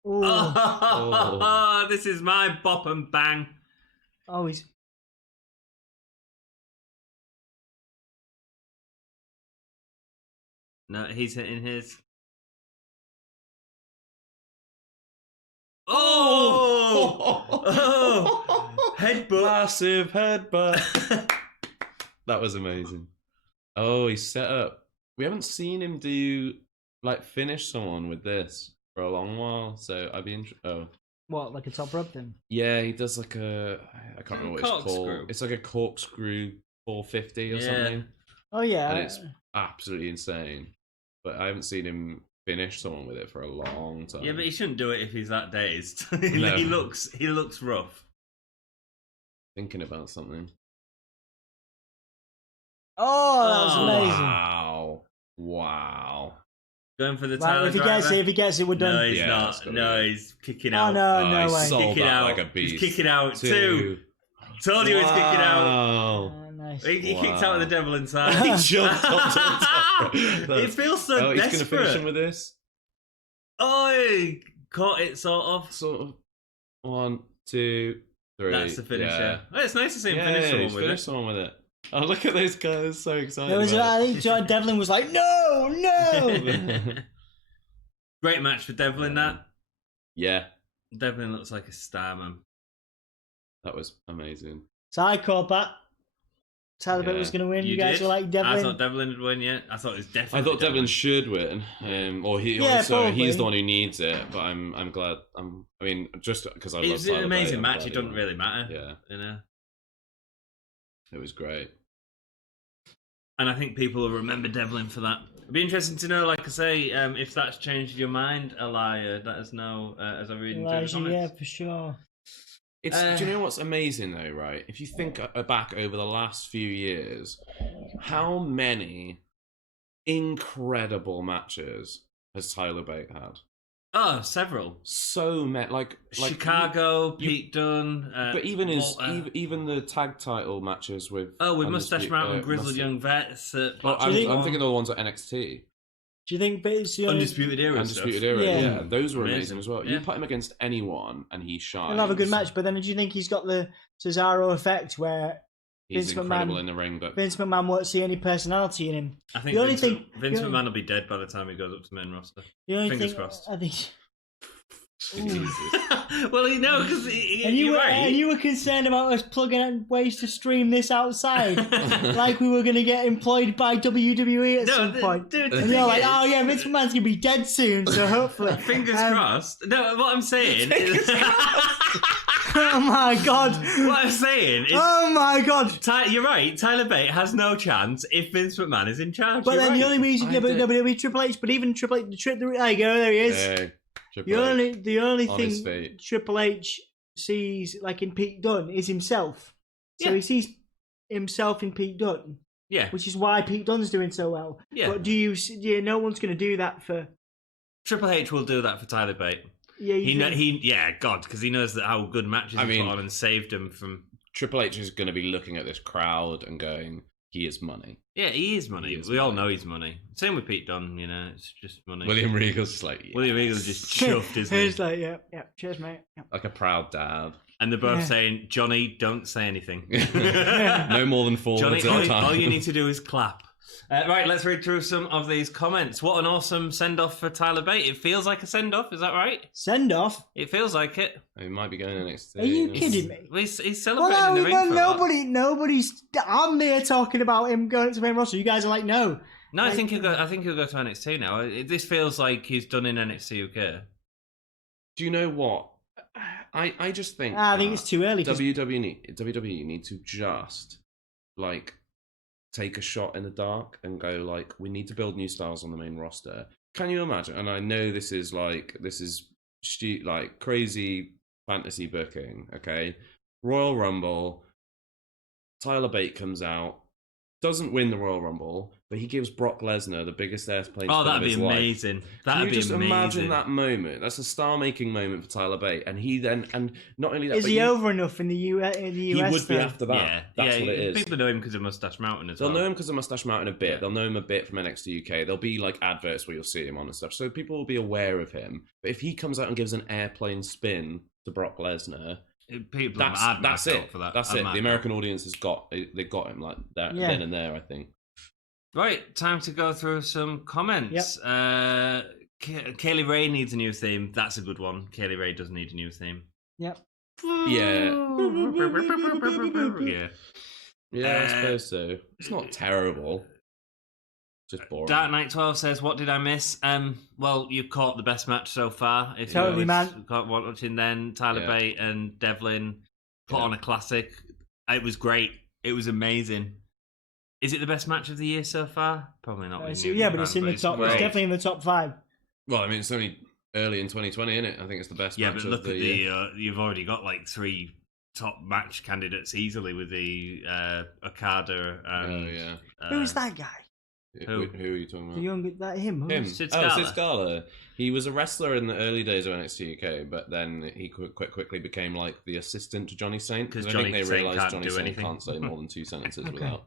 Oh, this is my bop and bang. Oh, he's. No, he's hitting his. Oh! Headbutt. Massive headbutt. That was amazing. Oh, he's set up. We haven't seen him do finish someone with this for a long while, so I'd be interested. Oh, what, like a top rope thing? Yeah, he does like I can't remember what it's called. It's like a corkscrew 450 or something. Oh yeah, and it's absolutely insane. But I haven't seen him finish someone with it for a long time. Yeah, but he shouldn't do it if he's that dazed. No. He looks rough. Thinking about something. Oh, that was amazing. Wow. Going for the Right, Tyler if he driver. gets it, we're done. No, he's Yeah, not. it's gotta No, be. he's kicking Oh out. no, He's way. sold Kicking that out. like a beast. He's kicking out. Two. Told you he was kicking out. Wow. Nice. He kicked out with the devil inside. He jumped onto the top. It feels so He's going to finish desperate. him with this. Oh, he caught it sort of. Sort of. 1, 2, 3. That's the finisher. Yeah. Oh, it's nice to see him Yeah, finish someone he's with finished it. someone with it. Oh, look at those guys. So excited. There was, about I think John Devlin was like, no. it. Great match for Devlin, that. Yeah, Devlin looks like a star, man. that was amazing. So I called that. Tyler Bate Yeah. was going to win. You, You guys did? were like Devlin. I thought Devlin would win, yeah. I thought it was definitely I thought Devlin should win, or he. Yeah, so probably. he's the one who needs it. But I'm glad. I mean, just because I love. It's an Tyler amazing Bate, I'm match. glad It he doesn't won. really matter. Yeah, You know? it was great. And I think people will remember Devlin for that. It'd be interesting to know, like I say, if that's changed your mind, Elia. Let us know as I read into the Elijah, comments. yeah, for sure. It's. Do you know what's amazing though? Right, if you think back over the last few years, how many incredible matches has Tyler Bate had? Oh, several. So many, like Chicago, Pete Dunne. But even his Walter. even the tag title matches with With Mustache Mountain, Grizzled Mustache- Young Vets. Well, Blackpool. I'm thinking of the ones at NXT, Do you think Bate's the only... Undisputed Era. Undisputed stuff. Era. Yeah. Yeah, those were Amazing. amazing as well. Yeah. You put him against anyone, and he shines. He'll have a good match, but then do you think he's got the Cesaro effect where He's Vince incredible McMahon- in the ring, but Vince McMahon won't see any personality in him? I think The only Vince, thing- Vince the- McMahon will be dead by the time he goes up to main roster. The only Fingers thing crossed. I think... Jesus. Well, you know, because And you, you're were, right. and you were concerned about us plugging in ways to stream this outside, like we were going to get employed by WWE at some point. Dude, And you're like, oh yeah, Vince McMahon's going to be dead soon, so hopefully. Fingers crossed. No, what I'm saying is... Oh my god. What I'm saying is... Oh my god. You're right, Tyler Bate has no chance if Vince McMahon is in charge. But You're then right. the only reason, yeah, but did. WWE Triple H, but even Triple H, there you go, there he is. Triple H. The only On his thing feet. Triple H sees, like in Pete Dunne, is himself. So Yeah. he sees himself in Pete Dunne, Yeah, which is why Pete Dunne's doing so well. Yeah. But no one's going to do that for... Triple H will do that for Tyler Bate. Yeah, Because he knows that how good matches I he mean- put on and saved him from... Triple H is going to be looking at this crowd and going, "He is money." Yeah, he is money. He is We all money. know he's money. Same with Pete Dunne, you know, it's just money. William Regal's just like, William Regal's just chuffed, isn't he? He's like, yeah, cheers, mate. Yeah. like a proud dad. And they're both Yeah. saying, Johnny, don't say anything. No more than 4 Johnny, words at a time. all you need to do is clap. Right, let's read through some of these comments. What an awesome send-off for Tyler Bate. It feels like a send-off, is that right? Send off? It feels like it. He might be going to NXT. Are you kidding me? He's Well, celebrating no, the ring for that. nobody's. I'm there talking about him going to main roster. You guys are like, no. No, I think he'll go to NXT now. This feels like he's done in NXT UK. Do you know what? I just think I think it's too early. 'cause- WWE need to just like take a shot in the dark and go like, we need to build new stars on the main roster. Can you imagine? And I know this is like crazy fantasy booking. Okay, Royal Rumble. Tyler Bate comes out, doesn't win the Royal Rumble, but he gives Brock Lesnar the biggest airplane. Oh, spin that'd of be his life. amazing. Can That'd you be just amazing. imagine that moment? That's a star-making moment for Tyler Bate, and he then, and not only that, Is but he over enough in the US? he would be though? after that. Yeah, That's what it is. People know him because of Mustache Mountain as They'll well. know him because of Mustache Mountain a bit. Yeah. They'll know him a bit from NXT UK. There'll be like adverts where you'll see him on and stuff. So people will be aware of him. But if he comes out and gives an airplane spin to Brock Lesnar, People, that's I'd that's mark out it. for that. That's I'd it. mark The out. American audience they've got him like that Yeah. then and there. I think. Right, time to go through some comments. Kaylee Ray needs a new theme. That's a good one. Kaylee Ray does need a new theme. Yep. Yeah. Yeah. Yeah, I suppose so. It's not terrible. Just boring. Dark Knight 12 says, "What did I miss?" Well, you caught the best match so far. If Totally, you man. caught watching then, Tyler Yeah. Bate and Devlin put Yeah. on a classic. It was great. It was amazing. Is it the best match of the year so far? Probably not. But it's in the top. It's great. definitely in the top 5. Well, I mean, it's only early in 2020, isn't it? I think it's the best Yeah, match but of look the at year. you've already got like 3 top match candidates easily with the Okada. And, Oh yeah. Who's that guy? Who? Who are you talking The about? young, that him. Him. Sid Oh, Scala. Sid Scala. He was a wrestler in the early days of NXT UK, but then he quite quickly became like the assistant to Johnny Saint. Because I Johnny think they Saint realised can't Johnny do Saint anything. can't say more than 2 sentences Okay. without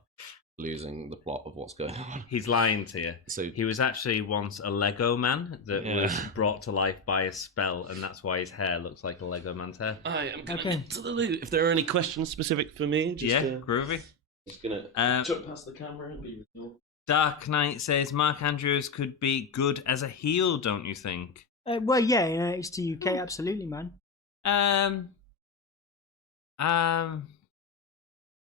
losing the plot of what's going on. He's lying to you. So He was actually once a Lego man that Yeah. was brought to life by a spell, and that's why his hair looks like a Lego man's hair. I am going to Okay. get to the loot. If there are any questions specific for me, Groovy. just going to jump past the camera and be with you. Dark Knight says Mark Andrews could be good as a heel, don't you think? Well, yeah, in NXT UK, absolutely, man.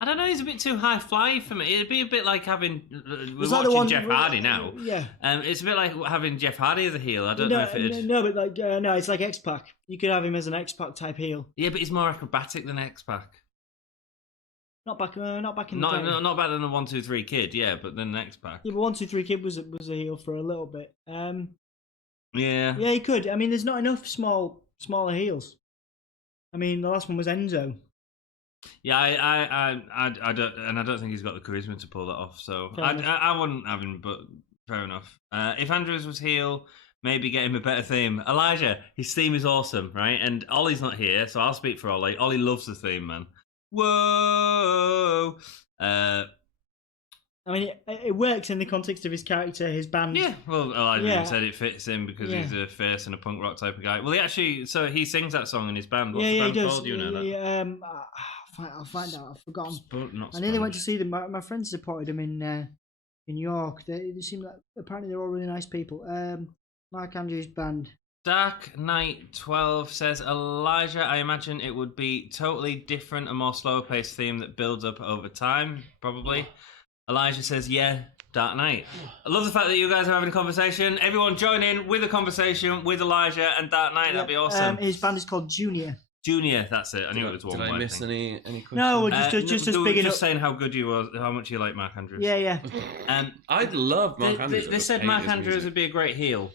I don't know. He's a bit too high fly for me. It'd be a bit like having we're that the watching one- Jeff Hardy now. Yeah. It's a bit like having Jeff Hardy as a heel. I don't know if it'd. No, but like no, it's like X-Pac. You could have him as an X-Pac type heel. Yeah, but he's more acrobatic than X-Pac. Not back in the day. Not better than the 1, 2, 3 Kid. Yeah, but then the X-Pac. Yeah, but 1, 2, 3 Kid was a heel for a little bit. Yeah. Yeah, he could. I mean, there's not enough smaller heels. I mean, the last one was Enzo. Yeah, I don't, and I don't think he's got the charisma to pull that off. So Fair enough. I wouldn't have him, but fair enough. If Andrews was heel, maybe get him a better theme. Elijah, his theme is awesome, right? And Ollie's not here, so I'll speak for Ollie. Ollie loves the theme, man. Whoa. I mean, it works in the context of his character, his band. Yeah, well, Elijah Yeah. even said it fits him because he's a face and a punk rock type of guy. Well, he sings that song in his band. What's the he band does. called? You know that? Yeah, I'll find out. I've forgotten. Not I nearly went to Sponge. see them. My friends supported them in York. They seem like apparently they're all really nice people. Mark Andrews' band. Dark Knight 12 says, Elijah, I imagine it would be totally different, a more slower paced theme that builds up over time, probably. Elijah says, yeah, Dark Knight. I love the fact that you guys are having a conversation. Everyone join in with a conversation with Elijah and Dark Knight. That'd be awesome. His band is called Junior. Junior, that's it. I knew it was one Did I word miss thing. any questions? No, we're just we were big just enough. saying how good you was, how much you like Mark Andrews. Yeah. I'd love Mark Andrews. I They just said hate Mark his Andrews music. would be a great heel.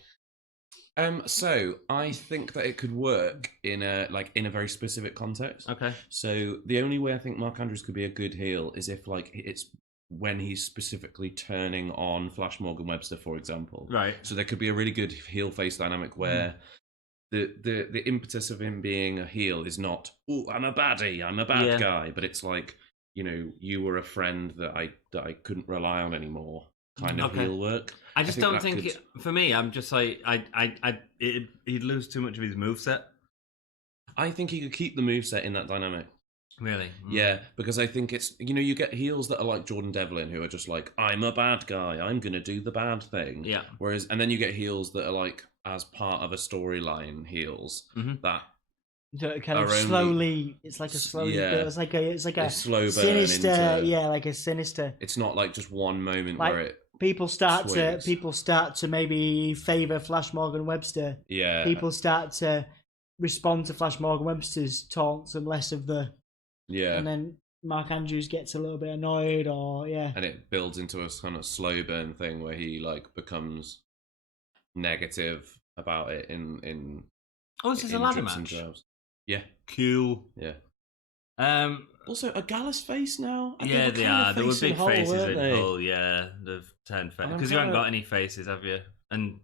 So I think that it could work in a very specific context. Okay. So the only way I think Mark Andrews could be a good heel is if it's when he's specifically turning on Flash Morgan Webster, for example. Right. So there could be a really good heel face dynamic where the impetus of him being a heel is not, oh, I'm a baddie, I'm a bad guy, but it's like, you were a friend that I couldn't rely on anymore. Kind of heel work. I just don't think that for me, I'm just like he'd lose too much of his moveset. I think he could keep the moveset in that dynamic. Really? Yeah, because I think it's you get heels that are like Jordan Devlin who are just like, I'm a bad guy, I'm gonna do the bad thing. Yeah. And then you get heels that are like as part of a storyline heels that Kind of are slowly. It's like a slowly. Yeah. It's like a slow burn sinister. into, Yeah, like a sinister. It's not like just one moment Like, where it people start swings. to maybe favor Flash Morgan Webster. Yeah. People start to respond to Flash Morgan Webster's taunts and less of the. Yeah. And then Mark Andrews gets a little bit annoyed, or And it builds into a kind of slow burn thing where he like becomes negative about it in Oh, this is a in ladder drips and match. drabs. Yeah. Cool. Yeah. Also, a Gallus face now? Yeah, they are. There were big Hull, faces weren't in they? Hull. Yeah, they've turned face I'm because you haven't kinda- got any faces, have you? And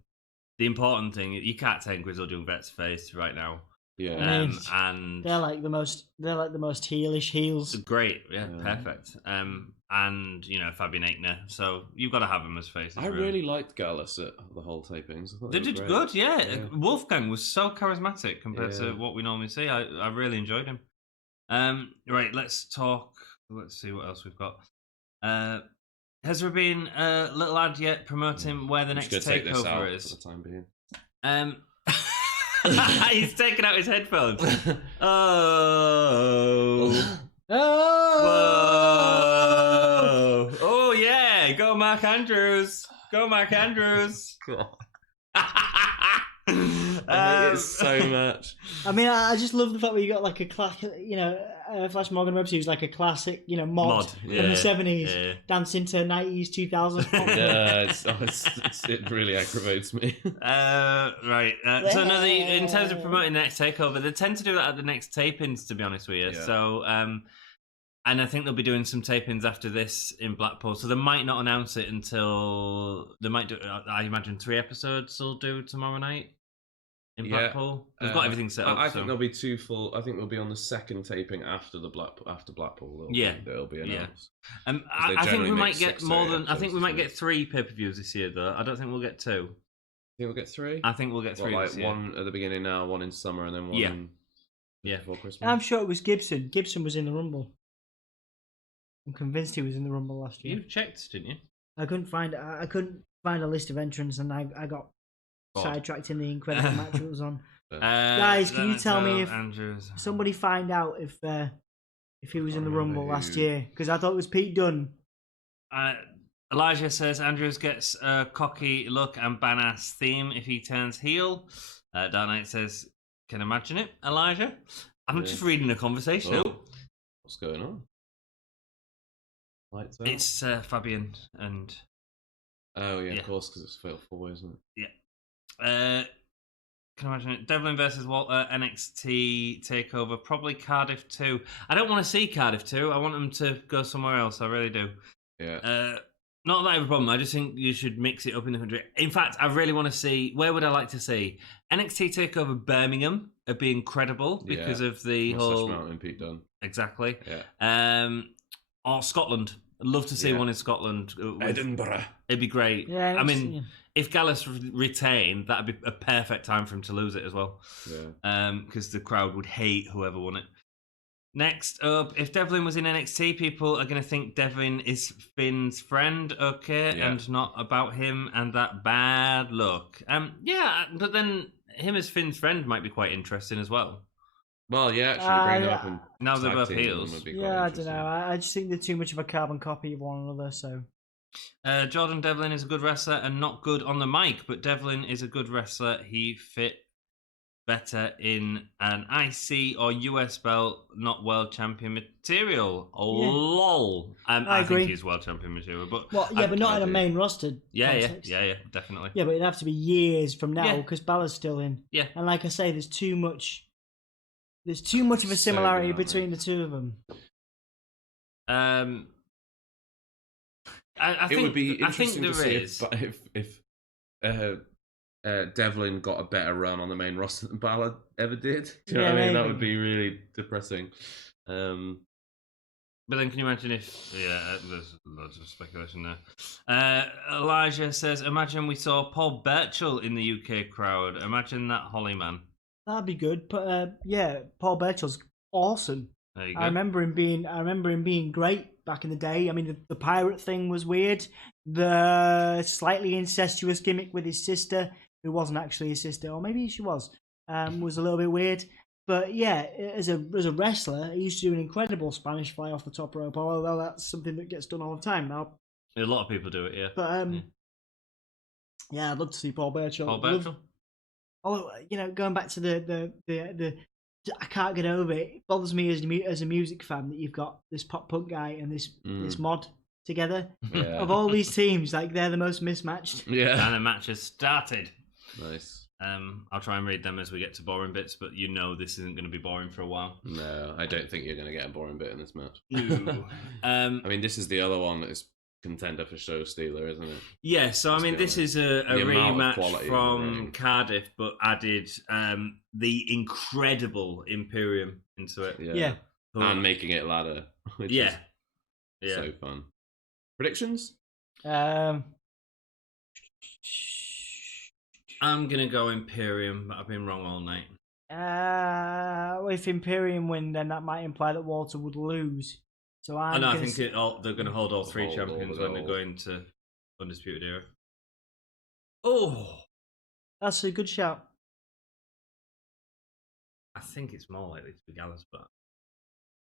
the important thing, you can't take Grizzled Young Vet's face right now. Yeah. I mean, And they're like the most heelish heels. great, yeah, Yeah. perfect. And Fabian Aichner. So you've got to have them as faces. I really liked Gallus at the whole tapings. I thought They were did great. good, yeah. Yeah. Wolfgang was so charismatic compared Yeah. to what we normally see. I really enjoyed him. Right, let's talk. Let's see what else we've got. Has there been a little ad yet promoting where the I'm next just gonna take this out takeover for is? the time being. He's taking out his headphones. Oh. Oh! Whoa. Oh, yeah. Go, Mark Andrews. Go, Mark Andrews. I hate it so much. I mean, I just love the fact that you got like a classic, Flash Morgan Webster who's like a classic, mod from yeah, the 70s, yeah. dancing to 90s, 2000s pop. Yeah, it really aggravates me. Right. So another, in terms of promoting the next takeover, they tend to do that at the next tapings, to be honest with you. Yeah. So And I think they'll be doing some tapings after this in Blackpool, so they might not announce it until they might do. I imagine 3 episodes they'll do tomorrow night in Blackpool. They've got everything set up. I think there'll be 2 full. I think they'll be on the second taping after Blackpool. They'll be announced. I think we might get more than. I think we might get 3 pay-per-views this year, though. I don't think we'll get 2. You think we'll get 3? I think we'll get 3. Like one at the beginning now, one in summer, and then one. Before Christmas. I'm sure it was Gibson. Gibson was in the Rumble. I'm convinced he was in the Rumble last year. You checked, didn't you? I couldn't find a list of entrants, and I got sidetracked in the incredible match it was on. Guys, can you tell me if somebody find out if he was in the Rumble last year? Because I thought it was Pete Dunne. Elijah says Andrews gets a cocky look and badass theme if he turns heel. Dark Knight says, can imagine it, Elijah. I'm just reading a conversation. Oh, what's going on? It's Fabian and. Oh yeah, of course, because it's Fatal 4, isn't it? Yeah. Can I imagine it? Devlin versus Walter, NXT Takeover, probably Cardiff 2. I don't want to see Cardiff 2. I want them to go somewhere else. I really do. Yeah. Not that I have a problem. I just think you should mix it up in the country. In fact, I really want to see. Where would I like to see NXT Takeover Birmingham? It'd be incredible because of the whole Mountain Pete Dunne. Exactly. Yeah. Or Scotland. I'd love to see one in Scotland. Edinburgh. It'd be great. Yeah, I mean, if Gallus retained, that'd be a perfect time for him to lose it as well. Yeah. Because the crowd would hate whoever won it. Next up, if Devlin was in NXT, people are going to think Devlin is Finn's friend, and not about him and that bad look. But then him as Finn's friend might be quite interesting as well. Well, yeah, actually bring them up and now they're both heels. Yeah, I don't know. I just think they're too much of a carbon copy of one another. So, Jordan Devlin is a good wrestler and not good on the mic, but Devlin is a good wrestler. He fit better in an IC or US belt, not world champion material. Lol. I agree. think he's world champion material, but but not in a main roster. Yeah, definitely. Yeah, but it'd have to be years from now because Balor's still in. Yeah, and like I say, there's too much. There's too much of a similarity between the two of them. I think it would be interesting to see if Devlin got a better run on the main roster than Balor ever did. Do you know what I mean? Maybe. That would be really depressing. But then can you imagine if... Yeah, there's loads of speculation there. Elijah says, imagine we saw Paul Burchill in the UK crowd. Imagine that Holly man. That'd be good. But Paul Burchill's awesome. There you go. I remember him being great back in the day. I mean, the pirate thing was weird. The slightly incestuous gimmick with his sister, who wasn't actually his sister, or maybe she was a little bit weird. But yeah, as a wrestler, he used to do an incredible Spanish fly off the top rope. Although that's something that gets done all the time now. A lot of people do it, yeah. But I'd love to see Paul Burchill. Paul Burchill. Going back to the I can't get over it. It bothers me as a music fan that you've got this pop punk guy and this mod together. Yeah. Of all these teams, like they're the most mismatched. Yeah. And the match has started. Nice. I'll try and read them as we get to boring bits, but this isn't going to be boring for a while. No, I don't think you're going to get a boring bit in this match. No. I mean, this is the other one that is contender for show stealer, isn't it? Yeah, so I mean, this is a rematch from Cardiff, but added the incredible Imperium into it. Yeah. Cool. And making it ladder. Which is so fun. Predictions? I'm gonna go Imperium, but I've been wrong all night. If Imperium win, then that might imply that Walter would lose. So I think they're going to hold all 3 champions when they go into Undisputed Era. Oh, that's a good shout. I think it's more likely to be Gallus, but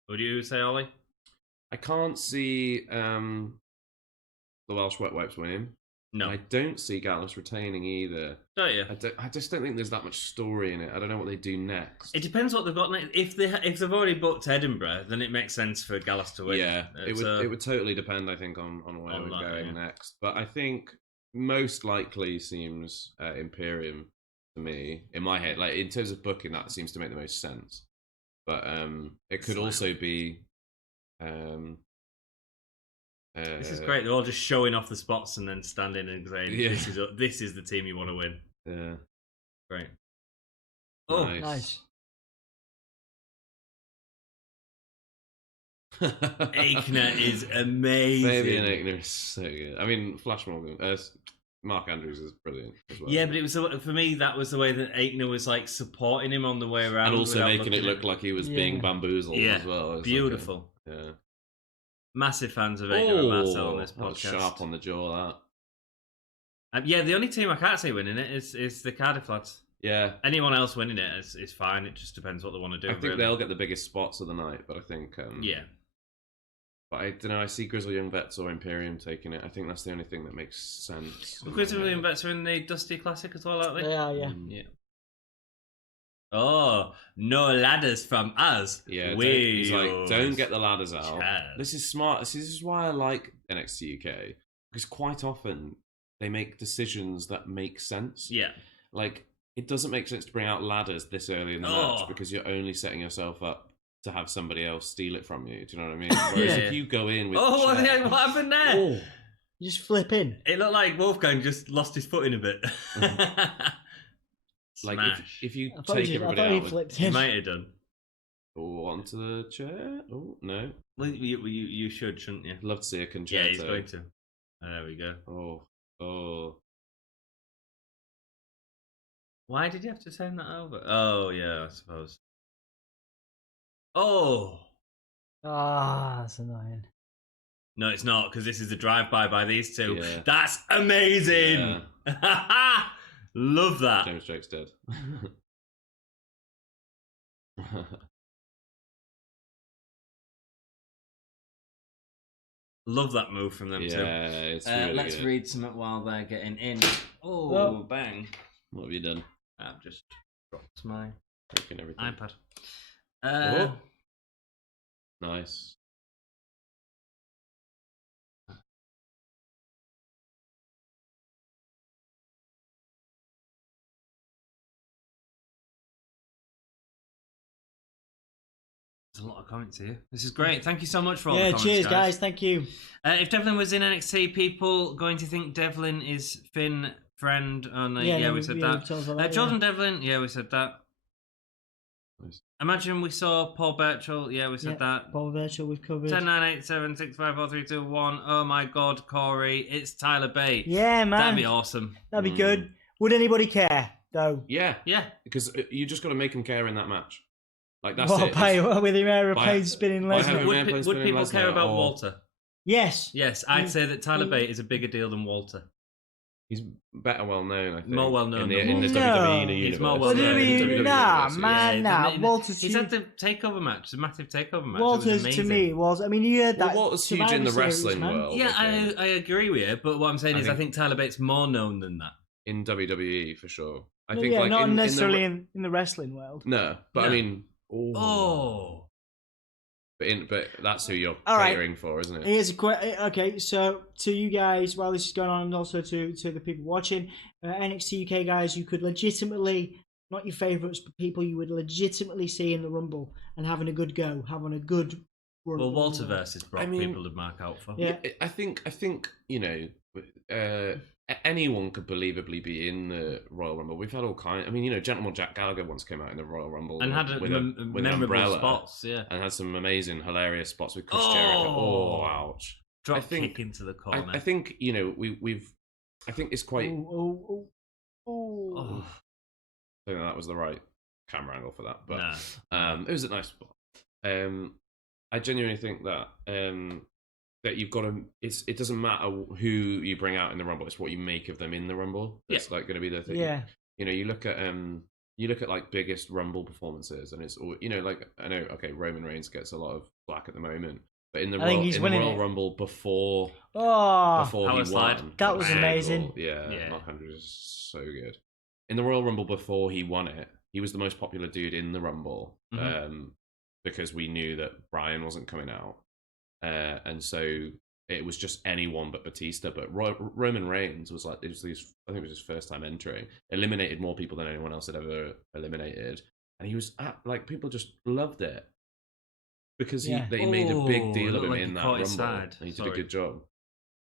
would you say, Ollie? I can't see the Welsh Wet Wipes winning. No, I don't see Gallus retaining either. Don't you? I just don't think there's that much story in it. I don't know what they do next. It depends what they've got next. If they've already booked Edinburgh, then it makes sense for Gallus to win. Yeah, it would totally depend, I think, on where we're going next. But I think most likely seems Imperium to me in my head. Like in terms of booking, that seems to make the most sense. But it could also be This is great. They're all just showing off the spots and then standing and saying, Yeah. "This is the team you want to win." Yeah. Great. Oh, Nice. Aichner is amazing. Fabian Aichner is so good. I mean, Flash Morgan, Mark Andrews is brilliant as well. Yeah, but it was for me. That was the way that Aichner was like supporting him on the way around, and also without making it look like he was being bamboozled as well. It's beautiful. Like yeah. Massive fans of Aichner and Marcel on this that was podcast. sharp on the jaw. That. Yeah, the only team I can't see winning it is the Cardiff lads. Yeah. Anyone else winning it is fine. It just depends what they want to do. I think they'll get the biggest spots of the night, but I think yeah. But I don't know. I see Grizzly Young Vets or Imperium taking it. I think that's the only thing that makes sense. Well, Grizzly Young Vets are in the Dusty Classic as well, aren't they? Yeah. Yeah. Oh, no ladders from us. Yeah, he's like, don't get the ladders out. This is smart. This is why I like NXT UK, because quite often they make decisions that make sense. Yeah. Like, it doesn't make sense to bring out ladders this early in the match because you're only setting yourself up to have somebody else steal it from you. Do you know what I mean? Whereas if you go in with what happened there? You just flip in. It looked like Wolfgang just lost his footing a bit. Like if you I thought take he everybody out, flipped you in. might have done. Oh, onto the chair. Oh no. Well, you should, shouldn't you? Love to see a concerto. Yeah, he's going to. There we go. Oh. Why did you have to turn that over? Oh yeah, I suppose. Oh. That's annoying. No, it's not, because this is a drive-by by these two. Yeah. That's amazing! Yeah. Love that. James Drake's dead. Love that move from them too. Yeah, it's really let's good. read something while they're getting in. Oh, bang. What have you done? I've just dropped my Taking everything. iPad. Nice. There's a lot of comments here. This is great. Thank you so much for all the comments, cheers, guys. Thank you. If Devlin was in NXT, people going to think Devlin is Finn friend. Oh, no, we said that. Jordan Devlin, we said that. Nice. Imagine we saw Paul Burchill. Yeah, we said that. Paul Burchill, we've covered. 10, 9, 8, 7, 6, 5, 4, 3, 2, 1. Oh my God, Corey, it's Tyler Bate. Yeah, man. That'd be awesome. That'd be good. Would anybody care, though? Yeah. Because you just got to make him care in that match. Like, that's it. With the aeroplane spinning Lesnar. Would people care about Walter? Yes. Yes, I'd say that Tyler Bate is a bigger deal than Walter. He's better well known, I think. More well known in the WWE universe. He's more well known. Walter's he's had the takeover match, the massive takeover match. Walter's to me was. I mean, you heard that. Walter's huge in the wrestling world. Yeah, I agree with you. But what I'm saying is, I think Tyler Bate's more known than that in WWE for sure. I think like not necessarily in the wrestling world. No, but I mean, but that's who you're catering for, isn't it? Here's a question. Okay, so to you guys, while this is going on, and also to the people watching, NXT UK guys, you could legitimately, not your favourites, but people you would legitimately see in the Rumble and having a good go, having a good run. Well, Walter versus Brock, people would mark out for. Yeah, I think anyone could believably be in the Royal Rumble. We've had all kinds. I mean, Gentleman Jack Gallagher once came out in the Royal Rumble and had with an memorable umbrella, spots, and had some amazing, hilarious spots with Chris Jericho. Oh, ouch! Drop kick into the corner. I think we've. I think it's quite. Oh. I think that was the right camera angle for that, but nah. It was a nice spot. I genuinely think that. That you've got to. It doesn't matter who you bring out in the Rumble. It's what you make of them in the Rumble. It's like going to be the thing. Yeah. You look at like biggest Rumble performances, and it's all like I know. Okay, Roman Reigns gets a lot of flack at the moment, but in the Royal Rumble before he won, that was amazing. Yeah, Mark Andrews is so good. In the Royal Rumble before he won it, he was the most popular dude in the Rumble, because we knew that Bryan wasn't coming out. And so it was just anyone but Batista. But Roman Reigns was like, I think it was his first time entering, eliminated more people than anyone else had ever eliminated. And he was like, people just loved it because Yeah. they made a big deal of looked him like in he that caught his Rumble, side. and he did a Sorry. good job.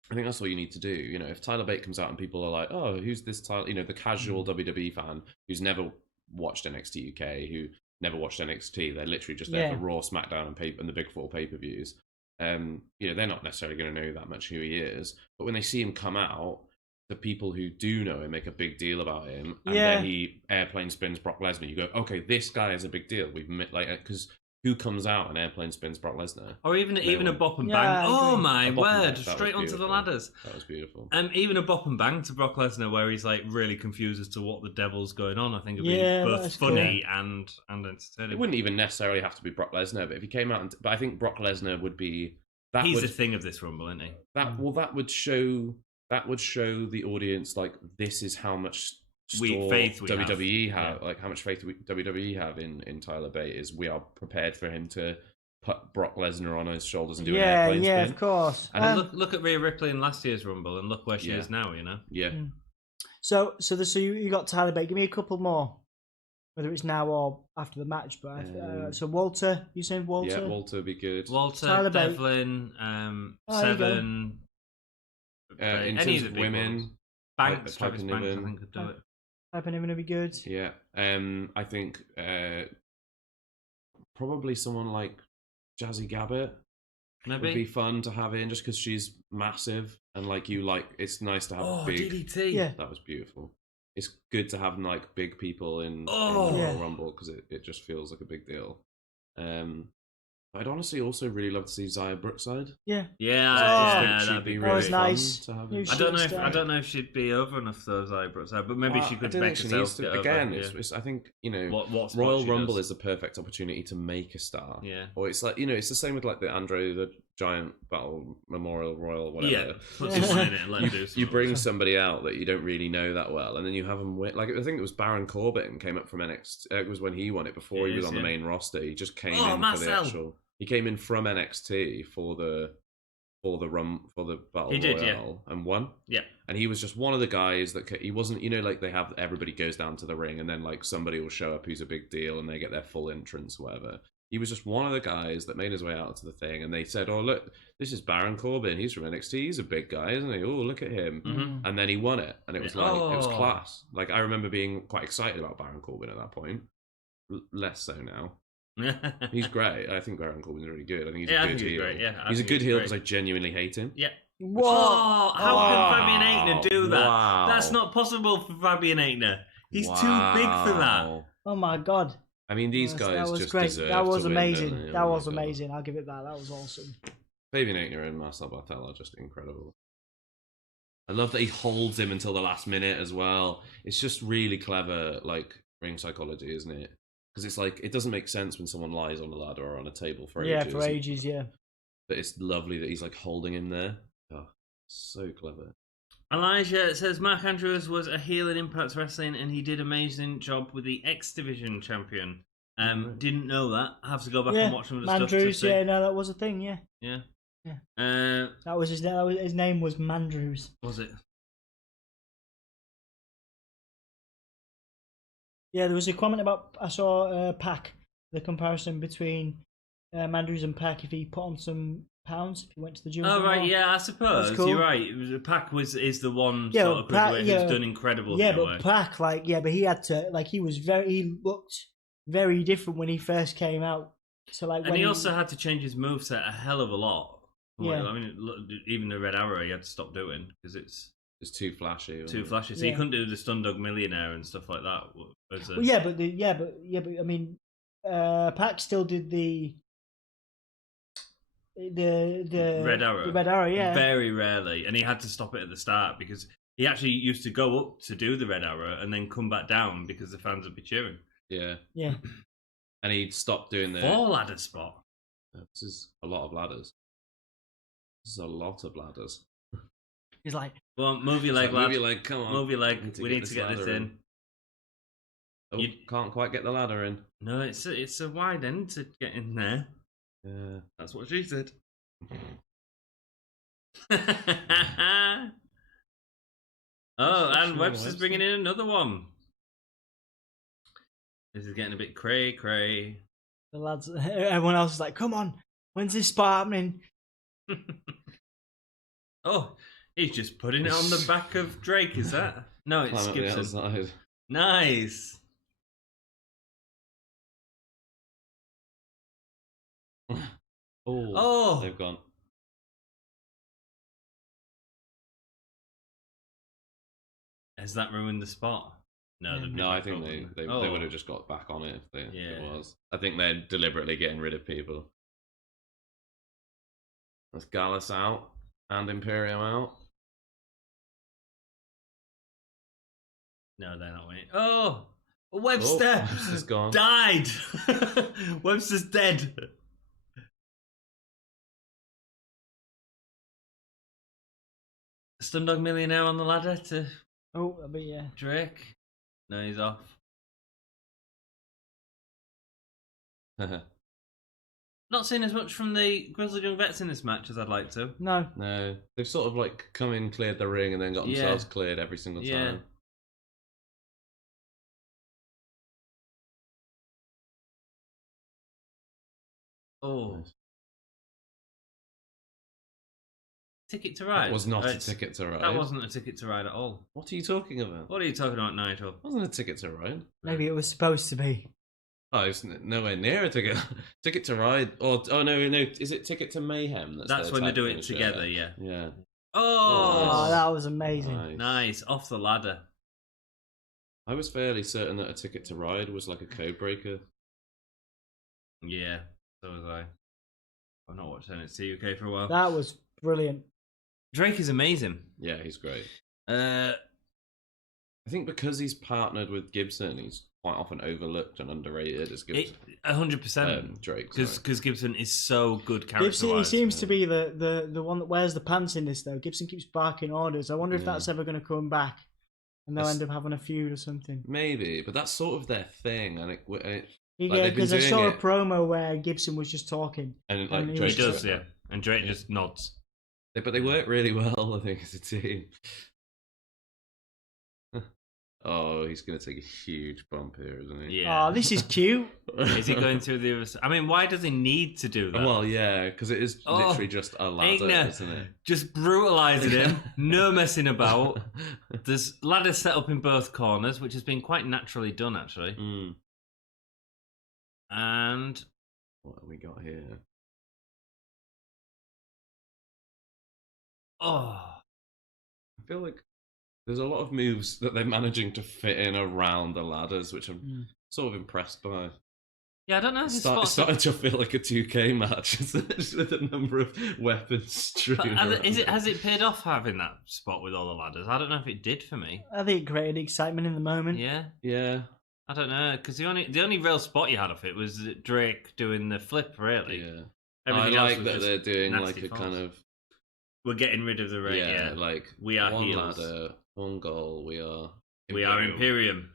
I think that's all you need to do. You know, if Tyler Bate comes out and people are like, "Oh, who's this Tyler?" You know, the casual WWE fan who's never watched NXT UK, who never watched NXT, they're literally just there Yeah. for Raw, SmackDown, and the Big Four pay-per-views. You know, they're not necessarily going to know that much who he is, but when they see him come out, the people who do know him make a big deal about him, and Yeah. then he airplane spins Brock Lesnar. You go, okay, this guy is a big deal. We've like, because who comes out and airplane spins Brock Lesnar? Or even a one. bop and Yeah, bang. I Oh agree. my A bop and word! bang, that was Straight onto the beautiful. ladders. That was beautiful. Even a bop and bang to Brock Lesnar, where he's like really confused as to what the devil's going on. I think it'd Yeah, be both that's funny and entertaining. It wouldn't even necessarily have to be Brock Lesnar, but if he came out, but I think Brock Lesnar would be. He's the thing of this Rumble, isn't he? That would show the audience like this is how much faith we WWE have. have, like how much faith WWE have in Tyler Bate is we are prepared for him to put Brock Lesnar on his shoulders and do an airplane spin. Of course. And look at Rhea Ripley in last year's Rumble, and look where she Yeah. is now. You know. Yeah. So you got Tyler Bate. Give me a couple more, whether it's now or after the match. But so Walter, you saying Walter? Yeah, Walter would be good. Walter, Tyler Bate. Devlin, there you go. Seven. In any terms of of the big women, ones. Banks, Piper Travis Banks, I Niven. think could do it. Piper Niven would be good. Yeah. I think probably someone like Jazzy Gabbert would be Maybe. fun to have in, just because she's massive and it's nice to have a big. DDT. Yeah. That was beautiful. It's good to have like big people in the Oh. Royal Yeah. Rumble because it just feels like a big deal. I'd honestly also really love to see Zaya Brookside. Yeah, I think that'd she'd be be really was nice. fun to have. You in. I don't know if Superstar. she'd be over enough for those eyebrows, but maybe she I could don't make think she needs herself get to. Again, over. it's I think What spot Royal she Rumble does. is the perfect opportunity to make a star. Yeah. Or it's like it's the same with like the Andre the Giant Battle Memorial Royal whatever. Yeah, put someone in it and let them do You something. bring somebody out that you don't really know that well, and then you have them win. Like I think it was Baron Corbin came up from NXT. It was when he won it before It he was is, on the yeah. main roster. He just came Oh, in for the Marcel. actual. He came in from NXT for the Battle He did, Royale and won. Yeah. And he was just one of the guys that he wasn't. Like they have everybody goes down to the ring, and then like somebody will show up who's a big deal, and they get their full entrance, or whatever. He was just one of the guys that made his way out to the thing, and they said, "Oh look, this is Baron Corbin. He's from NXT. He's a big guy, isn't he? Oh look at him." Mhm. And then he won it, and it was like it was Oh. class. Like I remember being quite excited about Baron Corbin at that point. Less so now. He's great. I think Baron Corbin's really good. I think he's Yeah, I a good think he's heel. great, yeah, I He's a think good he's heel great. because I genuinely hate him. Yeah. What? Oh, how Wow. can Fabian Aichner do that? Wow. That's not possible for Fabian Aichner. He's too big for that. Wow. Oh my god. I mean, these Yes, guys that was just great. deserve That was to win, amazing. don't they? That Oh my was God. amazing. I'll give it that. That was awesome. Fabian Aichner and Marcel Bartel are just incredible. I love that he holds him until the last minute as well. It's just really clever, like ring psychology, isn't it? Because it's like it doesn't make sense when someone lies on a ladder or on a table for ages. For ages, yeah. But it's lovely that he's like holding him there. Oh, so clever. Elijah says Mark Andrews was a heel in Impact Wrestling and he did amazing job with the X Division champion. Didn't know that. I have to go back and watch some of the stuff to Mandrews, see. yeah, no, that was a thing, yeah. Yeah. Yeah. That was his name was Mandrews. Was it? Yeah, there was a comment about I saw Pac, the comparison between Mandrews and Pac if he put on some pounds, if he went to the gym. Oh right, more. yeah, I suppose cool. you're right. It was, Pac is the one Yeah, sort of Pac, cruiserweight yeah. who's done incredible. Yeah, in a but way. Pac, but he had to, he looked very different when he first came out. So and he also had to change his moveset a hell of a lot. Yeah. I mean, look, even the Red Arrow he had to stop doing because it's too flashy. too wasn't it? flashy. So you couldn't do the Stundog Millionaire and stuff like that. Well, but I mean, Pac still did the Red Arrow. The Red Arrow, yeah. Very rarely, and he had to stop it at the start because he actually used to go up to do the Red Arrow and then come back down because the fans would be cheering. Yeah. Yeah. And he'd stop doing the. 4 ladder spot. This is a lot of ladders. This is a lot of ladders. He's like, Well, move your leg, lad. Move your leg, come on. Move your leg. We need this to get this ladder in. Oh, You- can't quite get the ladder in. No, it's a wide end to get in there. Yeah. That's what she said. Oh, and Sure, Webster's Webster. bringing in another one. This is getting a bit cray. the lads, everyone else is like, come on, When's this spot happening? Oh, he's just putting it on the back of Drake, is that? No, it's Climb up the Gibson. outside. Nice. Oh. They've gone. Has that ruined the spot? No, Yeah. No, I think they would have just got back on it if it was. I think they're deliberately getting rid of people. That's Gallus out and Imperium out. No, they're not winning. Oh, Webster Webster's gone. died. Webster's dead. Slumdog Millionaire on the ladder to Yeah. Drake. No, he's off. Not seen as much from the Grizzled Young Vets in this match as I'd like to. No. No, they've sort of like come in, cleared the ring, and then got themselves cleared every single time. Oh. Nice. Ticket to Ride? That was not a ticket to ride. That wasn't a ticket to ride at all. What are you talking about? What are you talking about, Nigel? It wasn't a ticket to ride. Maybe it was supposed to be. Oh, it's nowhere near a ticket. Ticket to ride. Or no. Is it Ticket to Mayhem? That's when they do it together. Yeah. Yeah. Oh, that was amazing. Nice. Off the ladder. I was fairly certain that a Ticket to Ride was like a code breaker. Yeah, so was I. I've not watched NXT UK for a while. That was brilliant. Drake is amazing. Yeah, he's great. I think because he's partnered with Gibson, he's quite often overlooked and underrated as Gibson. 100%. Drake, because Gibson is so good character. He seems to be the one that wears the pants in this though. Gibson keeps barking orders. I wonder if that's ever going to come back, and they'll end up having a feud or something. Maybe, but that's sort of their thing, and yeah, because I saw a promo where Gibson was just talking, and Drake does, yeah, and Drake just nods. But they work really well, I think, as a team. Oh, he's going to take a huge bump here, isn't he? Yeah. Oh, this is cute. Is he going through the other side? I mean, why does he need to do that? Well, yeah, because it is literally just a ladder, isn't it? Just brutalising him, no messing about. There's ladders set up in both corners, which has been quite naturally done, actually. Mm. And what have we got here? Oh, I feel like there's a lot of moves that they're managing to fit in around the ladders, which I'm sort of impressed by. Yeah, I don't know if it's starting to feel like a 2K match with a number of weapons strewn around. Has it paid off having that spot with all the ladders? I don't know if it did for me. I think it created excitement in the moment. Yeah. I don't know, because the only real spot you had of it was Drake doing the flip, really. Yeah. Everything I like that they're doing like a kind of... We're getting rid of the ring, yeah. Like we are one heels. Ladder, one goal, we are Imperium. We are Imperium.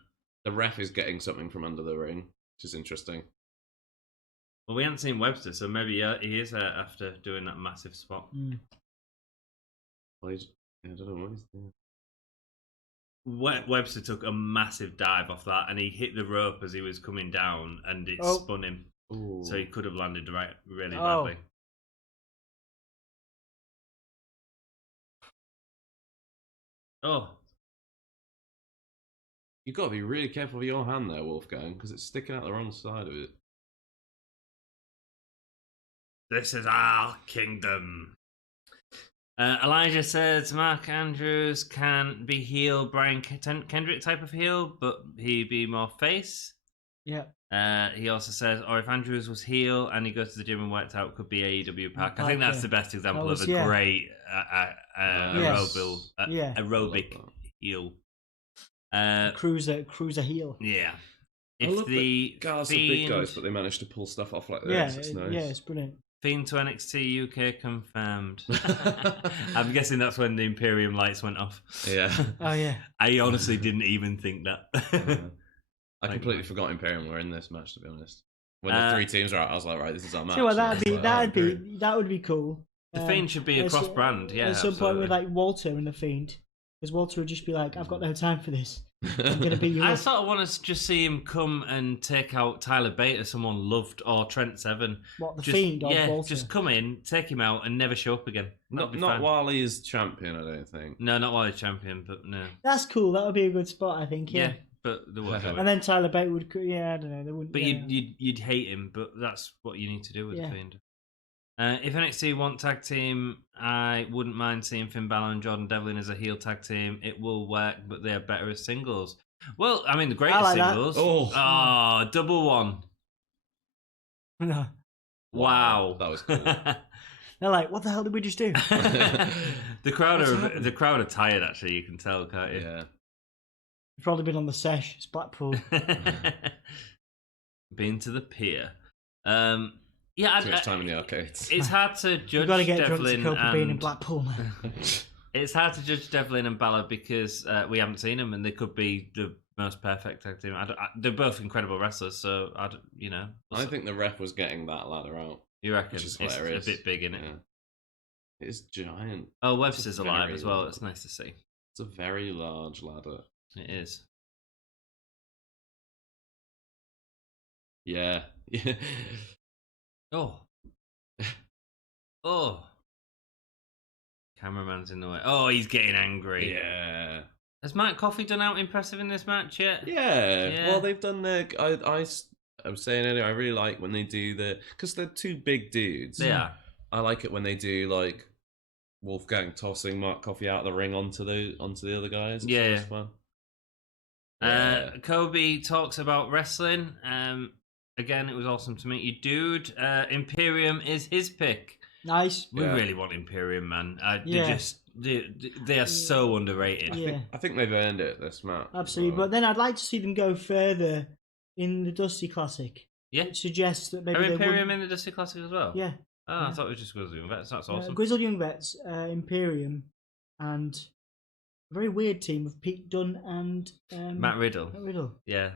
The ref is getting something from under the ring, which is interesting. Well, we haven't seen Webster, so maybe he is after doing that massive spot. Well, I don't know what he's doing. Webster took a massive dive off that, and he hit the rope as he was coming down, and it spun him. Ooh. So he could have landed really badly. Oh. You've got to be really careful with your hand there, Wolfgang, because it's sticking out the wrong side of it. This is our kingdom. Elijah says Mark Andrews can be heel, Brian Kendrick type of heel, but he'd be more face. Yeah. He also says, or if Andrews was heel and he goes to the gym and worked out, could be AEW Pac. I think that's the best example of a great aerobic heel. Cruiser heel. Yeah. If the guys are big guys, but they managed to pull stuff off like this. It's nice. Yeah, it's brilliant. Fiend to NXT UK confirmed. I'm guessing that's when the Imperium lights went off. Yeah. Oh yeah. I honestly didn't even think that. I completely forgot Imperium were in this match, to be honest. When the three teams are out, I was like, right, this is our match. So that would be cool. The Fiend should be a cross brand, yeah. At some point with like Walter and the Fiend. because Walter would just be like, "I've got no time for this. I'm gonna beat you I up." sort of want to just see him come and take out Tyler Bate as someone loved, or Trent Seven. What, the Just, Fiend or yeah, Walter? just come in, take him out, and never show up again. That'd be Not fine. while he's champion, I don't think. No, not while he's champion, but no. That's cool. That would be a good spot, I think. Yeah, Yeah. but they won't do it. And then Tyler Bate would. Yeah, I don't know. They wouldn't. But yeah. you'd hate him, but that's what you need to do with Yeah. the Fiend. If NXT want tag team, I wouldn't mind seeing Finn Balor and Jordan Devlin as a heel tag team. It will work, but they're better as singles. Well, I mean, the greatest like that. singles. Oh. Double one. No. Wow. That was cool. They're like, what the hell did we just do? The crowd are tired. Actually, you can tell, can't you? Yeah. You've probably been on the sesh. It's Blackpool. Been to the pier. Yeah, Too much time in the arcades. it's hard to judge You've got to get drunk Devlin to cope with being in and Blackpool, man. it's hard to judge Devlin and Balor because we haven't seen them, and they could be the most perfect tag team. They're both incredible wrestlers, so I think the ref was getting that ladder out. You reckon Which is it's hilarious. a bit big, isn't it? Yeah. It's giant. Oh, Webster's It's alive very as well. large. It's nice to see. It's a very large ladder. It is. Yeah. Yeah. Oh. Oh. Cameraman's in the way. Oh, he's getting angry. Yeah. Has Matt Coffey done out impressive in this match yet? Yeah. Well, they've done their. I was saying earlier, I really like when they do because they're two big dudes. They are. I like it when they do like Wolfgang tossing Mark Coffey out of the ring onto the other guys. Yeah, It's yeah. fun. Yeah. Kobe talks about wrestling. Again, it was awesome to meet you, dude. Imperium is his pick. Nice. We Yeah. really want Imperium, man. Yeah. They are so underrated. Yeah, I think they've earned it this match. absolutely. But then I'd like to see them go further in the Dusty Classic. Yeah. It suggests that maybe Are they Imperium wouldn't- in the Dusty Classic as well? Yeah. Oh, Yeah. I thought it was just Grizzly Young Vets. That's awesome. Grizzled Young Vets, Imperium, and a very weird team of Pete Dunne and Matt Riddle. Matt Riddle. Yeah.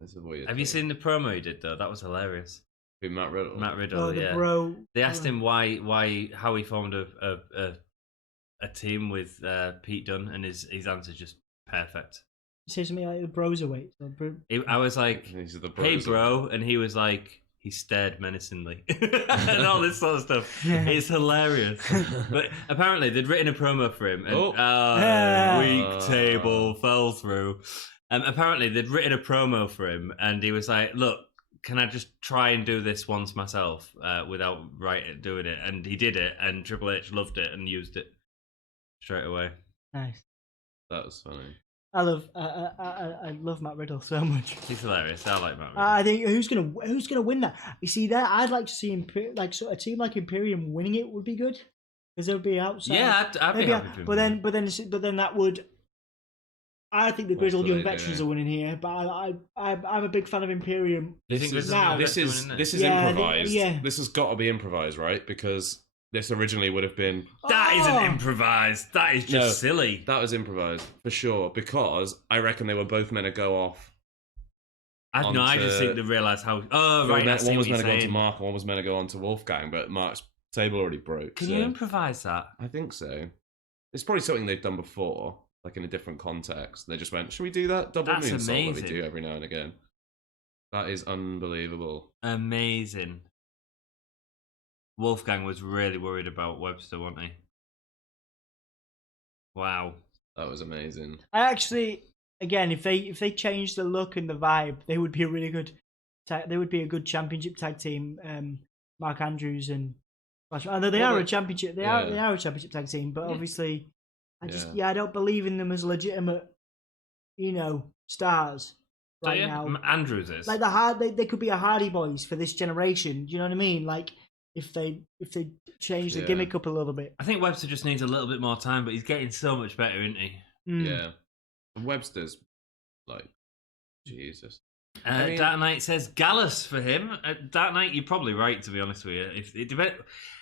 That's a weird Have you thing. seen the promo he did though? That was hilarious. Who, Matt Riddle? Matt Riddle. Oh, the yeah. bro. They asked him how he formed a team with Pete Dunne, and his answer's just perfect. Say something like the bros are weight. I was like, These are the "Hey, bros. bro," and he was like, he stared menacingly, and all this sort of stuff. Yeah. It's hilarious. But apparently, they'd written a promo for him, and Oh. weak table fell through. Apparently, they'd written a promo for him, and he was like, "Look, can I just try and do this once myself without doing it?" And he did it, and Triple H loved it and used it straight away. Nice. That was funny. I love Matt Riddle so much. He's hilarious. I like Matt Riddle. I think who's gonna win that? You see, there I'd like to see a team like Imperium winning it would be good because they'll be outside. Yeah, I'd be Maybe happy for him. but then that would. I think the What Grizzled do Young they do? Veterans are winning here, but I'm a big fan of Imperium. You think This Grizzled is Young this Vets are winning it? is Yeah, improvised. yeah. This has got to be improvised, right? Because this originally would have been That Oh! isn't improvised. That is just No. silly. that was improvised for sure. Because I reckon they were both meant to go off. I just onto- think they realised how. Oh, right. I see one what was you're meant to go on to saying. Mark, and one was meant to go on to Wolfgang, but Mark's table already broke. Can so you improvise that? I think so. It's probably something they've done before, like in a different context. They just went, "Should we do that double That's moonsault that we amazing. do every now and again?" That is unbelievable. Amazing. Wolfgang was really worried about Webster, wasn't he? Wow. That was amazing. I actually, again, if they change the look and the vibe, they would be a really good. They would be a good championship tag team. Mark Andrews and although they Well, are a they- championship, they yeah. are a championship tag team, but Yeah. obviously, Yeah. I don't believe in them as legitimate, stars So, right yeah, now. Andrews is. Like they could be a Hardy Boys for this generation. Do you know what I mean? Like if they change the Yeah. gimmick up a little bit. I think Webster just needs a little bit more time, but he's getting so much better, isn't he? Mm. Yeah. And Webster's like Jesus. I mean- Dark Knight says Gallus for him. Dark Knight, you're probably right, to be honest with you. If it depends,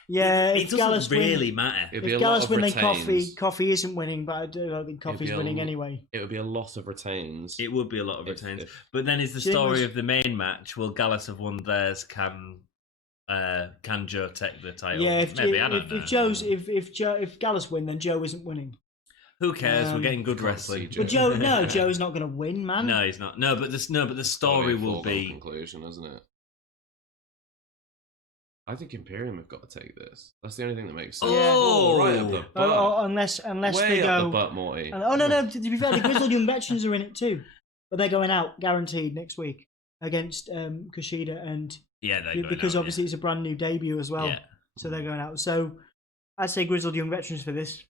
Yeah, it if doesn't Gallus really win, matter. It'd be if a lot Gallus of win, then retains. Coffee isn't winning, but I don't think Coffee's be a winning l- anyway. It would be a lot of retains. It would be a lot of if- retains. if- But then is the Jim story was- of the main match, will Gallus have won theirs? Can Joe take the title? Yeah, if Maybe, I don't know. If Gallus win, then Joe isn't winning. Who cares? We're getting good Can't wrestling. see But Joe's not going to win, man. No, he's not. No, but the story will be. Conclusion, isn't it? I think Imperium have got to take this. That's the only thing that makes sense. Oh, right up the butt. Unless Way they up go. the butt, Morty. No. To be fair, the Grizzled Young Veterans are in it too, but they're going out guaranteed next week against Kushida and because obviously it's a brand new debut as well. Yeah. So they're going out. So I'd say Grizzled Young Veterans for this.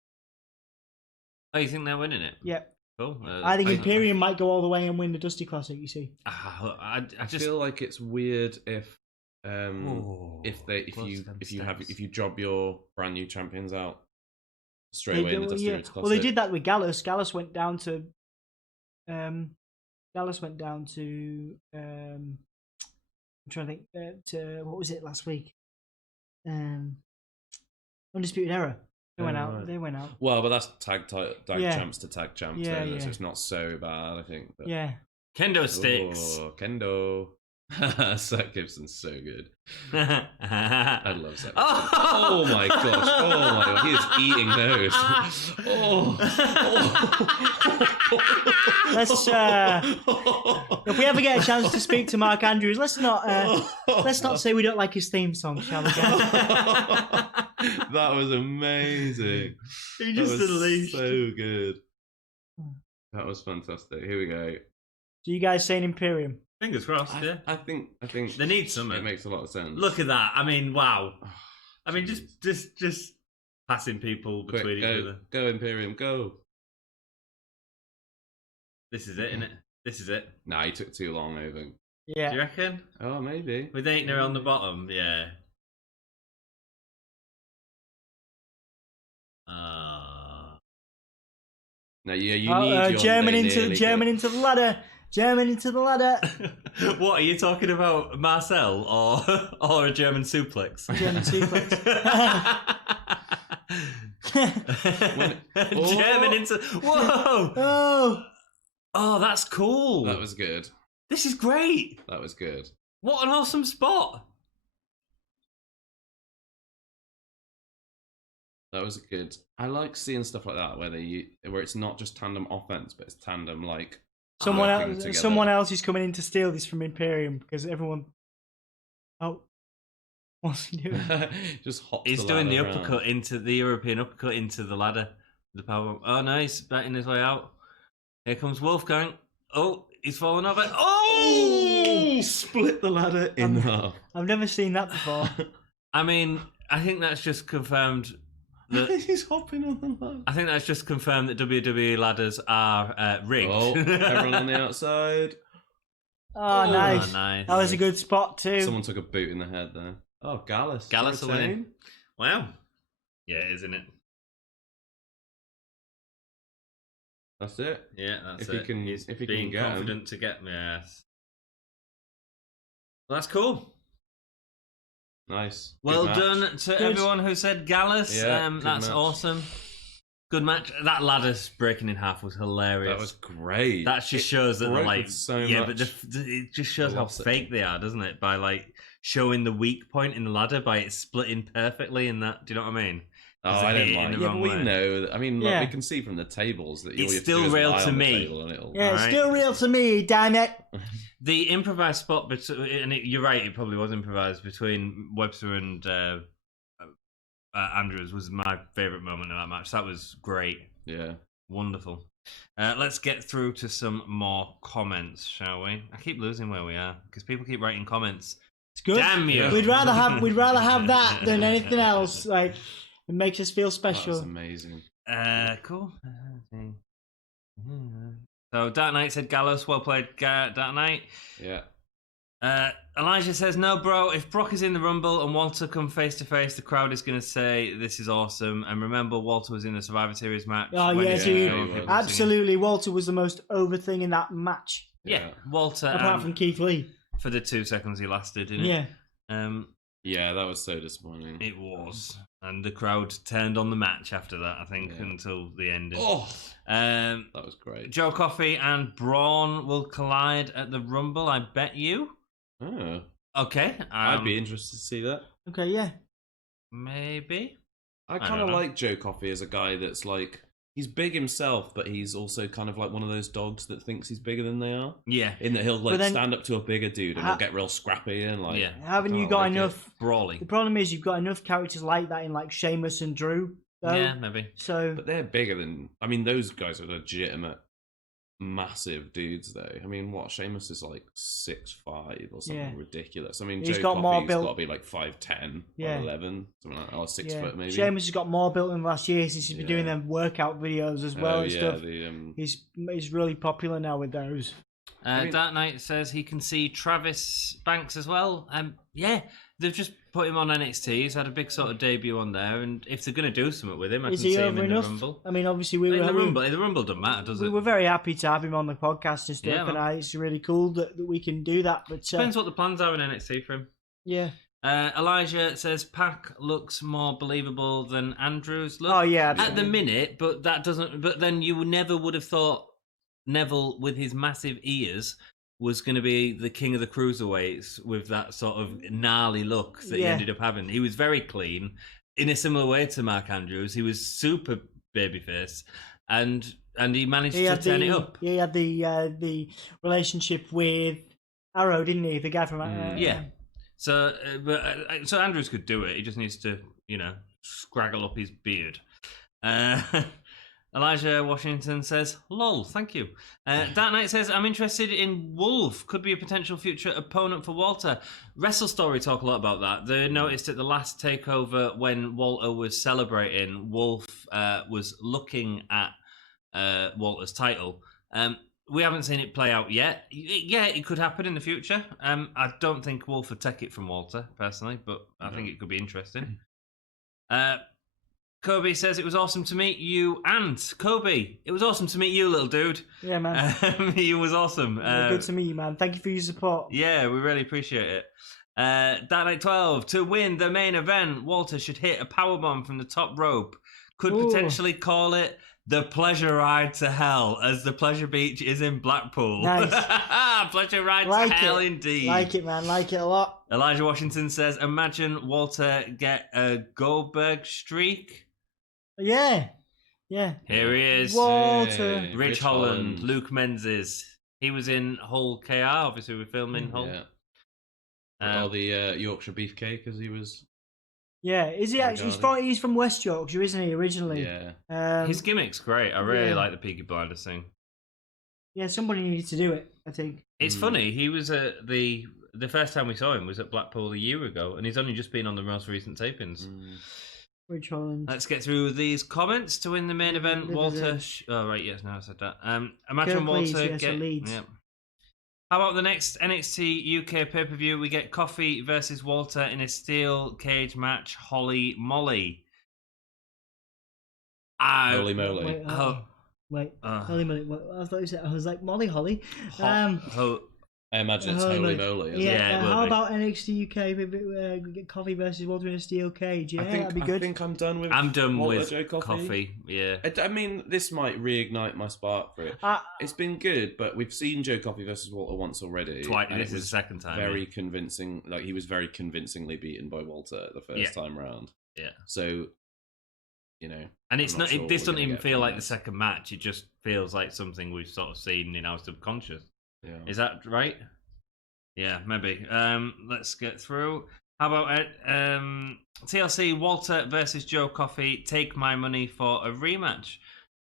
Oh, you think they're winning it? Yeah. Cool. I think Imperium might go all the way and win the Dusty Classic. You see. I just feel like it's weird if you job your brand new champions out straight away in the Dusty Rhodes Classic. Well, they did that with Gallus. Gallus went down to. I'm trying to think. To what was it last week? Undisputed Era. They went out. They went out. Well, but that's tag champs to tag champs, yeah. so it's not so bad, I think. But... Yeah. Kendo sticks. Oh, Kendo. Zach Gibson's so good. I love Zach Gibson. Oh my gosh. Oh my god. He is eating those. Let's if we ever get a chance to speak to Mark Andrews, let's not say we don't like his theme song, shall we, guys? That was amazing. He just unleashed. So good. That was fantastic. Here we go. So you guys saying Imperium? Fingers crossed, yeah. I think they need something. It makes a lot of sense. Look at that. I mean, wow. I mean, just passing people between each other. Go Imperium, go. This is it, isn't it? This is it. Nah, he took too long, I think. Yeah. Do you reckon? Oh, maybe. With Aitner on the bottom, yeah. No, yeah, you need your German into the ladder. German into the ladder. What are you talking about, Marcel, or a German suplex? German suplex. German into. Whoa! Oh, that's cool. That was good. This is great. That was good. What an awesome spot. That was good. I like seeing stuff like that where it's not just tandem offense, but it's tandem like someone else is coming in to steal this from Imperium because everyone. Oh, what's he doing? Just hops. He's doing the uppercut into the European uppercut into the ladder. The power. Oh no, he's batting his way out. Here comes Wolfgang. Oh, he's fallen over. Oh! Split the ladder in half. I've never seen that before. I mean, I think that's just confirmed. He's hopping on the ladder. I think that's just confirmed that WWE ladders are rigged. Oh, everyone on the outside. Oh, nice. Nice. That was a good spot too. Someone took a boot in the head there. Oh, Gallus. Gallus are winning. Wow. Yeah, isn't it? That's it. Yeah, that's if it. He's if he being can get confident to get me. Yes. Well, that's cool. Nice. Well done to everyone who said Gallus. Yeah, that's match. awesome. Good match. That ladder breaking in half was hilarious. That was great. That just shows that they're like, but it just shows how fake they are, doesn't it? By like showing the weak point in the ladder by it splitting perfectly in that. Do you know what I mean? Oh, I don't like. Yeah, but we know. That, I mean, like, we can see from the tables that it's still real to me. It's still real to me. Damn it. The improvised spot, and you're right. It probably was improvised between Webster and Andrews was my favourite moment of that match. That was great. Yeah, wonderful. Let's get through to some more comments, shall we? I keep losing where we are because people keep writing comments. It's good. Damn you! We'd rather have that than anything else. Like. It makes us feel special. That's amazing. Cool. So Dark Knight said Gallus, well played, Dark Knight. Yeah. Elijah says, no, bro, if Brock is in the Rumble and Walter come face to face, the crowd is going to say this is awesome. And remember, Walter was in the Survivor Series match. Oh, yeah, dude. Absolutely. Walter was the most over thing in that match. Yeah, Walter. Apart from Keith Lee. For the 2 seconds he lasted, didn't it? Yeah. Yeah, that was so disappointing. It was. And the crowd turned on the match after that, I think, until the ending. Oh, that was great. Joe Coffey and Braun will collide at the Rumble, I bet you. Oh. Okay. I'd be interested to see that. Okay, yeah. Maybe. I kind of like Joe Coffey as a guy that's like, he's big himself, but he's also kind of like one of those dogs that thinks he's bigger than they are. Yeah. In that he'll like then- stand up to a bigger dude and he'll get real scrappy and like. Yeah. Haven't I you don't got like it. enough? Brawly. The problem is you've got enough characters like that in like Sheamus and Drew. Though. Yeah, maybe. So But they're bigger than. I mean, those guys are legitimate, massive dudes, though. I mean, what Sheamus is like 6'5" or something Yeah. ridiculous. I mean, He's Joe got more Coffey's built- got to be like 5'10", Yeah. 5'11", something like that, or 6 foot maybe. Sheamus has got more built in the last year since he's been doing Yeah. them workout videos as well and stuff. The, He's really popular now with those. Dark Knight says he can see Travis Banks as well. Yeah, they've just put him on NXT. He's had a big sort of debut on there, and if they're going to do something with him, I Is can he see him over in enough? the Rumble. I mean, obviously The Rumble doesn't matter, does we it? were very happy to have him on the podcast and stuff, Yeah, and it's really cool that we can do that. But Depends what the plans are in NXT for him. yeah. Elijah says Pac looks more believable than Andrews look. Oh yeah, At the absolutely. minute, but that doesn't. But then you never would have thought Neville, with his massive ears, was going to be the king of the cruiserweights with that sort of gnarly look that he Yeah. ended up having. He was very clean, in a similar way to Mark Andrews. He was super babyface, and he managed to turn it up. He had the relationship with Arrow, didn't he? The guy from Yeah. So, so Andrews could do it. He just needs to, scraggle up his beard. Elijah Washington says, "Lol, thank you." Dark Knight says, "I'm interested in Wolf. Could be a potential future opponent for Walter." Wrestle Story talk a lot about that. They noticed at the last takeover when Walter was celebrating, Wolf was looking at Walter's title. We haven't seen it play out yet. Yeah, it could happen in the future. I don't think Wolf would take it from Walter, personally, but I think it could be interesting. Kobe says, "It was awesome to meet you." And Kobe, it was awesome to meet you, little dude. Yeah, man. He was awesome. Good to meet you, man. Thank you for your support. Yeah, we really appreciate it. Dark Knight 12, to win the main event, Walter should hit a powerbomb from the top rope. Could Ooh. potentially call it the Pleasure Ride to Hell, as the Pleasure Beach is in Blackpool. Nice. Pleasure Ride Like to Hell, it. indeed. Like it, man. Like it a lot. Elijah Washington says, "Imagine Walter get a Goldberg streak." Yeah. Yeah. Here he is. Walter. Hey, Rich Holland, Luke Menzies. He was in Hull KR, obviously we're filming Hull. Yeah. The Yorkshire beefcake, as he was. Yeah. Is he actually? He's from West Yorkshire, isn't he? Originally. Yeah. His gimmick's great. I really like the Peaky Blinders thing. Yeah. Somebody needed to do it, I think. It's funny, he was at the first time we saw him was at Blackpool a year ago, and he's only just been on the most recent tapings. Rich Holland. Let's get through these comments to win the main event. Walter. Oh, right, yes, now I said that. Imagine Kirk Walter Leeds, yes, get. Leeds. Yeah. How about the next NXT UK pay per view? We get Coffey versus Walter in a steel cage match. Holy moly! Holy moly! Wait, Oh. holy moly! I thought you said I was like Molly Holly. I imagine it's Holy holy moly. moly. Isn't Yeah. it? it will How be. about NXT UK? We get Coffee versus Walter in a steel cage. Yeah, that'd be good. I think I'm done with. I'm done Walter with Joe Coffey. Yeah. I mean, this might reignite my spark for it. It's been good, but we've seen Joe Coffey versus Walter once already. Twice. and This it is was the second time. very convincing. Like he was very convincingly beaten by Walter the first time round. Yeah. So, And it's I'm not. not sure This what we're doesn't gonna even get feel from like the this. second match. It just feels like something we've sort of seen in our subconscious. yeah. Is that right? Yeah, maybe. Let's get through. How about it? TLC Walter versus Joe Coffey. Take my money for a rematch.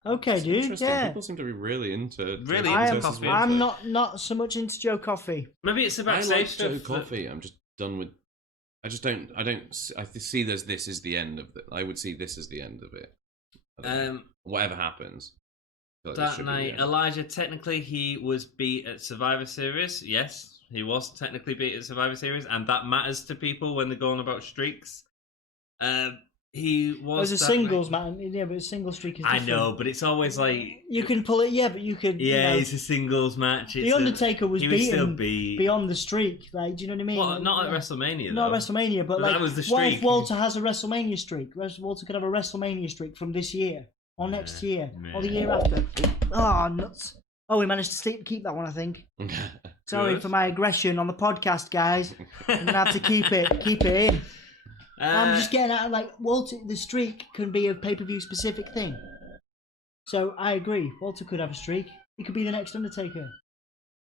Okay, It's dude. interesting. Yeah. People seem to be really into. Really Joe into versus Coffey. Walter. I'm not so much into Joe Coffey. Maybe it's the I backstage like stuff. Joe Coffey. I'm just done with. I just don't. I see. This is the end of it. I would see this as the end of it. I don't know. Whatever happens. I feel like this That should be the night, end. Elijah, technically he was beat at Survivor Series. Yes, he was technically beat at Survivor Series, and that matters to people when they're going about streaks. He It was was a that singles, night- man. Yeah, but a single streak is I different. know, but it's always like You can pull it, yeah, but you could. yeah, you know, it's a singles match. The Undertaker was he was still beaten beat. beyond the streak. Like, do you know what I mean? Well, not at Yeah. WrestleMania. Not though. WrestleMania, but That like, was the what if streak. Walter has a WrestleMania streak? Walter could have a WrestleMania streak from this year, or next year, or the year after. Oh, nuts. Oh, we managed to keep that one, I think. Sorry Good. for my aggression on the podcast, guys. I'm going to have to keep it in. I'm just getting at, like, Walter, the streak can be a pay-per-view specific thing. So I agree. Walter could have a streak. He could be the next Undertaker.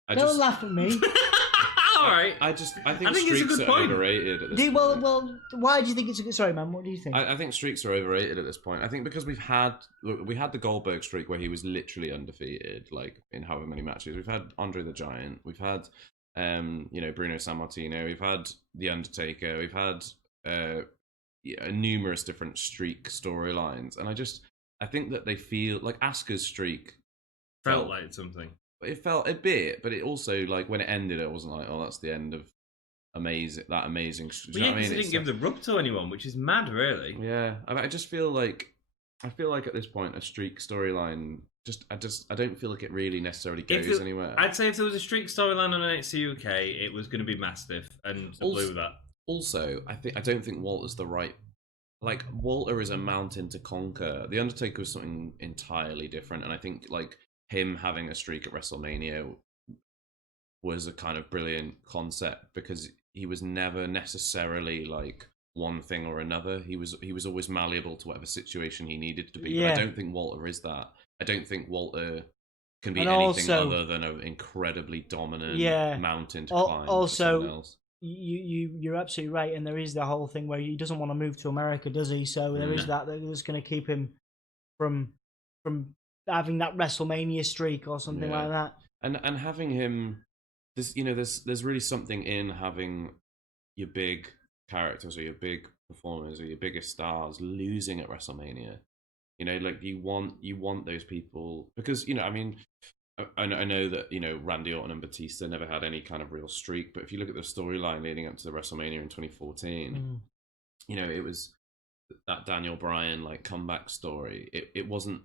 I Don't just, laugh at me. All right. I think it's a streaks good are point. overrated at this point. Well, why do you think it's a good... Sorry, man, what do you think? I think streaks are overrated at this point. I think because we had the Goldberg streak where he was literally undefeated, like in however many matches. We've had Andre the Giant. We've had, Bruno Sammartino. We've had the Undertaker. We've had numerous different streak storylines, and I think that they feel like Asuka's streak Felt like something. It felt a bit, but it also, like, when it ended, it wasn't like, oh, that's the end of amazing. Do you Well, know yeah, what I because mean? they didn't give the rub to anyone, which is mad, really. Yeah, I just feel like at this point a streak storyline I don't feel like it really necessarily goes anywhere. I'd say if there was a streak storyline on NXT UK, it was going to be Mastiff and blew that. Also, I don't think Walter's the right. Like, Walter is a mountain to conquer. The Undertaker was something entirely different, and I think, like, him having a streak at WrestleMania was a kind of brilliant concept because he was never necessarily like one thing or another. He was always malleable to whatever situation he needed to be. Yeah. But I don't think Walter is that. I don't think Walter can be And anything also- other than an incredibly dominant mountain to Al- climb. for also- someone else. You're absolutely right, and there is the whole thing where he doesn't want to move to America, does he? So there is that was going to keep him from having that WrestleMania streak or something like that. And having him, there's really something in having your big characters or your big performers or your biggest stars losing at WrestleMania. Like you want those people because I know that Randy Orton and Batista never had any kind of real streak, but if you look at the storyline leading up to the WrestleMania in 2014, it was that Daniel Bryan like comeback story. It wasn't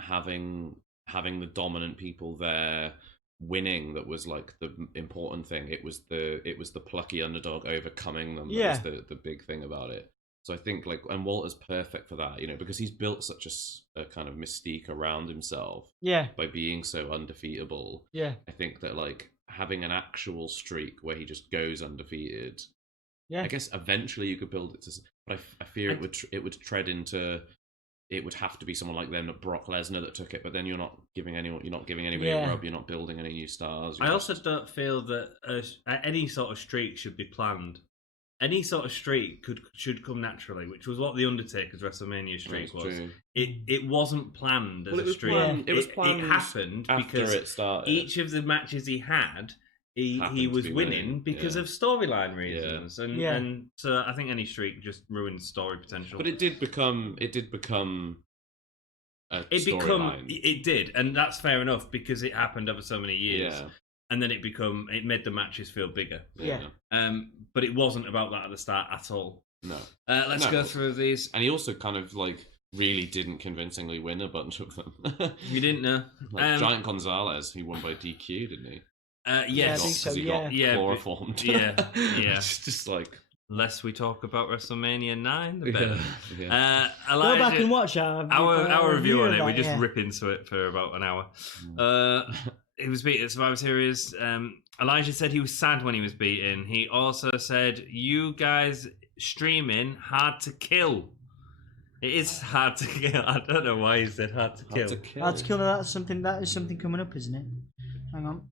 having the dominant people there winning that was like the important thing. It was the plucky underdog overcoming them. That was the big thing about it. So I think and Walter's perfect for that, because he's built such a kind of mystique around himself. Yeah. By being so undefeatable. Yeah. I think that like having an actual streak where he just goes undefeated. Yeah. I guess eventually you could build it to, but I fear it would tread into. It would have to be someone like them, Brock Lesnar, that took it. But then you're not giving anybody a rub. You're not building any new stars. I also don't feel that any sort of streak should be planned. Any sort of streak should come naturally, which was what the Undertaker's WrestleMania streak was. True. It wasn't planned as a streak. It was planned. It happened because it started. Each of the matches he had, he was winning because of storyline reasons, and so I think any streak just ruins story potential. But it did become a storyline. It did, and that's fair enough because it happened over so many years. Yeah. And then it made the matches feel bigger. Yeah. But it wasn't about that at the start at all. No. Let's go through these. And he also kind of like really didn't convincingly win a bunch of them. You didn't know. Giant Gonzalez, he won by DQ, didn't he? I Yes. think so, He got chloroformed. Yeah. It's just like. Less we talk about WrestleMania 9, the better. Yeah. Go back and watch our review on it. We just yeah. rip into it for about an hour. He was beaten at Survivor Series. Elijah said he was sad when he was beaten. He also said, "You guys streaming hard to kill." It is hard to kill. I don't know why he said hard to kill. Hard to kill. That is something coming up, isn't it? Hang on.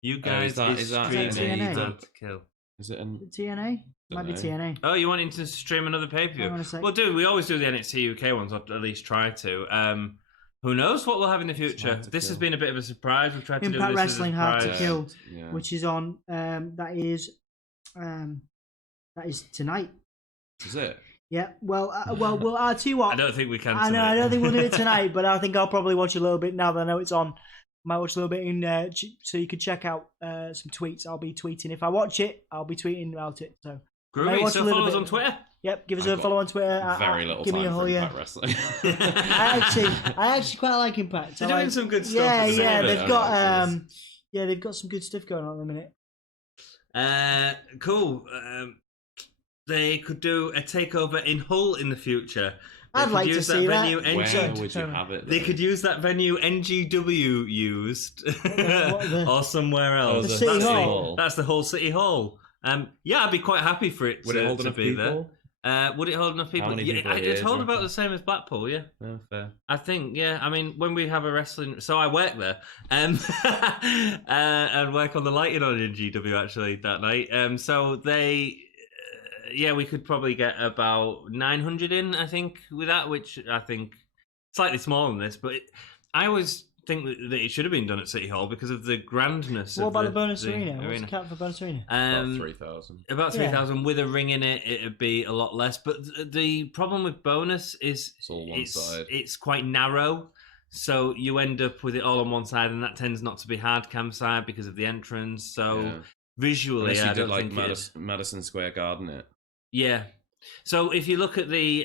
You guys is that streaming TNA? hard to kill. Is it TNA? Might be TNA. Oh, you wanting to stream another pay-per-view? Well, dude, we always do the NXT UK ones, or at least try to. Who knows what we'll have in the future? This has been a bit of a surprise. We've tried to do Impact this Wrestling as a Hard to surprise. Kill, Yeah. which is on. That is tonight. Is it? Yeah. Well, I'll tell you what. I don't think we can. I know. I don't think we'll do it tonight, but I think I'll probably watch a little bit now that I know it's on. Might watch a little bit in, so you can check out some tweets. I'll be tweeting if I watch it. I'll be tweeting about it. So. Groovy. So follow us on Twitter. Yep, give us a follow on Twitter. Very little give time me a for whole, Impact Wrestling. I actually quite like Impact. They're doing some good stuff. Yeah, isn't it? they've got some good stuff going on at the minute. Cool. They could do a takeover in Hull in the future. I'd like to see that. Where would you have it? They could use that venue NGW used, or somewhere else. The City Hall. That's the whole City Hall. Yeah, I'd be quite happy for it Would it hold to enough be people? Would it hold enough people? many people are It's here, hold do you about reckon? the same as Blackpool, yeah. Oh, fair. I think, yeah. I mean, when we have a wrestling, so I work there, and work on the lighting on in GW actually that night. So they, yeah, we could probably get about 900 in, I think, with that, which I think slightly smaller than this, but I always think that it should have been done at City Hall because of the grandness. What of about the bonus arena? What's the arena. count for bonus arena? About 3,000. About 3,000 with a ring in it, it'd be a lot less. But the problem with bonus is It's all one side. It's quite narrow, so you end up with it all on one side, and that tends not to be hard cam side because of the entrance. So visually, Unless I you don't did like think Madison Square Garden it. Yeah. So if you look at the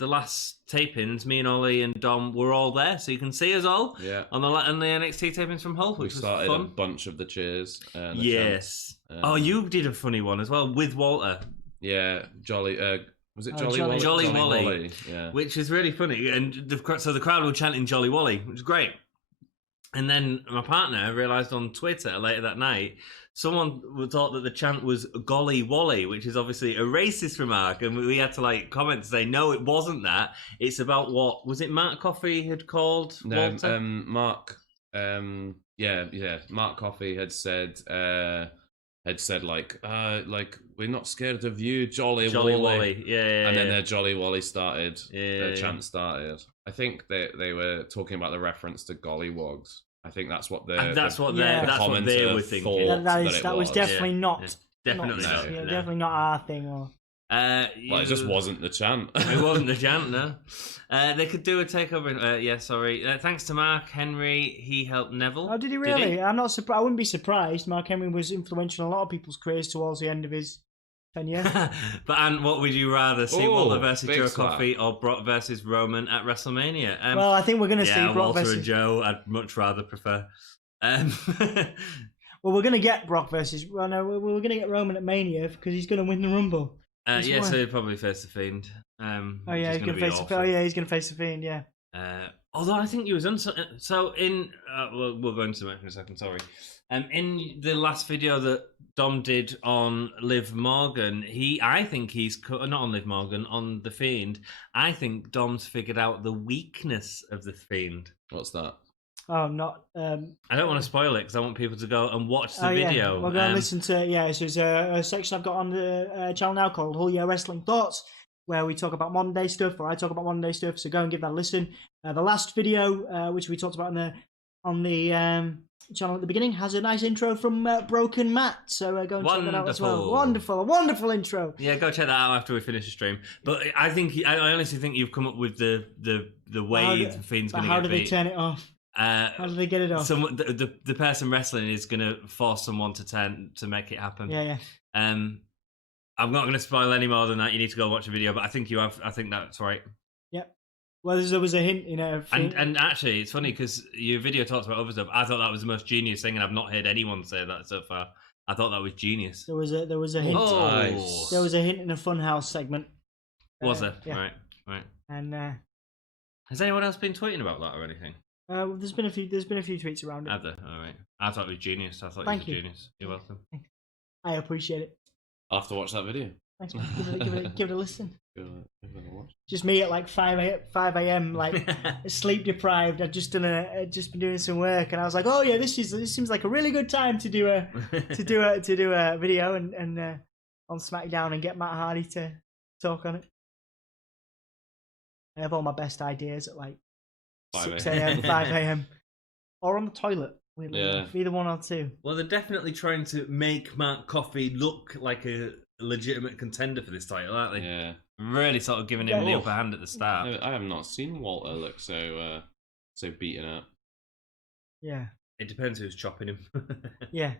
last tapings, me and Ollie and Dom were all there, so you can see us all. Yeah. On the NXT tapings from Hull, We which was started fun. a bunch of the cheers. And the Yes. chants. Oh, you did a funny one as well with Walter. Yeah, Jolly. Was it Oh, Jolly Jolly- Wally? Jolly Wally. Yeah. Which is really funny, and so the crowd were chanting Jolly Wally, which was great. And then my partner realised on Twitter later that night, someone thought that the chant was Golly Wally, which is obviously a racist remark, and we had to like comment to say no, it wasn't that. It's about what was it? Mark Coffey had called Walter? Mark. Mark Coffey had said like we're not scared of you, Jolly Wally. Yeah. And then their Jolly Wally started. Yeah, their chant started. I think they were talking about the reference to gollywogs. I think that's what they Yeah. were thinking. That was definitely not. Definitely not, not. yeah, definitely not our thing. Or Well, it just wasn't the chant. It wasn't the chant, no. They could do a takeover. Sorry. Thanks to Mark Henry, he helped Neville. oh, did he really? I'm not surprised. I wouldn't be surprised. Mark Henry was influential in a lot of people's careers towards the end of his tenure. But and what would you rather see, Ooh, Walter versus big Joe slap. Coffey or Brock versus Roman at WrestleMania? Well, I think we're going to see Brock Walter versus. and Joe. I'd much rather prefer. Well, we're going to get Brock versus. Well, no, we're going to get Roman at Mania because he's going to win the Rumble. So he'd probably face the Fiend. Oh yeah, he's going to face. He's going to face the Fiend. Yeah. Although I think he was so in. We'll go into the match in a second. Sorry. In the last video that Dom did on Liv Morgan, I think he's not on Liv Morgan, on the Fiend. I think Dom's figured out the weakness of the Fiend. What's that? Oh, not. I don't want to spoil it because I want people to go and watch the Yeah. video. We're going to listen to So there's a section I've got on the channel now called Hull Yeah Wrestling Thoughts, where we talk about modern day stuff, or I talk about modern day stuff. So go and give that a listen. The last video, which we talked about on the channel at the beginning, has a nice intro from Broken Matt. So go and check that out as well. A wonderful intro. Yeah, go check that out after we finish the stream. But I honestly think you've come up with the way the Fiend's going to get beat. How do they turn it off? How do they get it off? The person wrestling is going to force someone to make it happen. Yeah. I'm not going to spoil any more than that. You need to go watch the video, but I think you have. I think that's right. Yeah. Well, there was a hint in a. And actually, it's funny because your video talks about other stuff. I thought that was the most genius thing, and I've not heard anyone say that so far. I thought that was genius. There was a hint. Oh, Nice. There was a hint in a Funhouse segment. Was there? Yeah. Right. And has anyone else been tweeting about that or anything? there's been a few tweets around it. Have there? All right. I thought it was genius. I thought Thank you were you. genius. You're welcome. I appreciate it. I'll have to watch that video. Thanks, man. Give it a listen. Give it a watch. Just me at like 5 a.m. like sleep deprived. I'd just been doing some work, and I was like, oh yeah, this seems like a really good time to do a video and on SmackDown and get Matt Hardy to talk on it. I have all my best ideas at like 6 a.m., 5 a.m. or on the toilet. Yeah. Either one or two. Well, they're definitely trying to make Mark Coffey look like a legitimate contender for this title, aren't they? Yeah. Really sort of giving him the upper hand at the start. I have not seen Walter look so beaten up. Yeah. It depends who's chopping him. Yeah.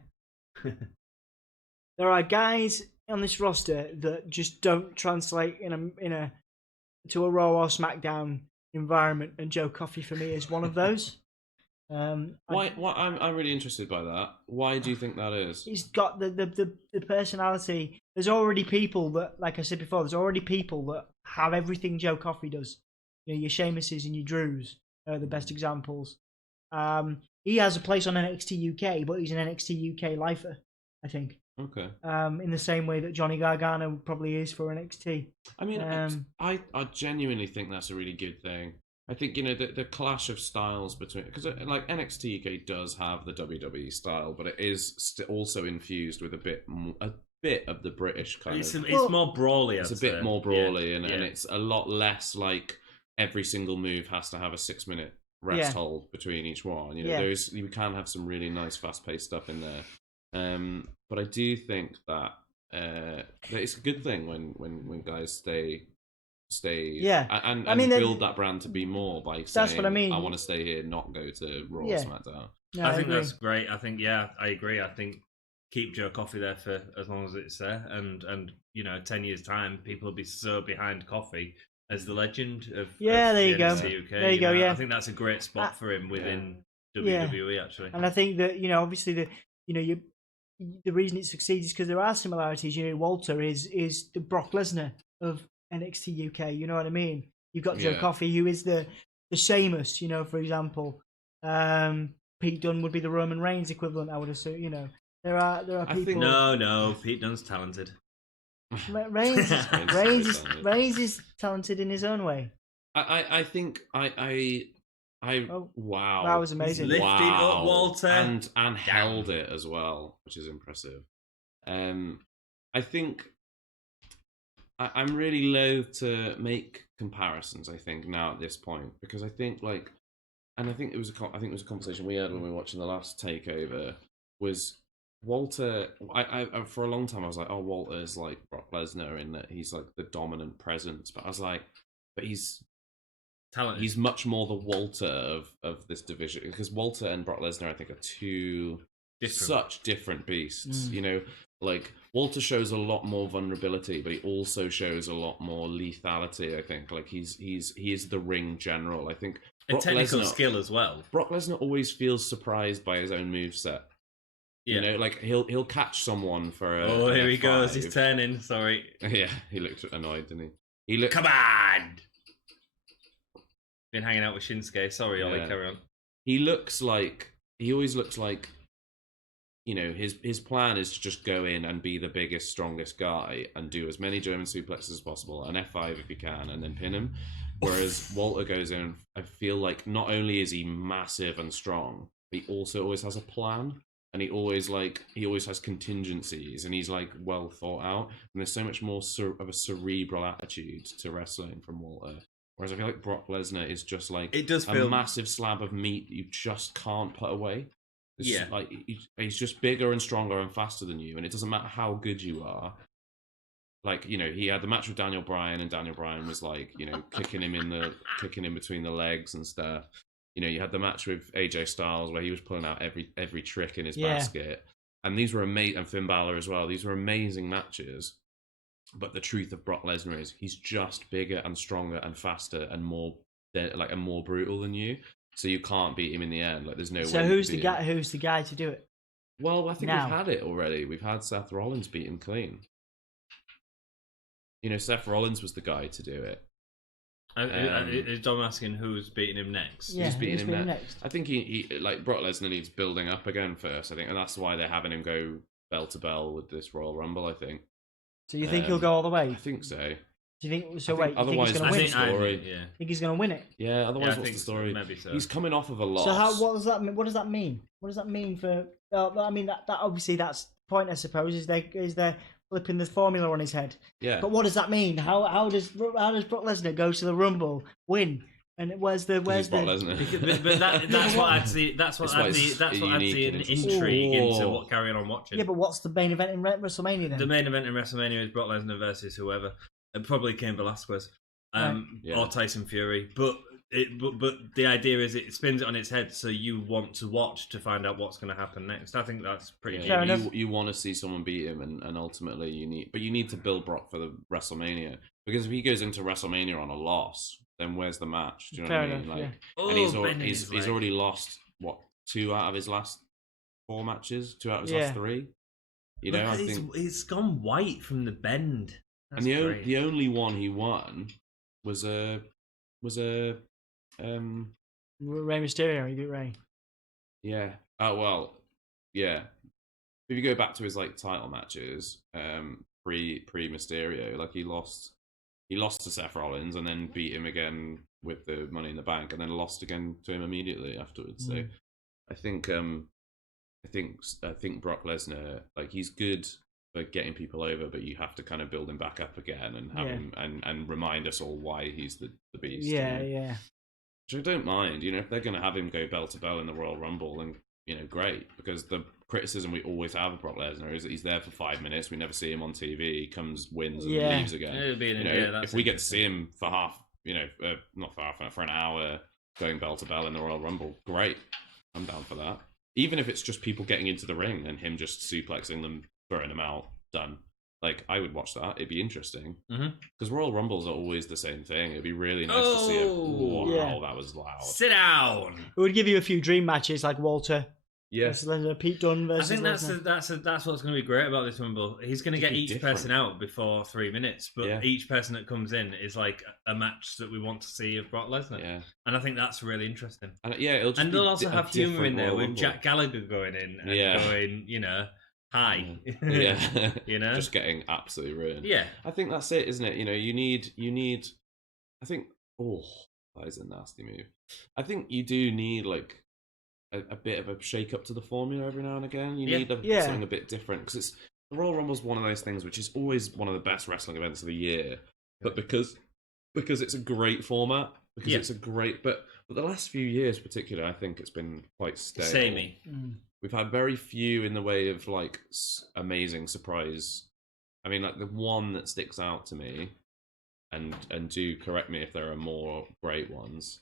There are guys on this roster that just don't translate to a Raw or SmackDown environment, and Joe Coffey for me is one of those. Why? I'm really interested by that. Why do you think that is? He's got the personality. There's already people that, like I said before, there's already people that have everything Joe Coffey does. You know, your Sheamuses and your Drews are the best examples. He has a place on NXT UK, but he's an NXT UK lifer. I think. Okay. In the same way that Johnny Gargano probably is for NXT. I mean, I genuinely think that's a really good thing. I think, you know, the clash of styles between, because like NXT UK does have the WWE style, but it is also infused with a bit of the British kind It's of. it's more brawly. It's I'd a bit say. more brawly, Yeah. and it's a lot less like every single move has to have a 6-minute rest hold between each one. You know, you can have some really nice fast paced stuff in there. But I do think that it's a good thing when guys stay and I mean, build that brand to be more by saying, that's what I mean. I want to stay here, not go to Raw, SmackDown. No, I think agree. that's great. I think I agree. I think keep Joe Coffey there for as long as it's there, and you know, 10 years time, people will be so behind Coffey as the legend of there you the go. NXT UK. There you go. I think that's a great spot for him within WWE actually. And I think that, you know, obviously the reason it succeeds is because there are similarities. You know, Walter is the Brock Lesnar of NXT UK. You know what I mean? You've got Joe Coffey, who is the Sheamus. You know, for example, Pete Dunne would be the Roman Reigns equivalent. I would assume. You know, there are people. No, Pete Dunne's talented. Reigns is talented in his own way. I think wow, that was amazing. Lifted up Walter and held it as well, which is impressive. I think I'm really loath to make comparisons. I think now at this point, because I think it was a conversation we had when we were watching the last takeover. Was Walter? I for a long time I was like, oh, Walter is like Brock Lesnar in that he's like the dominant presence, but I was like, but he's talented. He's much more the Walter of this division, because Walter and Brock Lesnar, I think, are such different beasts. You know, like Walter shows a lot more vulnerability, but he also shows a lot more lethality. I think, like he is the ring general. I think Brock technical skill as well. Brock Lesnar always feels surprised by his own moveset. You know, like he'll catch someone for a. Oh, here he goes! He's turning. Sorry. Yeah, he looked annoyed, didn't he? He looked. Come on. Been hanging out with Shinsuke. Sorry, Ollie, carry on. He always looks like, you know, his plan is to just go in and be the biggest, strongest guy and do as many German suplexes as possible, an F5 if he can, and then pin him. Whereas Walter goes in, I feel like not only is he massive and strong, but he also always has a plan. And he always has contingencies, and he's like well thought out. And there's so much more of a cerebral attitude to wrestling from Walter. Whereas I feel like Brock Lesnar is just like a massive slab of meat you just can't put away. It's just like he's just bigger and stronger and faster than you, and it doesn't matter how good you are. Like, you know, he had the match with Daniel Bryan, and Daniel Bryan was like, you know, kicking him between the legs and stuff. You know, you had the match with AJ Styles where he was pulling out every trick in his basket, and these were amazing. And Finn Balor as well. These were amazing matches. But the truth of Brock Lesnar is he's just bigger and stronger and faster and more brutal than you. So you can't beat him in the end. Like, there's no way. So who's the guy to do it? Well, I think we've had it already. We've had Seth Rollins beat him clean. You know, Seth Rollins was the guy to do it. Is Dom asking who's beating him next? Yeah, who's beating him next? I think he like Brock Lesnar needs building up again first. I think, and that's why they're having him go bell to bell with this Royal Rumble. I think. So you think he'll go all the way? I think so. Do you think so? Otherwise, he's going to win? Story. Think he's going to win it? Yeah. Otherwise, what's the story? Maybe so. He's coming off of a loss. So what does that mean? What does that mean? What does that mean for? I mean, that obviously that's the point. I suppose is they're flipping the formula on his head. Yeah. But what does that mean? How does Brock Lesnar go to the Rumble, win? And where's the Brock Lesnar? But that's what I'd see. That's what I'd see an intrigue into what carrying on watching. Yeah, but what's the main event in WrestleMania then? The main event in WrestleMania is Brock Lesnar versus whoever. It probably Cain Velasquez, or Tyson Fury. But the idea is it spins it on its head, so you want to watch to find out what's going to happen next. I think that's pretty. Yeah, you want to see someone beat him, and ultimately you need to build Brock for the WrestleMania, because if he goes into WrestleMania on a loss, then where's the match? Do you know what I mean? Like, and he's already lost 2 out of his last 4 matches, 2 out of his last 3. You know, I think he's gone white from the bend. That's and the only one he won was a Rey Mysterio. He beat Rey. Yeah. Oh well. Yeah. if you go back to his like title matches, pre Mysterio, like he lost to Seth Rollins and then beat him again with the Money in the Bank, and then lost again to him immediately afterwards. So I think Brock Lesnar, like, he's good for getting people over, but you have to kind of build him back up again and have him and remind us all why he's the beast. Yeah, yeah. Which I don't mind, if they're going to have him go bell to bell in the Royal Rumble, then great, because the criticism we always have of Brock Lesnar is that he's there for 5 minutes, we never see him on TV, he comes, wins, and leaves again. If we get to see him for for an hour going bell to bell in the Royal Rumble, great, I'm down for that. Even if it's just people getting into the ring and him just suplexing them, throwing them out, done. Like, I would watch that. It'd be interesting. Because Royal Rumbles are always the same thing. It'd be really nice to see it. Wow, that was loud. Sit down. It would give you a few dream matches like Walter. Yes. Pete Dunne versus. I think that's what's going to be great about this Rumble. He's going to get each person out before 3 minutes, but each person that comes in is like a match that we want to see of Brock Lesnar. Yeah. And I think that's really interesting. And it'll just they'll also have humour in there with Rumble. Jack Gallagher going in and going, hi. Yeah. Just getting absolutely ruined. Yeah. I think that's it, isn't it? You need I think that is a nasty move. I think you do need like a bit of a shake up to the formula every now and again. You need something a bit different, because the Royal Rumble is one of those things which is always one of the best wrestling events of the year. But because it's a great format, because it's a great but the last few years particularly, I think it's been quite stale. Samey. We've had very few in the way of like amazing surprise. I mean, like the one that sticks out to me, and do correct me if there are more great ones.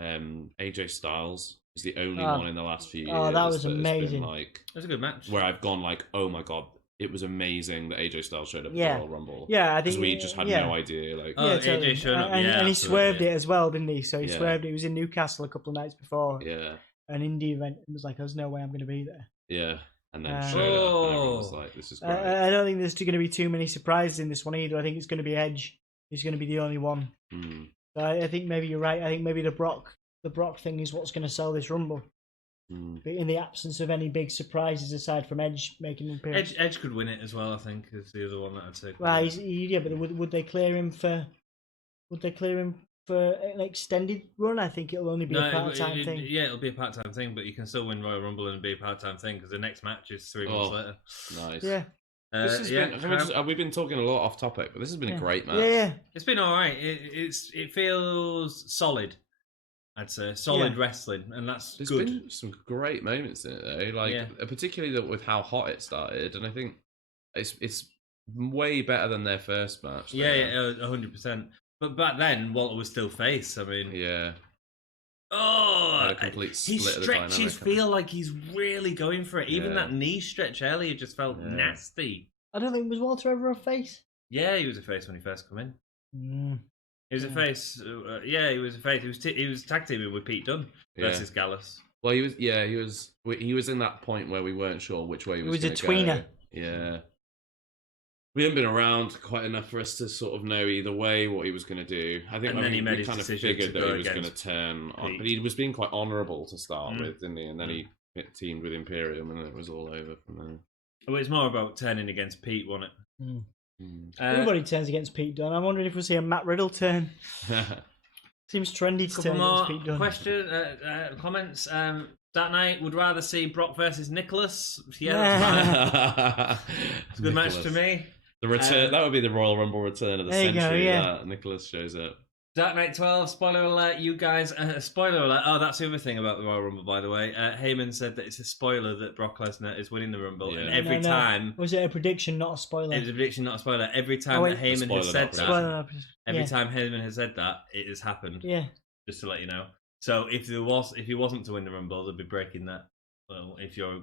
AJ Styles is the only one in the last few years. Oh, that was amazing. It was a good match. Where I've gone like, oh my god, it was amazing that AJ Styles showed up at the Royal Rumble. Yeah, I think we just had no idea. Like, AJ showed up, and he swerved it as well, didn't he? So he swerved it. He was in Newcastle a couple of nights before. Yeah. An indie event, and was like, "There's no way I'm going to be there." Yeah, and then showed up, and everyone was like, "This is great." I don't think there's going to be too many surprises in this one either. I think it's going to be Edge. He's going to be the only one. So I think maybe you're right. I think maybe the Brock thing is what's going to sell this Rumble. But in the absence of any big surprises aside from Edge making an appearance, Edge could win it as well. I think is the other one that I'd say. Well, but would they clear him for? Would they clear him for an extended run? I think it'll only be a part-time thing. Yeah, it'll be a part-time thing, but you can still win Royal Rumble and be a part-time thing, because the next match is 3 months later. Nice. Yeah. We've been talking a lot off topic, but this has been a great match. Yeah. It's been all right. It feels solid. I'd say solid wrestling, and that's There's good. been some great moments in it though, like particularly with how hot it started, and I think it's way better than their first match. 100%. But back then, Walter was still face. I mean, a complete split his stretches feel like he's really going for it. Even that knee stretch earlier just felt nasty. I don't think was Walter ever a face. Yeah, he was a face when he first came in. He was a face. He was a face. He was tag teaming with Pete Dunne versus Gallus. Well, he was in that point where we weren't sure which way he was. He was a tweener. Go. Yeah. We haven't been around quite enough for us to sort of know either way what he was going to do. I think he made his kind of decision figured that he was going to against turn on, but he was being quite honourable to start with, didn't he? And then he teamed with Imperium, and it was all over from there. Well, it's more about turning against Pete, wasn't it? Everybody turns against Pete Dunne. I'm wondering if we'll see a Matt Riddle turn. Seems trendy to turn against Pete Dunne. Comments. That night, would rather see Brock versus Nicholas. Yeah, it's a good match to me. The return, that would be the Royal Rumble return of the century. That Nicholas shows up. Dark Knight 12, spoiler alert, you guys. Spoiler alert. Oh, that's the other thing about the Royal Rumble, by the way. Heyman said that it's a spoiler that Brock Lesnar is winning the Rumble. And every time. Was it a prediction, not a spoiler? It was a prediction, not a spoiler. Every time that Heyman has said that. Every time Heyman has said that, it has happened. Yeah. Just to let you know. So if he wasn't to win the Rumble, they'd be breaking that. Well, if you're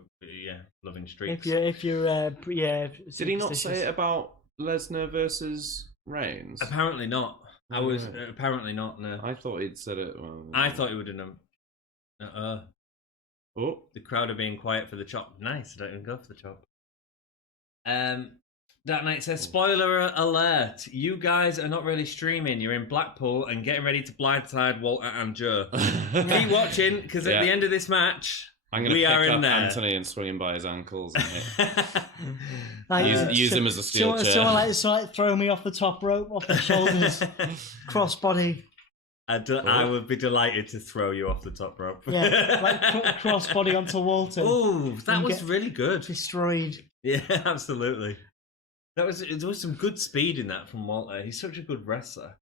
loving streaks. If you're Did he not say it about Lesnar versus Reigns? Apparently not. Apparently not. No. I thought he'd said it. I thought he would have known. The crowd are being quiet for the chop. Nice. I don't even go for the chop. That Night says, spoiler alert, you guys are not really streaming. You're in Blackpool and getting ready to blindside Walter and Joe. Keep watching, because at the end of this match, I'm going to We pick are in up there. Anthony and swing him by his ankles and Like, use him as a steel chair. Someone like throw me off the top rope, off the shoulders, crossbody. I would be delighted to throw you off the top rope. Yeah, like crossbody onto Walton. Oh, that And was get really good. Destroyed. Yeah, absolutely. There was some good speed in that from Walter. He's such a good wrestler.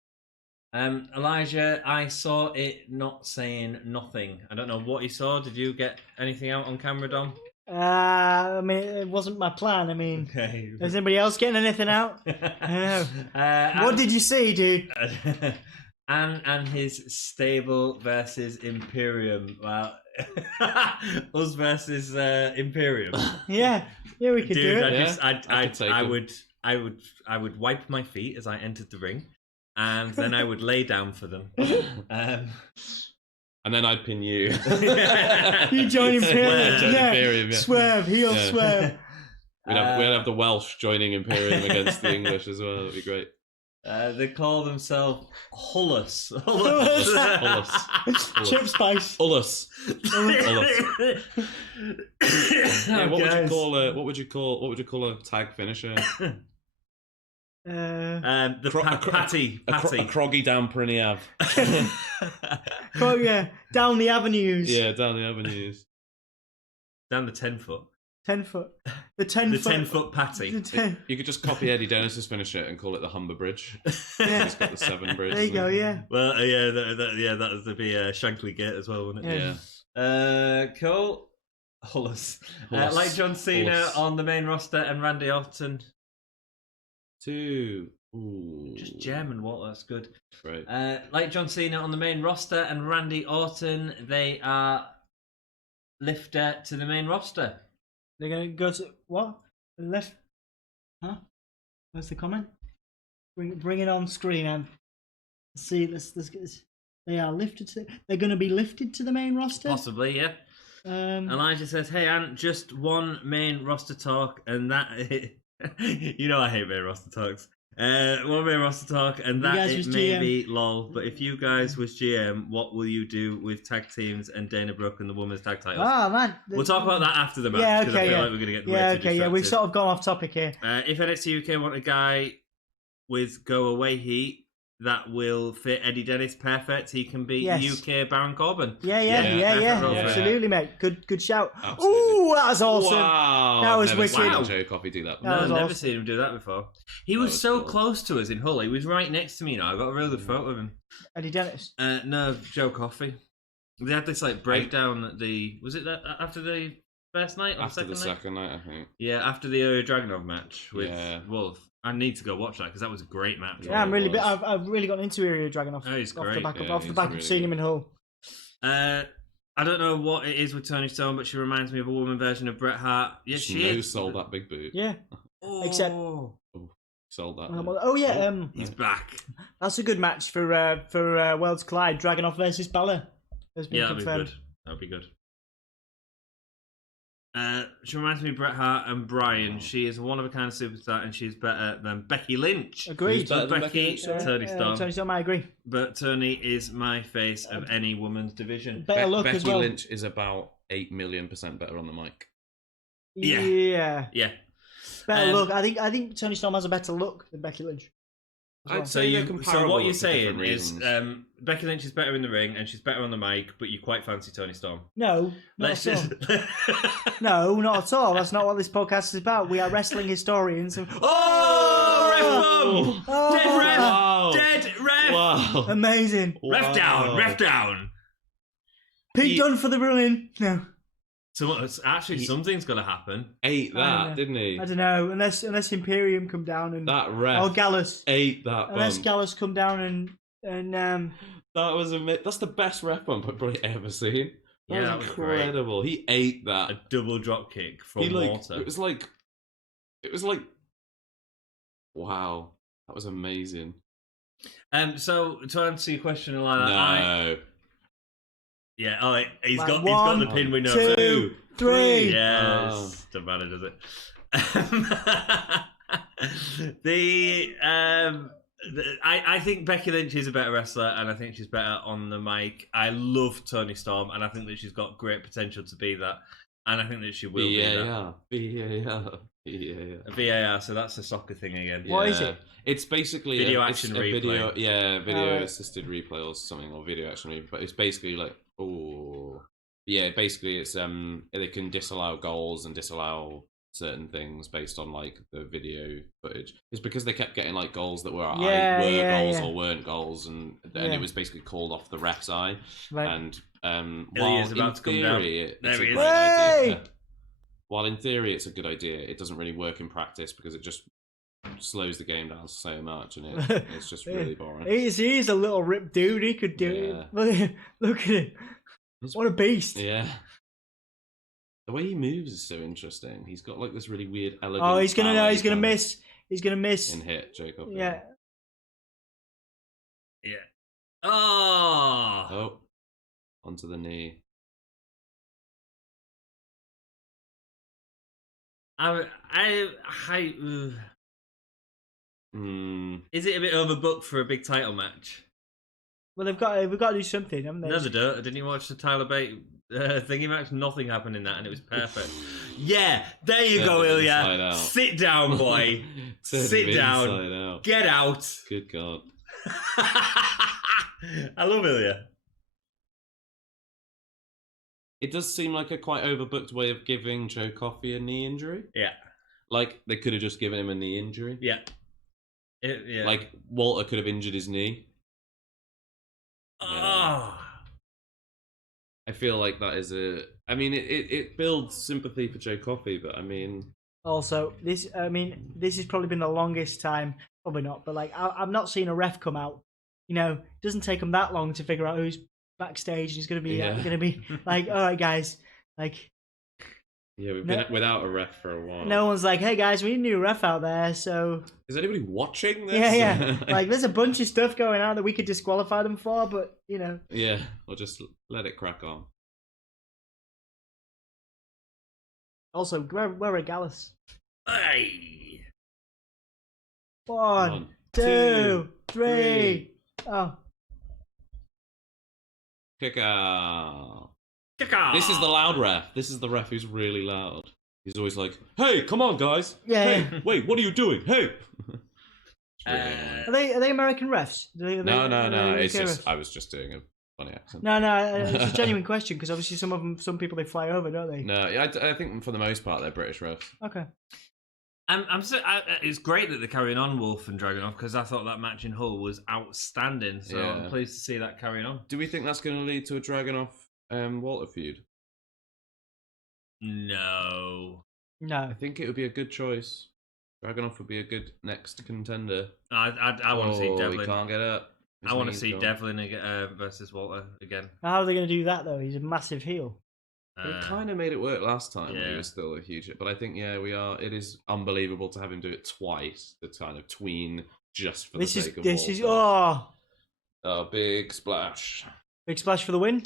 Elijah, I saw it not saying nothing. I don't know what you saw. Did you get anything out on camera, Dom? I mean, it wasn't my plan. I mean, Okay. is anybody else getting anything out? I don't know. What did you see, dude? And his stable versus Imperium. Well, us versus Imperium. Yeah, we could do it. I would wipe my feet as I entered the ring, and then I would lay down for them. And then I'd pin you. You join Imperium. Imperium, yeah. Swerve, heel swerve. We'd have the Welsh joining Imperium against the English as well. That'd be great. They call themselves Hullus. Chip spice. Ullus. Yeah, what would you call a tag finisher? Patty. A croggy down Prinny Ave. Yeah, down the avenues. Yeah, down the avenues. Down the 10-foot. 10-foot. The 10-foot patty. You could just copy Eddie Dennis's finisher and call it the Humber Bridge. Yeah. It's got the 7 bridge. There you go, yeah. Well, that would be Shankly Gate as well, wouldn't it? Yeah. Cool. Hullus. Like John Cena Hullus. on the main roster and Randy Orton. 2. Ooh. Just German, what? That's good. Right. Like John Cena on the main roster and Randy Orton, they are lifter to the main roster. They're going to go to what? Left? Huh? Where's the comment? Bring it on screen and see. Let's get this. They are lifted to. They're going to be lifted to the main roster. Possibly, yeah. Elijah says, "Hey, Ant, just one main roster talk, and that you know I hate main roster talks. One main roster talk, and that it may be lol. But if you guys was GM, what will you do with tag teams and Dana Brooke and the women's tag titles? Ah, man. We'll talk about that after the match. Yeah, because I okay, feel yeah. like we're going to get Yeah, way too okay, yeah. We've distracted. sort of gone off topic here. If NXT UK want a guy with go away heat that will fit Eddie Dennis perfect, he can be UK Baron Corbin. Yeah. Absolutely, mate. Good shout. Absolutely. Ooh, that was awesome. Wow. That was I've never wicked. seen Joe Coffey do that. That No, was I've never awesome. seen him do that before. He was was so cool. close to us in Hull. He was right next to me. I got a really good photo of him. Eddie Dennis. No, Joe Coffey. They had this like breakdown at the. Was it that after the first night or After the second night? second night, I think. Yeah, after the Dragunov match with Yeah. Wolf. I need to go watch that because that was a great match. Yeah, I'm it really. was. I've really gotten into Ilya Dragunov. Oh, he's off the great. back of, Yeah, off the he's back of really seeing him good. in Hull. I don't know what it is with Toni Storm, but she reminds me of a woman version of Bret Hart. Yes, she Snow is. sold that big boot. Yeah. Oh, Except- Sold that. Oh yeah. he's back. That's a good match for Worlds Collide. Dragunov versus Balor has been Yeah, that'll be confirmed. good. That'll be good. She reminds me of Bret Hart and Bryan. She is a one-of-a-kind superstar, and she's better than Becky Lynch. Agreed. Who's better than Becky, Becky Lynch? Toni Storm. Tony Storm, I agree. But Tony is my face of any woman's division. Better look Becky as well. Lynch is about 8 million% better on the mic. Yeah. Yeah. Yeah. Better look. I think Tony Storm has a better look than Becky Lynch. as well. I'd So say they're so comparable what you're for saying different is reasons. Becky Lynch is better in the ring and she's better on the mic, but you quite fancy Toni Storm. No, not Let's at all. just. No, not at all. That's not what this podcast is about. We are wrestling historians. And... Oh, ref bomb! Oh, Dead ref! Wow. Dead ref! Wow. Amazing. Ref down! Ref down! Pete Dunne for the run-in. No, So actually, something's got to happen. Ate I don't know. that, didn't he? I don't know. Unless Imperium come down and That ref or Gallus. ate that Unless bump. Gallus come down and That was that's the best ref bump I've probably ever seen. Yeah, that was was great. incredible. He ate that. A double drop kick from He water. It was like, wow, that was amazing. So to answer your question, Alana, No, yeah, oh, he's Like got the one, pin window. 2, 3. Yes, Oh. doesn't matter, does it? The I think Becky Lynch is a better wrestler, and I think she's better on the mic. I love Toni Storm, and I think that she's got great potential to be that, and I think that she will be that. VAR, so that's a soccer thing again. What is it? It's basically Video it's action a replay. video assisted replay or something, or video action replay. It's basically like, basically it's they can disallow goals and disallow certain things based on like the video footage. It's because they kept getting like goals that were goals or weren't goals, and it was basically called off the ref's eye. Right. And Ilya's about to come down. it's There a he is. great idea. While in theory it's a good idea, it doesn't really work in practice because it just slows the game down so much, and it's just really boring. He's a little ripped dude. He could do it. Look at him. What a beast. Yeah. The way he moves is so interesting. He's got like this really weird, elegant. Oh, he's gonna miss. He's gonna miss. And hit Jacob. Yeah. Yeah. Oh. Onto the knee. Is it a bit overbooked for a big title match? Well, we've got to do something, haven't they? No, they don't. Didn't you watch the Tyler Bate thingy match? Nothing happened in that, and it was perfect. Yeah, there you go, Ilya. Sit down, boy. Sit down. Get out. Good God. I love Ilya. It does seem like a quite overbooked way of giving Joe Coffey a knee injury. Yeah. Like, they could have just given him a knee injury. Yeah. Yeah. Like, Walter could have injured his knee. Oh. I feel like that is I mean, it builds sympathy for Joe Coffey, but I mean... Also, this has probably been the longest time, probably not, but like, I've not seen a ref come out. You know, it doesn't take them that long to figure out who's backstage and who's going to be like, all right, guys, like... Yeah, we've been without a ref for a while. No one's like, hey guys, we need a new ref out there, so... Is anybody watching this? Yeah. Like, there's a bunch of stuff going on that we could disqualify them for, but, you know... Yeah, we'll just let it crack on. Also, where are Gallus? Hey. One, two, three. Oh. Kick out. This is the loud ref. This is the ref who's really loud. He's always like, "Hey, come on, guys! Yeah. Hey, wait, what are you doing? Hey!" Are they American refs? No. It's just I was just doing a funny accent. No. It's a genuine question because obviously some people they fly over, don't they? No, I think for the most part they're British refs. Okay. It's great that they're carrying on Wolf and Dragunov because I thought that match in Hull was outstanding. So I'm pleased to see that carrying on. Do we think that's going to lead to a Dragunov Walter feud? No. I think it would be a good choice. Dragunov would be a good next contender. I want to see Devlin. He can't get up. I want to see Devlin versus Walter again. How are they going to do that though? He's a massive heel. It kind of made it work last time when he was still a huge hit. But I think, it is unbelievable to have him do it twice. The kind of tween just for the sake of Walter. Big splash. Big splash for the win?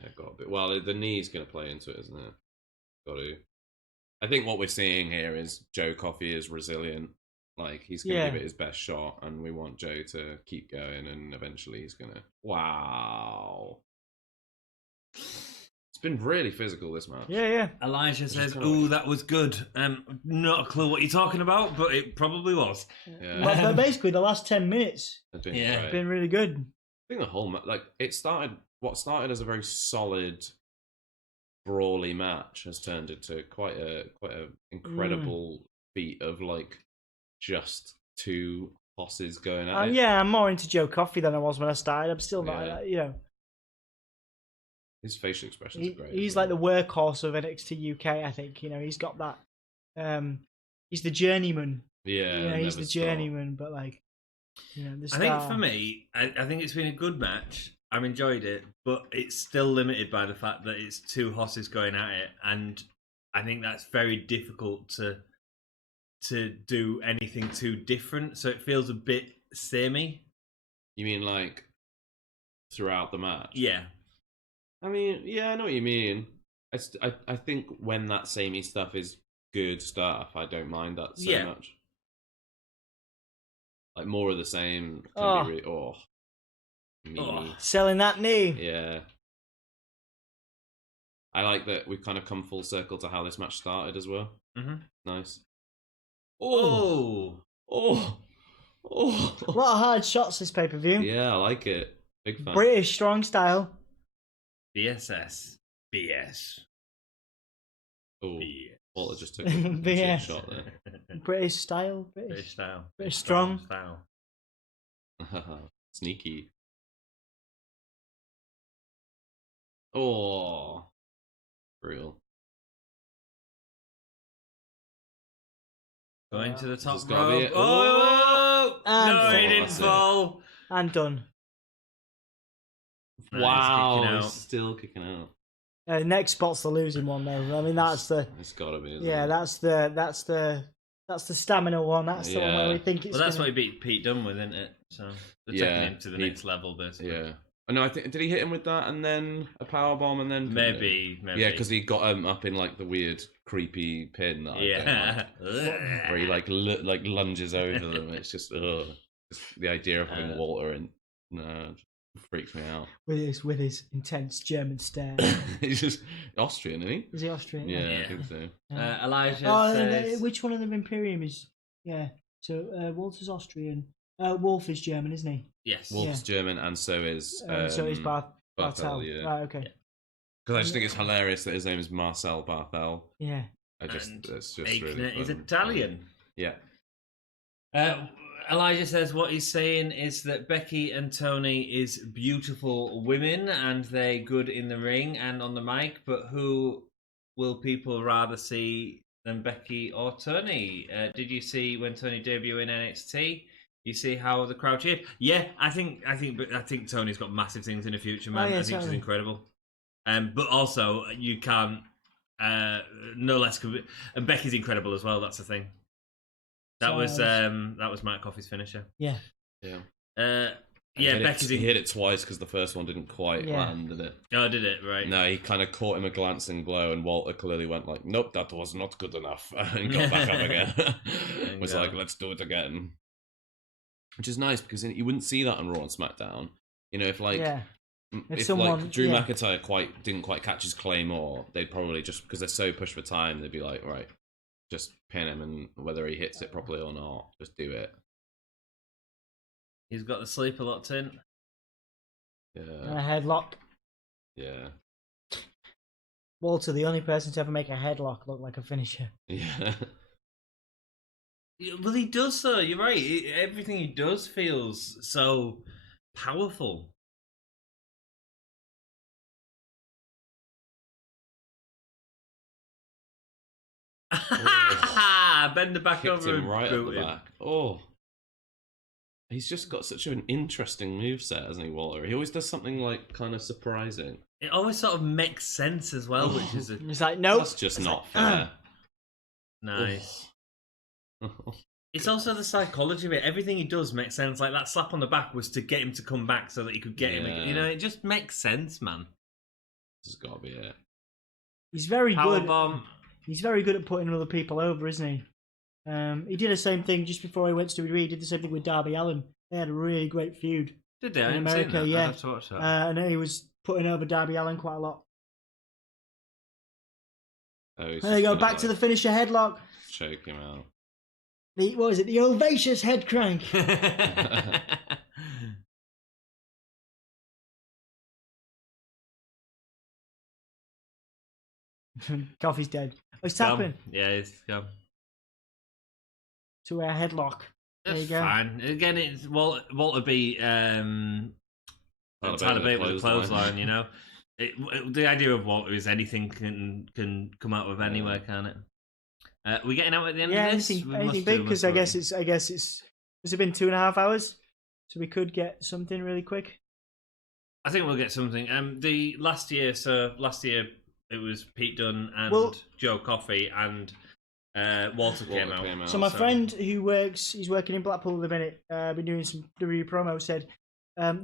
Yeah, got a bit. Well, the knee's going to play into it, isn't it? Got to. I think what we're seeing here is Joe Coffey is resilient. Like, he's going to give it his best shot, and we want Joe to keep going, and eventually he's going to... Wow. It's been really physical, this match. Yeah. Elijah says, "Ooh, that was good." Not a clue what you're talking about, but it probably was. Yeah. But basically, the last 10 minutes have been have been really good. I think the whole what started as a very solid, brawly match has turned into quite a incredible feat of like just two bosses going at it. Yeah, I'm more into Joe Coffey than I was when I started. I'm still not, His facial expressions are great. He's like the workhorse of NXT UK, I think. You know, he's got that. He's the journeyman. Yeah, he's the journeyman, but like, the star. I think for me, I think it's been a good match. I've enjoyed it, but it's still limited by the fact that it's two horses going at it, and I think that's very difficult to do anything too different. So it feels a bit samey. You mean like throughout the match? Yeah. I mean, yeah, I know what you mean. I think when that samey stuff is good stuff, I don't mind that so much. Like more of the same can Oh. be meanie. Selling that knee. Yeah. I like that we've kind of come full circle to how this match started as well. Mm-hmm. Nice. Oh. Oh. A lot of hard shots this pay-per-view. Yeah, I like it. Big fan. British strong style. BSS. BS. Oh, BS. Walter just took a BS. shot there. British style. British style. British strong. Style. Sneaky. Oh. Real. Going to the top has gotta be rope. it. Oh! And No, he didn't that's it. fall. And done. No, Wow, he's kicking he's out. still kicking out. Next spot's the losing one, though. I mean, that's the It's gotta be. Isn't yeah, it? that's the stamina one. That's the one where we think it's. Well, that's gonna... what he beat Pete Dunne with, isn't it? So they're Yeah, taking him to the he- next level, basically. Yeah. Oh, no, I think did he hit him with that and then a power bomb and then Maybe. Yeah, because he got him up in like the weird, creepy pin that I don't like, where he like lunges over them. It's just the idea of having Walter and freaks me out. with his intense German stare. He's just Austrian, isn't he? Is he Austrian? Yeah, I think so. Elijah says... which one of them Imperium is? Yeah. So Walter's Austrian. Wolf is German, isn't he? Yes. Wolf's German, and so is so is Barthel. Barthel. Yeah. Right. Okay. Because I just think it's hilarious that his name is Marcel Barthel. Yeah. It's just Aikner really is fun. Italian. Yeah. Elijah says what he's saying is that Becky and Tony is beautiful women and they're good in the ring and on the mic, but who will people rather see than Becky or Tony? Did you see when Tony debuted in NXT? You see how the crowd cheered? Yeah, I think Tony's got massive things in the future, man. Yeah, I think she's incredible. But also you can't no less. And Becky's incredible as well. That's the thing. That was Matt Coffey's finisher. Yeah. Yeah. Becky's he hit it twice because the first one didn't quite land, did it? Oh, did it? Right. No, he kind of caught him a glancing blow, and Walter clearly went like, "Nope, that was not good enough," and got back up again. Was like, "Let's do it again," which is nice because you wouldn't see that on Raw and SmackDown. You know, if someone, Drew McIntyre didn't quite catch his Claymore, they'd probably just because they're so pushed for time, they'd be like, "Right, just pin him, and whether he hits it properly or not, just do it." He's got the sleeper locked in. Yeah. And a headlock. Yeah. Walter, the only person to ever make a headlock look like a finisher. Yeah. Well, he does though. You're right. Everything he does feels so powerful. Bend the back Kicked over him and right boot at the him. back. Oh. He's just got such an interesting moveset, hasn't he, Walter? He always does something like kind of surprising. It always sort of makes sense as well, which is He's like, nope. That's just not fair. Nice. It's also the psychology of it. Everything he does makes sense. Like that slap on the back was to get him to come back so that he could get him again. You know, it just makes sense, man. This has got to be it. He's very good. Powerbomb. He's very good at putting other people over, isn't he? He did the same thing just before he went to WWE. He did the same thing with Darby Allin. They had a really great feud. Did they? I in haven't America, seen that. yeah. I'd have to watch that. And he was putting over Darby Allin quite a lot. Oh, There you go, back to the finisher headlock. Choke him out. What was it? The Ovacious head crank. Coffee's dead. Oh, he's tapping. Yeah, he's gone. To a headlock. There you That's go. fine. Again, it's Walter B. Tyler Bate with a clothesline, you know. The idea of Walter is anything can come out of anywhere, can't it? We're getting out at the end of this. Anything big because I guess it's. Has it been 2.5 hours? So we could get something really quick. I think we'll get something. The last year it was Pete Dunne and Joe Coffey and Walter came out. So my friend who he's working in Blackpool at the minute, been doing some WWE promo, said there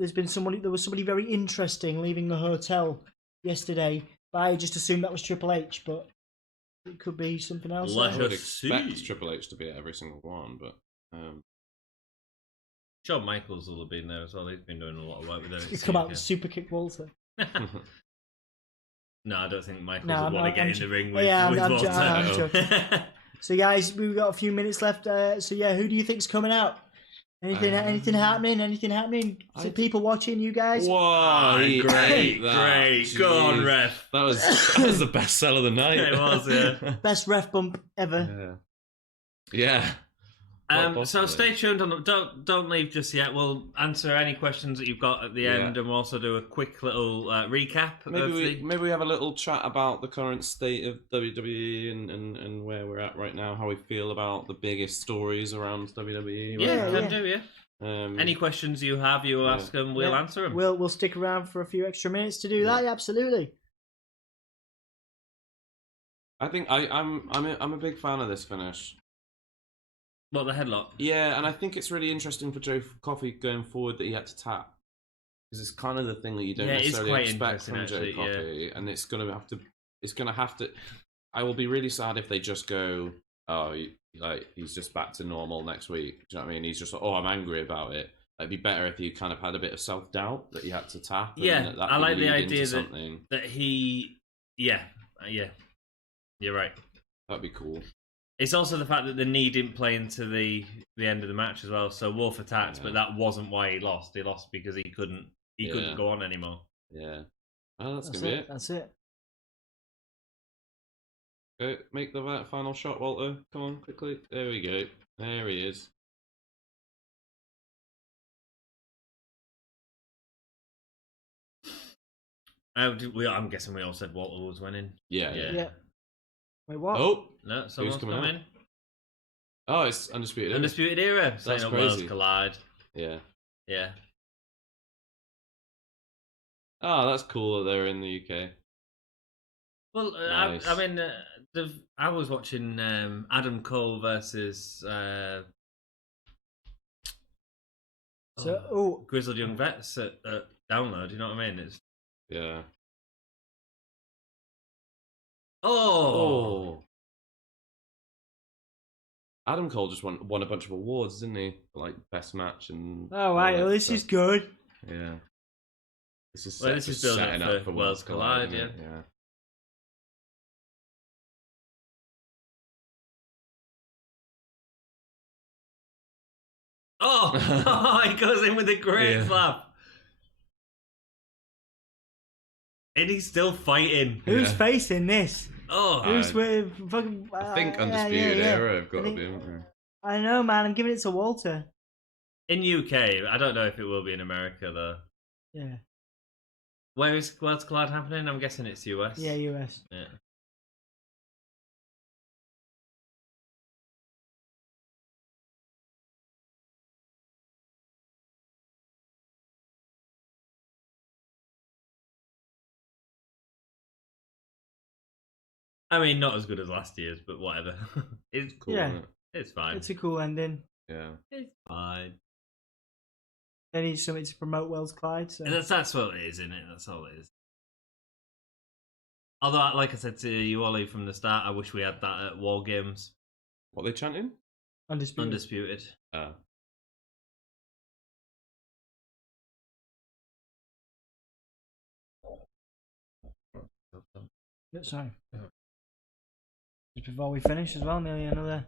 was somebody very interesting leaving the hotel yesterday, but I just assumed that was Triple H, but it could be something else. I would expect Triple H to be at every single one, but Shawn Michaels will have been there as well. He's been doing a lot of work with NXT. He's come out and super kick Walter. No, I don't think Michaels No, would want to get in the ring with, I'm Walter. joking. So, guys, we've got a few minutes left. So, yeah, who do you think's coming out? Anything happening? Anything happening? People watching, you guys? Whoa, great. Jeez. Go on, ref. That was the best sell of the night. It was, yeah. Best ref bump ever. Yeah. So stay tuned on. Don't leave just yet. We'll answer any questions that you've got at the end, and we'll also do a quick little recap. Maybe we have a little chat about the current state of WWE and where we're at right now, how we feel about the biggest stories around WWE. Can do. Any questions you have, you ask them. We'll answer them. We'll stick around for a few extra minutes to do that. Absolutely. I think I'm a big fan of this finish. What, the headlock? Yeah, and I think it's really interesting for Joe Coffey going forward that he had to tap, because it's kind of the thing that you don't necessarily expect from Joe Coffey, and it's gonna have to. I will be really sad if they just go, oh, he's just back to normal next week. Do you know what I mean? He's just like, oh, I'm angry about it. It'd be better if he kind of had a bit of self doubt that he had to tap. Yeah, that I like the lead idea into that he, you're right. That'd be cool. It's also the fact that the knee didn't play into the end of the match as well. So Wolf attacked, but that wasn't why he lost. He lost because he couldn't go on anymore. Yeah. Oh, that's gonna be it. That's it. Go, make the final shot, Walter. Come on, quickly. There we go. There he is. I'm guessing we all said Walter was winning. Yeah. Wait, what? Oh, no, someone's coming. Oh, it's Undisputed Era. Undisputed Era. That's Saying crazy. Worlds collide. Yeah. Oh, that's cool that they're in the UK. Well, Nice. I mean, I was watching Adam Cole versus Grizzled Young Vets at Download. You know what I mean? It's Yeah. Oh. Adam Cole just won a bunch of awards, didn't he? For, like, best match and. Oh, right. Well, this is good. Yeah. This is building setting up for Worlds Collide, yeah. Oh, he goes in with a great slap. And he's still fighting. Who's facing this? Oh, who's with fucking? I think Undisputed Era have got to be. I know, man. I'm giving it to Walter. In UK, I don't know if it will be in America though. Yeah. Where is Worlds Collide happening? I'm guessing it's US. Yeah, US. Yeah. I mean, not as good as last year's, but whatever. It's Cool. Yeah. Isn't it? It's fine. It's a cool ending. Yeah. It's fine. They need something to promote Worlds Collide. So. That's what it is, isn't it? That's all it is. Although, like I said to you, Ollie, from the start, I wish we had that at War Games. What are they chanting? Undisputed. Oh. Sorry. Just before we finish as well, nearly another.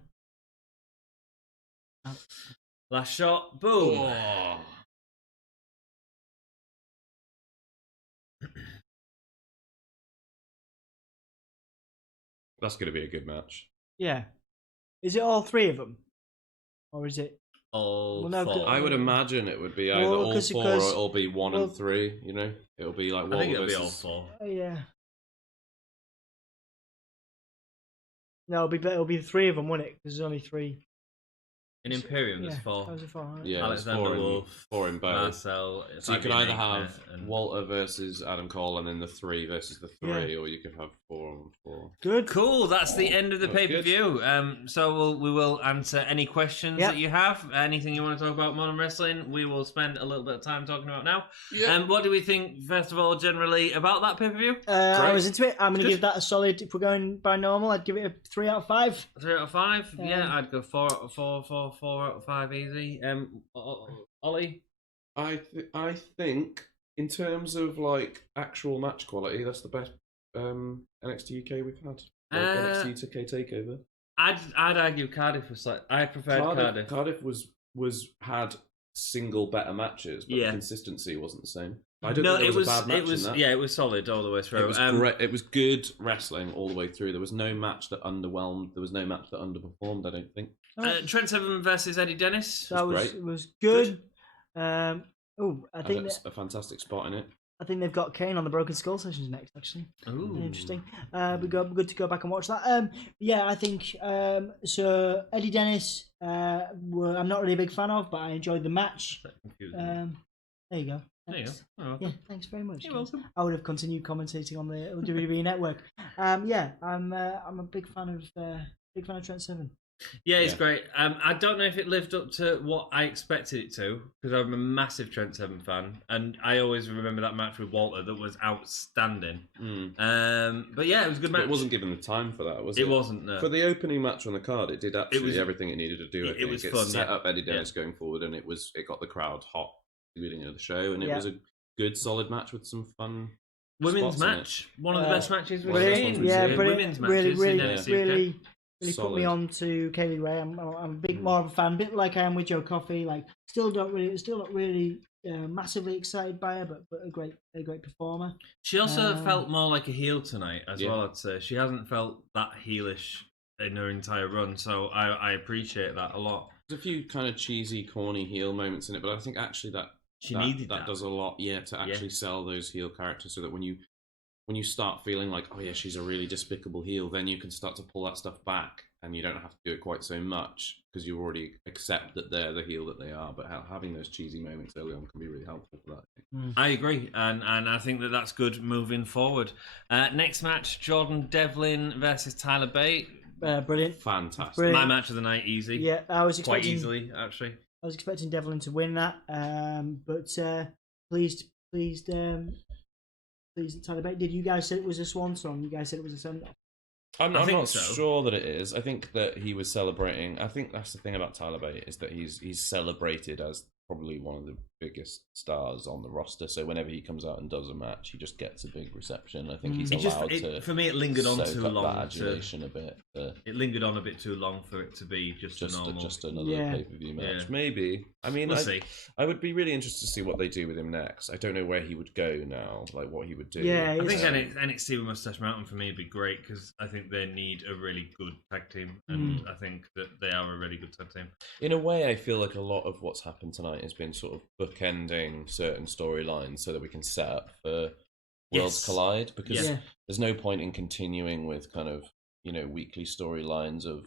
Last shot, boom. Oh. That's going to be a good match. Yeah. Is it all three of them? Or is it. All Well, no, four. I would imagine it would be either Well, all 'cause- four or it'll be one and three, you know? It'll be like I think Walter it'll be all versus... four. Yeah. No, it'll be the three of them, won't it? Because there's only three. In Imperium, there's four. That was a four, right? Yeah, there's Alexander Wolf, four in both. Marcel. So you could either have and... Walter versus Adam Cole and then the three versus the three, or you could have 4 and 4. Good. Cool, that's the end of the That was pay-per-view. So we will answer any questions that you have. Anything you want to talk about modern wrestling, we will spend a little bit of time talking about now. Yeah. What do we think, first of all, generally, about that pay-per-view? I was into it. I'm going to give that a solid, if we're going by normal, I'd give it a 3 out of 5. 3 out of 5? Yeah, I'd go 4 out of 4. 4 out of 5 easy. Ollie? I think in terms of like actual match quality, that's the best NXT UK we've had. NXT UK Takeover. I'd argue Cardiff was like I preferred Cardiff. Cardiff was had single better matches, but the consistency wasn't the same. I don't think there was a bad match in that. Yeah, it was solid all the way through. It was great. It was good wrestling all the way through. There was no match that underwhelmed. There was no match that underperformed. I don't think. Trent Seven versus Eddie Dennis. That was good. I think that's a fantastic spot in it. I think they've got Kane on the Broken Skull sessions next. Actually, interesting. Good to go back and watch that. I think so. Eddie Dennis, I'm not really a big fan of, but I enjoyed the match. There you go. Thanks. There you go. Yeah, thanks very much. You're welcome. I would have continued commentating on the WWE network. I'm a big fan of Trent Seven. Yeah, it's great. I don't know if it lived up to what I expected it to, because I'm a massive Trent Seven fan, and I always remember that match with Walter that was outstanding. But yeah, it was a good match. But it wasn't given the time for that, was it? It wasn't. No. For the opening match on the card, it did absolutely everything it needed to do. It was fun. It set up Eddie Dennis going forward, and it got the crowd hot at the beginning of the show, and it was a good, solid match with some fun. Women's match, one of the best matches we've seen. Women's matches really put me on to Kaylee Ray. I'm a bit more of a fan, a bit like I am with Joe Coffey. Like, still not really massively excited by her, but a great performer. She also felt more like a heel tonight as well. I'd say she hasn't felt that heelish in her entire run, so I appreciate that a lot. There's a few kind of cheesy, corny heel moments in it, but I think actually that does a lot, to actually sell those heel characters, so that when you start feeling like, oh yeah, she's a really despicable heel, then you can start to pull that stuff back, and you don't have to do it quite so much because you already accept that they're the heel that they are. But having those cheesy moments early on can be really helpful for that. I agree, and I think that's good moving forward. Next match: Jordan Devlin versus Tyler Bate. Brilliant, fantastic. Brilliant. My match of the night, easy. Yeah, I was expecting, quite easily actually. I was expecting Devlin to win that, but pleased Tyler Bate. Did you guys say it was a swan song? You guys said it was a send off. I'm not sure that it is. I think that he was celebrating. I think that's the thing about Tyler Bate, is that he's celebrated as probably one of the biggest stars on the roster. So whenever he comes out and does a match, he just gets a big reception. I think he's allowed to. For me, it lingered on too long. That adulation a bit. It lingered on a bit too long for it to be just another pay-per-view match. Maybe. I mean, we'll see. I would be really interested to see what they do with him next. I don't know where he would go now, like what he would do. Yeah, I think NXT with Mustache Mountain for me would be great, because I think they need a really good tag team, and I think that they are a really good tag team. In a way, I feel like a lot of what's happened tonight has been sort of bookending certain storylines so that we can set up for Worlds Collide, because there's no point in continuing with kind of, weekly storylines of,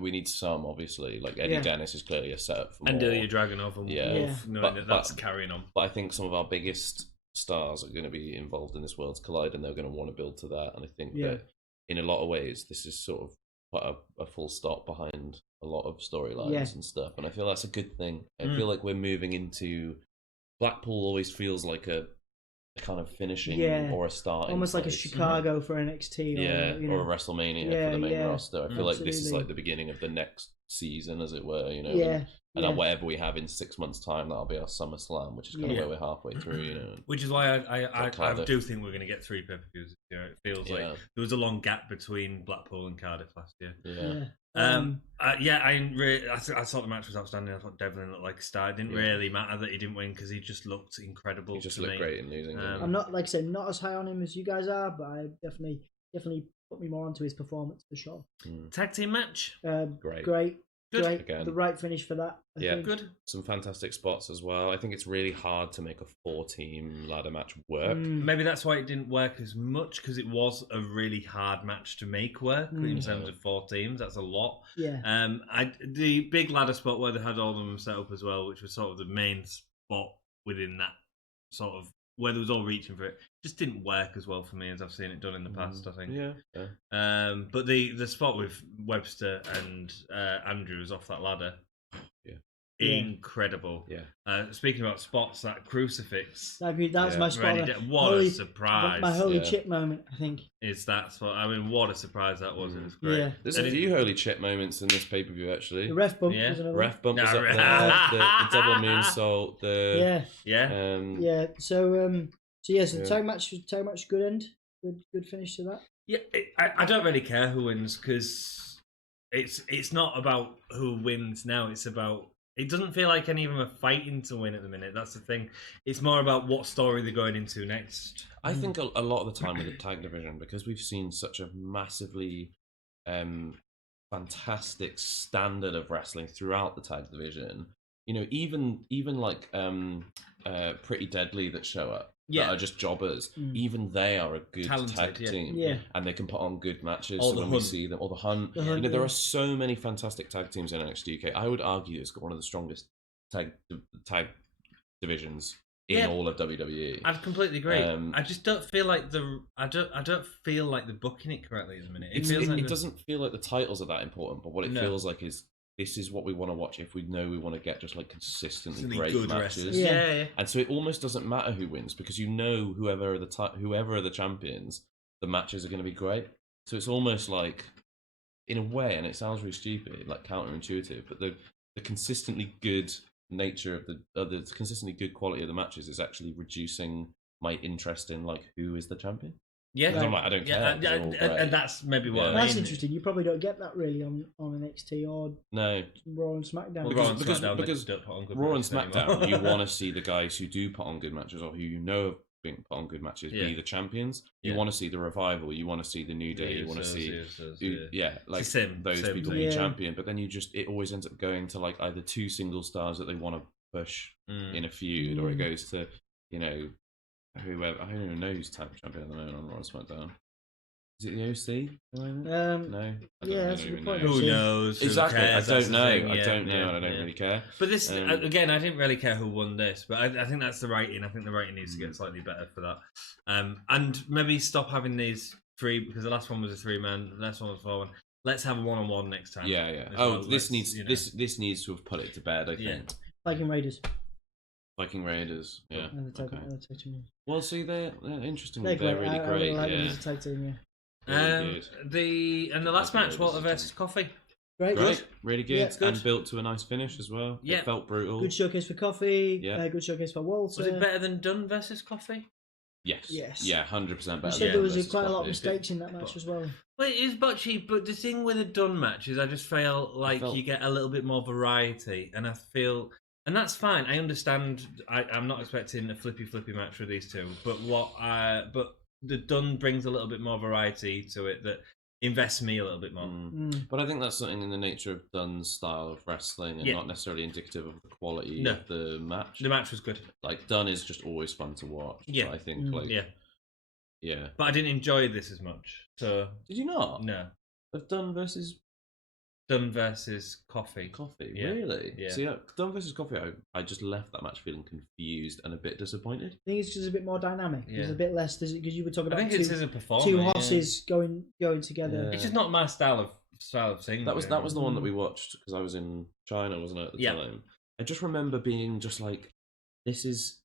we need some, obviously, like Eddie Dennis is clearly a setup for more. And Ilya Dragunov and Wolf, knowing that's carrying on. But I think some of our biggest stars are going to be involved in this Worlds Collide, and they're going to want to build to that. And I think that in a lot of ways, this is sort of quite a full stop behind a lot of storylines and stuff. And I feel that's a good thing. I feel like we're moving into... Blackpool always feels like a kind of finishing or a starting almost place. Like a Chicago for NXT or a WrestleMania for the main roster. I feel like this is like the beginning of the next season, as it were, and whatever we have in 6 months' time, that'll be our SummerSlam, which is kind of where we're halfway through, Which is why I do think we're going to get 3 pay-per-views. It feels like there was a long gap between Blackpool and Cardiff last year. I thought the match was outstanding. I thought Devlin looked like a star. It didn't really matter that he didn't win, because he just looked incredible. He just looked great in losing. I'm not, like I said, not as high on him as you guys are, but I definitely put me more onto his performance for sure. Tag team match, great. Good. Great. Again. The right finish for that. I think. Good. Some fantastic spots as well. I think it's really hard to make a 4-team ladder match work. Maybe that's why it didn't work as much, because it was a really hard match to make work in terms of 4 teams. That's a lot. Yeah. The big ladder spot where they had all of them set up as well, which was sort of the main spot within that sort of where there was all reaching for it, just didn't work as well for me as I've seen it done in the past, I think. Yeah. But the spot with Webster and Andrews off that ladder, incredible. Yeah. Speaking about spots, that crucifix. That's my spot. What a surprise! My holy chip moment, I think. Is that spot? I mean, what a surprise that was! It was great. Yeah. There's a few holy chip moments in this pay-per-view, actually. The ref bump Yeah. was another. Ref bump was No, up there. The double moonsault. Yeah. So tag match, good end, good finish to that. Yeah, I don't really care who wins because it's not about who wins now. It's about, it doesn't feel like any of them are fighting to win at the minute. That's the thing. It's more about what story they're going into next. I think a lot of the time with the tag division, because we've seen such a massively fantastic standard of wrestling throughout the tag division, you know, even like Pretty Deadly that show up, that are just jobbers, even they are a good Talented, tag team, and they can put on good matches. Or so the when Hunt. we see them, or the Hunt, you know, there are so many fantastic tag teams in NXT UK. I would argue it's got one of the strongest tag divisions in all of WWE. I'd completely agree. I just don't feel like I don't feel like they're booking it correctly at the minute. It doesn't feel like the titles are that important, but what it feels like is, this is what we want to watch if we know we want to get just like consistently great good matches. wrestlers. Yeah. And so it almost doesn't matter who wins, because you know whoever are the champions, the matches are going to be great. So it's almost like, in a way, and it sounds really stupid, like counterintuitive, but the consistently good nature of the consistently good quality of the matches is actually reducing my interest in like who is the champion. Yeah, I'm like, I don't care. And that's maybe what. That's interesting. You probably don't get that really on NXT or Raw and SmackDown. Well, because Raw and SmackDown, you want to see the guys who do put on good matches, or who you know have been put on good matches, be the champions. You want to see the Revival. You want to see the New Day. You want to see those people be champion. But then it always ends up going to like either two single stars that they want to push in a feud, or it goes to, you know, whoever. I don't even know who's tag champion at the moment on Raw and SmackDown. Is it the OC? No. That's a good point. Who knows? Exactly. Who cares? I don't know. I don't really care. But this again, I didn't really care who won this, but I think that's the writing. I think the writing needs to get slightly better for that, and maybe stop having these three, because the last one was a 3-man, the next one was 4-man. Let's have a 1-on-1 next time. Yeah. This needs to have put it to bed, I think. Viking Raiders. Yeah. Okay. Well, see, they're interesting. They're really great. I like them as a tag team, The last match, Walter versus Coffee. Great. Really good. Yeah, And built to a nice finish as well. Yeah. It felt brutal. Good showcase for Coffee. Good showcase for Walter. Was it better than Dunn versus Coffee? Yes. Yeah, 100% better. You said there was quite a lot of mistakes in that match as well. Well, it is botchy, but the thing with a Dunn match is I just feel like you get a little bit more variety, and I feel... And that's fine. I understand. I'm not expecting a flippy match with these two, but but the Dunn brings a little bit more variety to it that invests me a little bit more. But I think that's something in the nature of Dunn's style of wrestling, and not necessarily indicative of the quality of the match. The match was good. Like, Dunn is just always fun to watch. Yeah, but I think yeah. But I didn't enjoy this as much. So did you not? No. Of Dunn versus Coffee. Yeah. Really? Yeah. See, Dunn versus Coffee, I just left that match feeling confused and a bit disappointed. I think it's just a bit more dynamic. Yeah. There's a bit less, because you were talking about a performer, two horses going together. Yeah. It's just not my style of thing. That was the one that we watched because I was in China, wasn't it, at the time? I just remember being just like, this is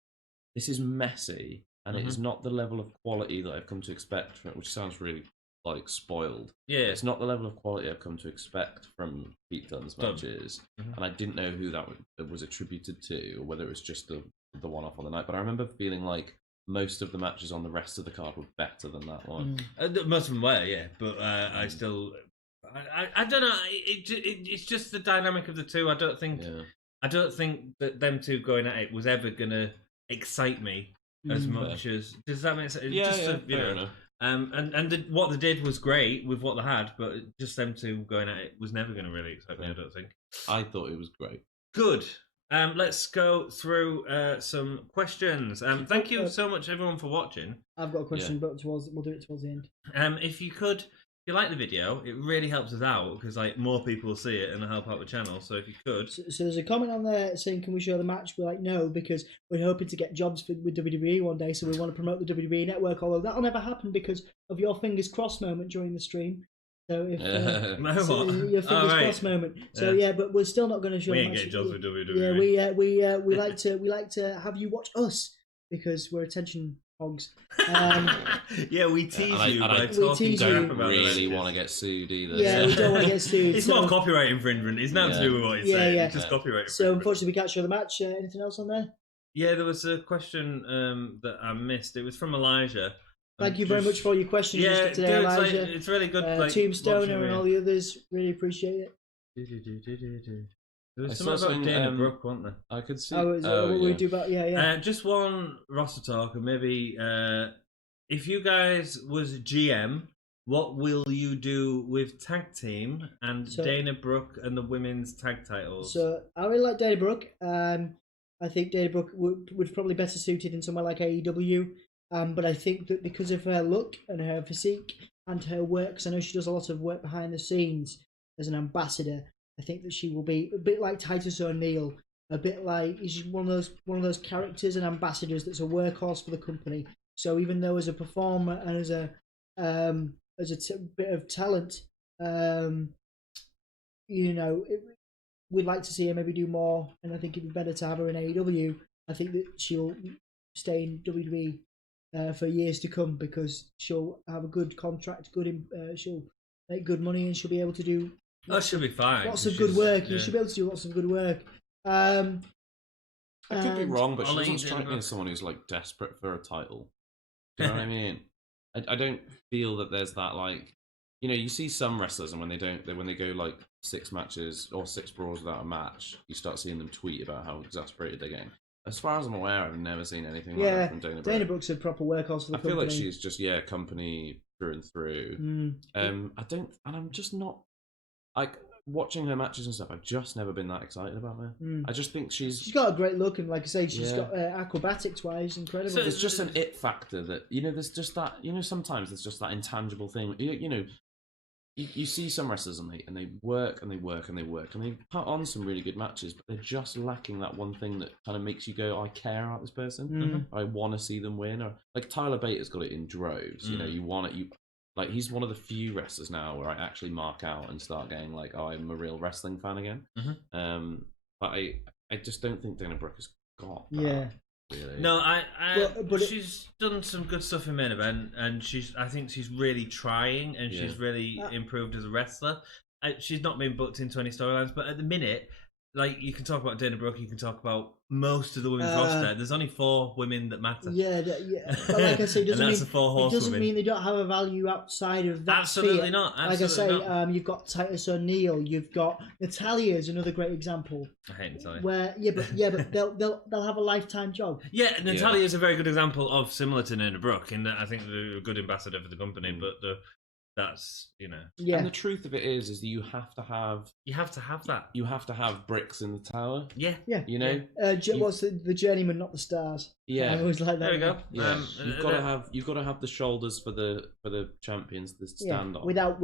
messy, and it is not the level of quality that I've come to expect from it, which sounds really like spoiled. Yeah, it's not the level of quality I've come to expect from Pete Dunne's matches, and I didn't know who that was attributed to, or whether it was just the one-off on the night. But I remember feeling like most of the matches on the rest of the card were better than that one. Most of them were, but I still, I don't know. It's just the dynamic of the two. I don't think that them two going at it was ever gonna excite me as much as. Does that make sense? Fair enough. What they did was great with what they had, but just them two going at it was never going to really excite me, I don't think. I thought it was great. Good. Let's go through some questions. Thank you so much, everyone, for watching. I've got a question, but we'll do it towards the end. If you like the video, it really helps us out, because like more people will see it and it'll help out the channel. So if you could, so there's a comment on there saying, "Can we show the match?" We're like, no, because we're hoping to get jobs with WWE one day, so we want to promote the WWE network. Although that'll never happen because of your fingers crossed moment during the stream. So if your fingers crossed moment. So but we're still not going to show. We ain't getting jobs with WWE. Yeah, we like to have you watch us because we're attention hogs. Yeah, we tease you by We talking tease crap you. about really wrestlers. want to get sued either. Yeah, we don't want to get sued. It's so, not copyright infringement. It's nothing to do with what he's saying. It's just copyright infringement. So unfortunately, we can't show the match. Anything else on there? Yeah, there was a question that I missed. It was from Elijah. Thank you very much for all your questions today, Elijah. It's really good. Tombstoner and all the others, really appreciate it. There was something about Dana Brooke, wasn't there? I could see. What we do about just one roster talk, and maybe if you guys was GM, what will you do with tag team and Dana Brooke and the women's tag titles? So I really like Dana Brooke. I think Dana Brooke would probably better suited in somewhere like AEW. But I think that because of her look and her physique and her work, because I know she does a lot of work behind the scenes as an ambassador, I think that she will be a bit like Titus O'Neil, a bit like she's one of those characters and ambassadors that's a workhorse for the company. So even though as a performer and as a bit of talent, we'd like to see her maybe do more, and I think it'd be better to have her in AEW. I think that she'll stay in WWE for years to come because she'll have a good contract, she'll make good money, and she'll be able to do. She'll be fine. Lots of good work. You should be able to do lots of good work. I could be wrong, but she doesn't strike me as someone who's like desperate for a title. Do you know what I mean? I don't feel that there's that you see some wrestlers, and when they go like 6 matches or 6 brawls without a match, you start seeing them tweet about how exasperated they're getting. As far as I'm aware, I've never seen anything like that from Dana Brooke. Dana Brooke's a proper workhorse for the company. I feel like she's just company through and through. I'm just not like watching her matches and stuff. I've just never been that excited about her. I just think she's got a great look, and like I say, she's got acrobatics wise incredible. So it's just an it factor that there's just that sometimes there's just that intangible thing. You see some wrestlers and they work and they work and they work and they put on some really good matches, but they're just lacking that one thing that kind of makes you go, I care about this person. I want to see them win. Or like Tyler Bate's got it in droves. You want it. He's one of the few wrestlers now where I actually mark out and start getting like, oh, I'm a real wrestling fan again. But I just don't think Dana Brooke has got that. Yeah. Really. No, but she's done some good stuff in main event, and I think she's really trying, and she's really improved as a wrestler. She's not been booked into any storylines, but at the minute, like you can talk about Dana Brooke, you can talk about most of the women's roster. There's only 4 women that matter. Yeah. But like I say, it doesn't mean they don't have a value outside of that. Absolutely sphere. not. Absolutely like I say, you've got Titus O'Neil, you've got Natalia is another great example. I hate Natalia. Where but they'll have a lifetime job. Yeah, Natalia is a very good example of similar to Dana Brooke in that I think they're a good ambassador for the company, but that's And the truth of it is that you have to have that. You have to have bricks in the tower. Yeah. What's the journeyman, not the stars? Yeah, I always like that. There we go. Yeah. You've got to have the shoulders for the champions to stand on. Without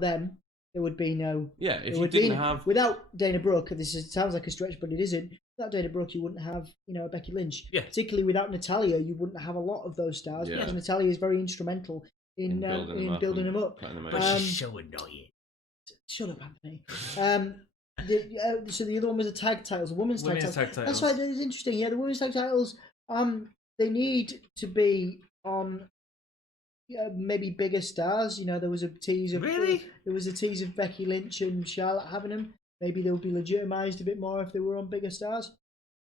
them, there would be no. Yeah, if you didn't have without Dana Brooke, sounds like a stretch, but it isn't. Without Dana Brooke, you wouldn't have a Becky Lynch. Yeah. Particularly without Natalia, you wouldn't have a lot of those stars because Natalia is very instrumental in building them up. But she's so annoying. Shut up, Anthony. So the other one was the tag titles, the women's tag titles. That's why it's interesting. Yeah, the women's tag titles. They need to be on maybe bigger stars. There was a tease of Becky Lynch and Charlotte having them. Maybe they would be legitimised a bit more if they were on bigger stars.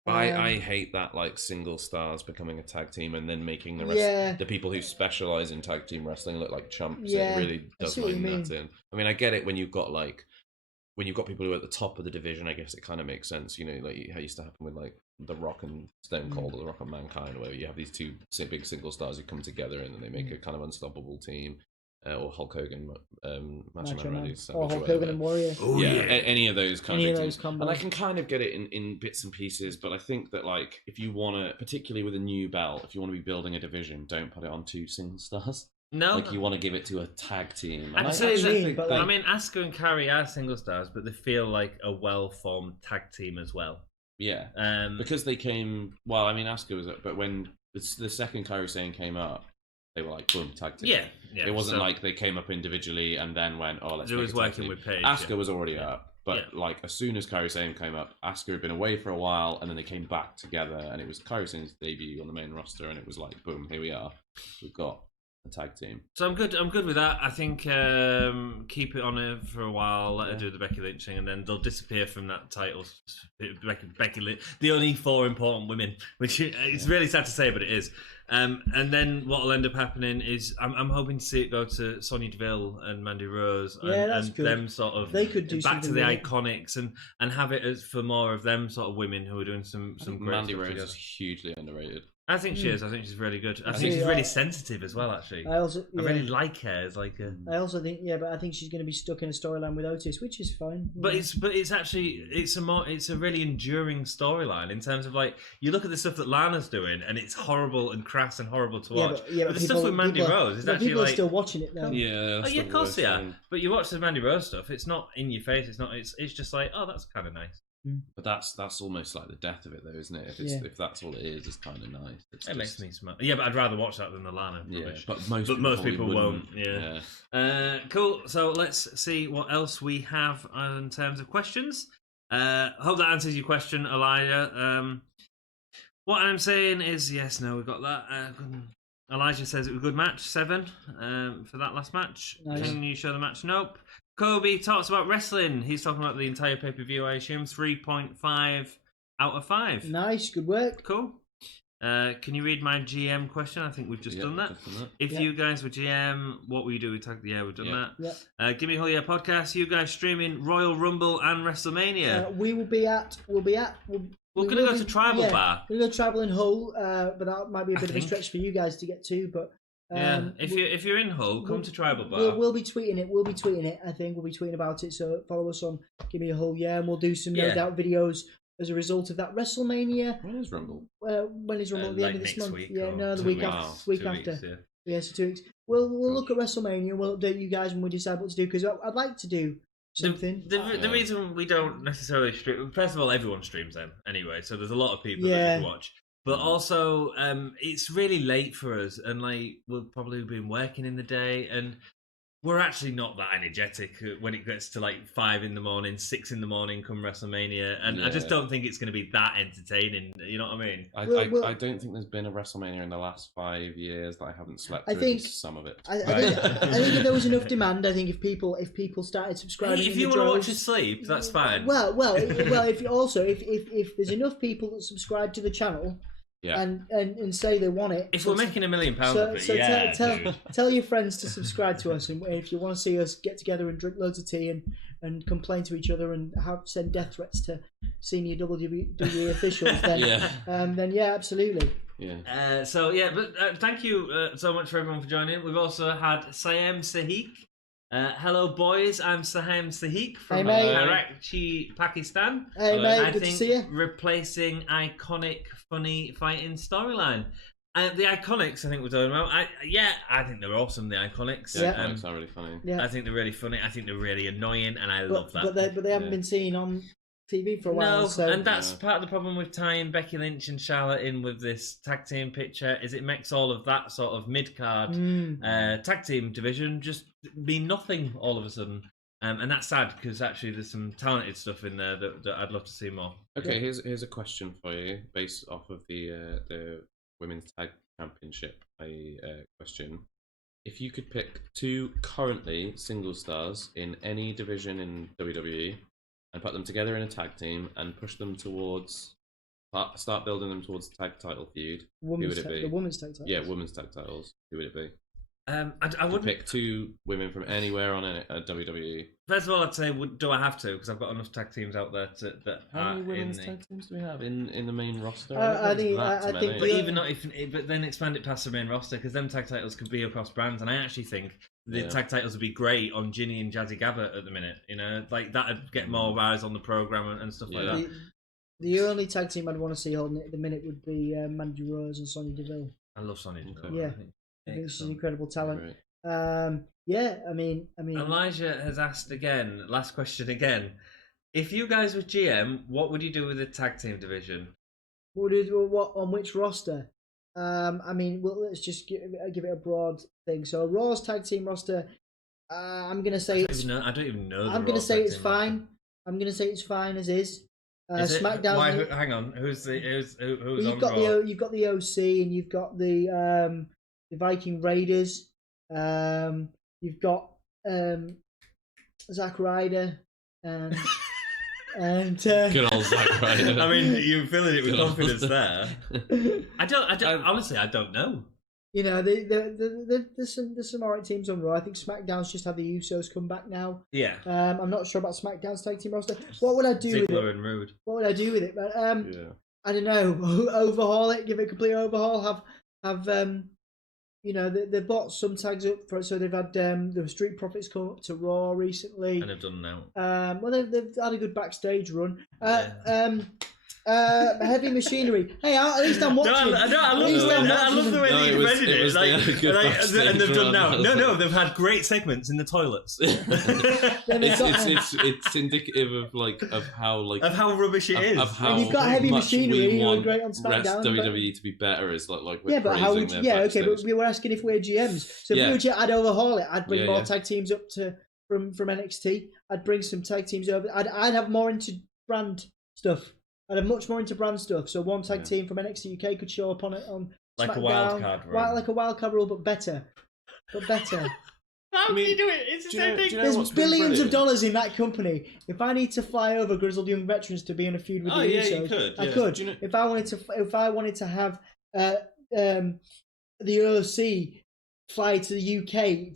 I hate that single stars becoming a tag team and then making the rest the people who specialize in tag team wrestling look like chumps. Yeah, it really does mind that in. I mean, I get it when you've got people who are at the top of the division. I guess it kind of makes sense. Like how it used to happen with like The Rock and Stone Cold or The Rock and Mankind, where you have these 2 big single stars who come together and then they make a kind of unstoppable team. Or Hulk Hogan, Macho Man Randy Savage, or Hulk Hogan and Warrior. Any of those kind of things. Combos. And I can kind of get it in bits and pieces, but I think that if you want to, particularly with a new belt, if you want to be building a division, don't put it on 2 single stars. No, you want to give it to a tag team. I mean, Asuka and Carrie are single stars, but they feel like a well-formed tag team as well. Yeah, because they came. Well, I mean, Asuka was, but when the second Kairi Sane came up. They were like, boom, tag team. Yeah, yeah. It wasn't so like they came up individually and then went, oh, let's it make was a tag working team. with Paige. Asuka was already up, but Yeah. like as soon as Kairi Sane came up, Asuka had been away for a while, and then they came back together, and it was Kairi Sane's debut on the main roster, and it was like, boom, here we are. We've got a tag team. So I'm good with that. I think keep it on her for a while, let her do the Becky Lynch thing, and then they'll disappear from that title. Becky Lynch, the only 4 important women, which it's really sad to say, but it is. And then what will end up happening is I'm hoping to see it go to Sonya Deville and Mandy Rose and good. them sort of They could do back to something the with it. Iconics and have it as for more of them sort of women who are doing some great Mandy stuff Rose together. is hugely underrated. I think she is. I think she's really good. I I think see, she's really sensitive as well. Actually, I also I really like her as like a. I also think but I think she's going to be stuck in a storyline with Otis, which is fine. But it's actually it's a really enduring storyline in terms of like you look at the stuff that Lana's doing and it's horrible and crass and horrible to watch. But the stuff with Mandy Rose is actually people like are still watching it though. Yeah. oh yeah, of course they are. But you watch the Mandy Rose stuff, it's not in your face. It's not. It's just like oh that's kind of nice. But that's almost like the death of it, though, isn't it? If that's all it is, it's kind of nice. It makes me smile. Yeah, but I'd rather watch that than the Lana rubbish. But most people probably won't. wouldn't. Yeah. Cool. So let's see what else we have in terms of questions. Hope that answers your question, Elijah. What I'm saying is yes, no, we got that. Elijah says it was a good match, 7 for that last match. Nice. Can you show the match? Nope. Kobe talks about wrestling. He's talking about the entire pay-per-view, I assume. 3.5 out of 5. Nice, good work. Cool. Can you read my GM question? I think we've just done that. If you guys were GM, what would you do? We tagged the we've done that. Gimme Hull Podcast. You guys streaming Royal Rumble and WrestleMania. We're gonna go to Tribal Bar. We're gonna travel in Hull, but that might be a bit of a stretch for you guys to get to. But if you're in Hull, come to Tribal Bar. We'll be tweeting it. I think we'll be tweeting about it. So follow us on Gimme a Hull, and we'll do some no doubt videos as a result of that WrestleMania. When is Rumble? When is Rumble? At the end of this month? Week the week after. Week after. Yeah, so 2 weeks. We'll look at WrestleMania and we'll update you guys when we decide what to do because I'd like to do something. The reason we don't necessarily stream, first of all, everyone streams them anyway, so there's a lot of people that you can watch. But also, it's really late for us, and like we've probably been working in the day, and we're actually not that energetic when it gets to like 5 a.m, 6 a.m, come WrestleMania, and I just don't think it's going to be that entertaining. You know what I mean? I don't think there's been a WrestleMania in the last 5 years that I haven't slept through. I think some of it. I think if there was enough demand, I think if people started subscribing, if you want to watch your sleep, that's fine. Well, if there's enough people that subscribe to the channel. Yeah. And say they want it. If we're making £1 million of it, tell your friends to subscribe to us, and if you want to see us get together and drink loads of tea and complain to each other and send death threats to senior WWE officials, then absolutely. Yeah. But thank you so much for everyone for joining. We've also had Siam Sahik. Hello, boys. I'm Saham Sahik from Karachi, Pakistan. Hey, mate. I Good think to see you. Replacing iconic, funny fighting storyline. The Iconics, I think we're talking about. I think they're awesome. The Iconics. Yeah, Iconics are really funny. Yeah. I think they're really funny. I think they're really annoying, and I love that. But they haven't been seen on TV for a while. No, and that's part of the problem with tying Becky Lynch and Charlotte in with this tag team picture. Is it makes all of that sort of mid card tag team division just mean nothing all of a sudden. And that's sad because actually there's some talented stuff in there that I'd love to see more. Okay, here's a question for you based off of the Women's Tag Championship question. If you could pick 2 currently single stars in any division in WWE and put them together in a tag team and push them towards, start building them towards the tag title feud, who would it be? The women's tag titles. Yeah, women's tag titles. Who would it be? I would pick 2 women from anywhere on a WWE. First of all, I'd say, do I have to? Because I've got enough tag teams out there How many women's tag teams do we have in the main roster? I think. But even not but then expand it past the main roster because them tag titles could be across brands, and I actually think the tag titles would be great on Ginny and Jazzy Gabba at the minute. You know, like that'd get more eyes on the program and stuff like that. The only tag team I'd want to see holding it at the minute would be Mandy Rose and Sonya Deville. I love Sonya Deville. Yeah. I think she's an incredible talent. Right. I mean. Elijah has asked again. Last question again. If you guys were GM, what would you do with the tag team division? What on which roster? I mean, well, let's just give it a broad thing. So Raw's tag team roster, I'm gonna say I don't even know. I'm gonna say it's fine. I'm gonna say it's fine as is. SmackDown. Why? Hang on. Who's you've on got Raw? you've got the OC and you've got the Viking Raiders. You've got Zack Ryder and Good old Zack Ryder. I mean, you're filling it with confidence there. I don't. Honestly, I don't know. You know, there's some alright teams on Raw. I think SmackDown's just had the Usos come back now. Yeah. I'm not sure about SmackDown's tag team roster. What would I do with it? And Rude. What would I do with it? But Yeah. I don't know. Overhaul it. Give it a complete overhaul. Have you know, they've bought some tags up for it. So they've had the Street Profits come up to Raw recently. And have done now. Well, they've had a good backstage run. Heavy Machinery. Hey, at least I'm watching. I love the way they defended it. And they've done now. No, they've had great segments in the toilets. It's indicative of how rubbish it is. Of how and you've got Heavy much Machinery we who are want great on SmackDown. WWE to be better is like we're yeah, but how would praising you, their yeah, okay, backstage. but we were asking if we're GMs. So if we were GM, I'd overhaul it. I'd bring more tag teams up from NXT. I'd bring some tag teams over. I'd have more into brand stuff. I'd have much more into brand stuff. So one tag team from NXT UK could show up on like SmackDown, a wild card rule. like a wild card rule, but better. How can you do it? It's the same thing. There's billions of dollars in that company. If I need to fly over grizzled young veterans to be in a feud with the Usos, you could. I could. If I wanted to have the OC fly to the UK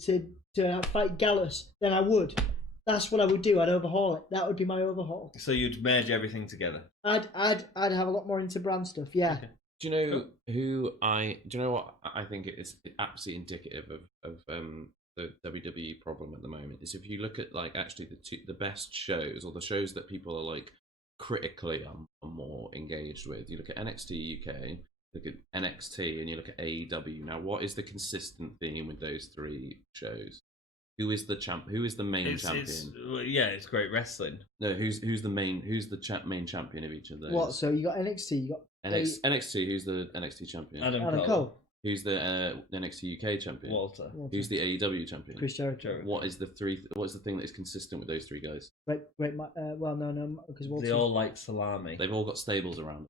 to fight Gallus, then I would. That's what I would do. I'd overhaul it. That would be my overhaul. So you'd merge everything together. I'd have a lot more into brand stuff. Yeah. Okay. Do you know what I think it is absolutely indicative of the WWE problem at the moment is if you look at like actually the best shows or the shows that people are like critically are more engaged with. You look at NXT UK, look at NXT, and you look at AEW. Now, what is the consistent theme with those three shows? Who is the champ? Who is the main champion? It's great wrestling. No, who's the main main champion of each of those? What? So you got NXT, you got NXT. Who's the NXT champion? Adam Cole. Who's the NXT UK champion? Walter. Who's the AEW champion? Chris Jericho. What is the thing that is consistent with those three guys? No, because Walter. They all like salami. They've all got stables around them.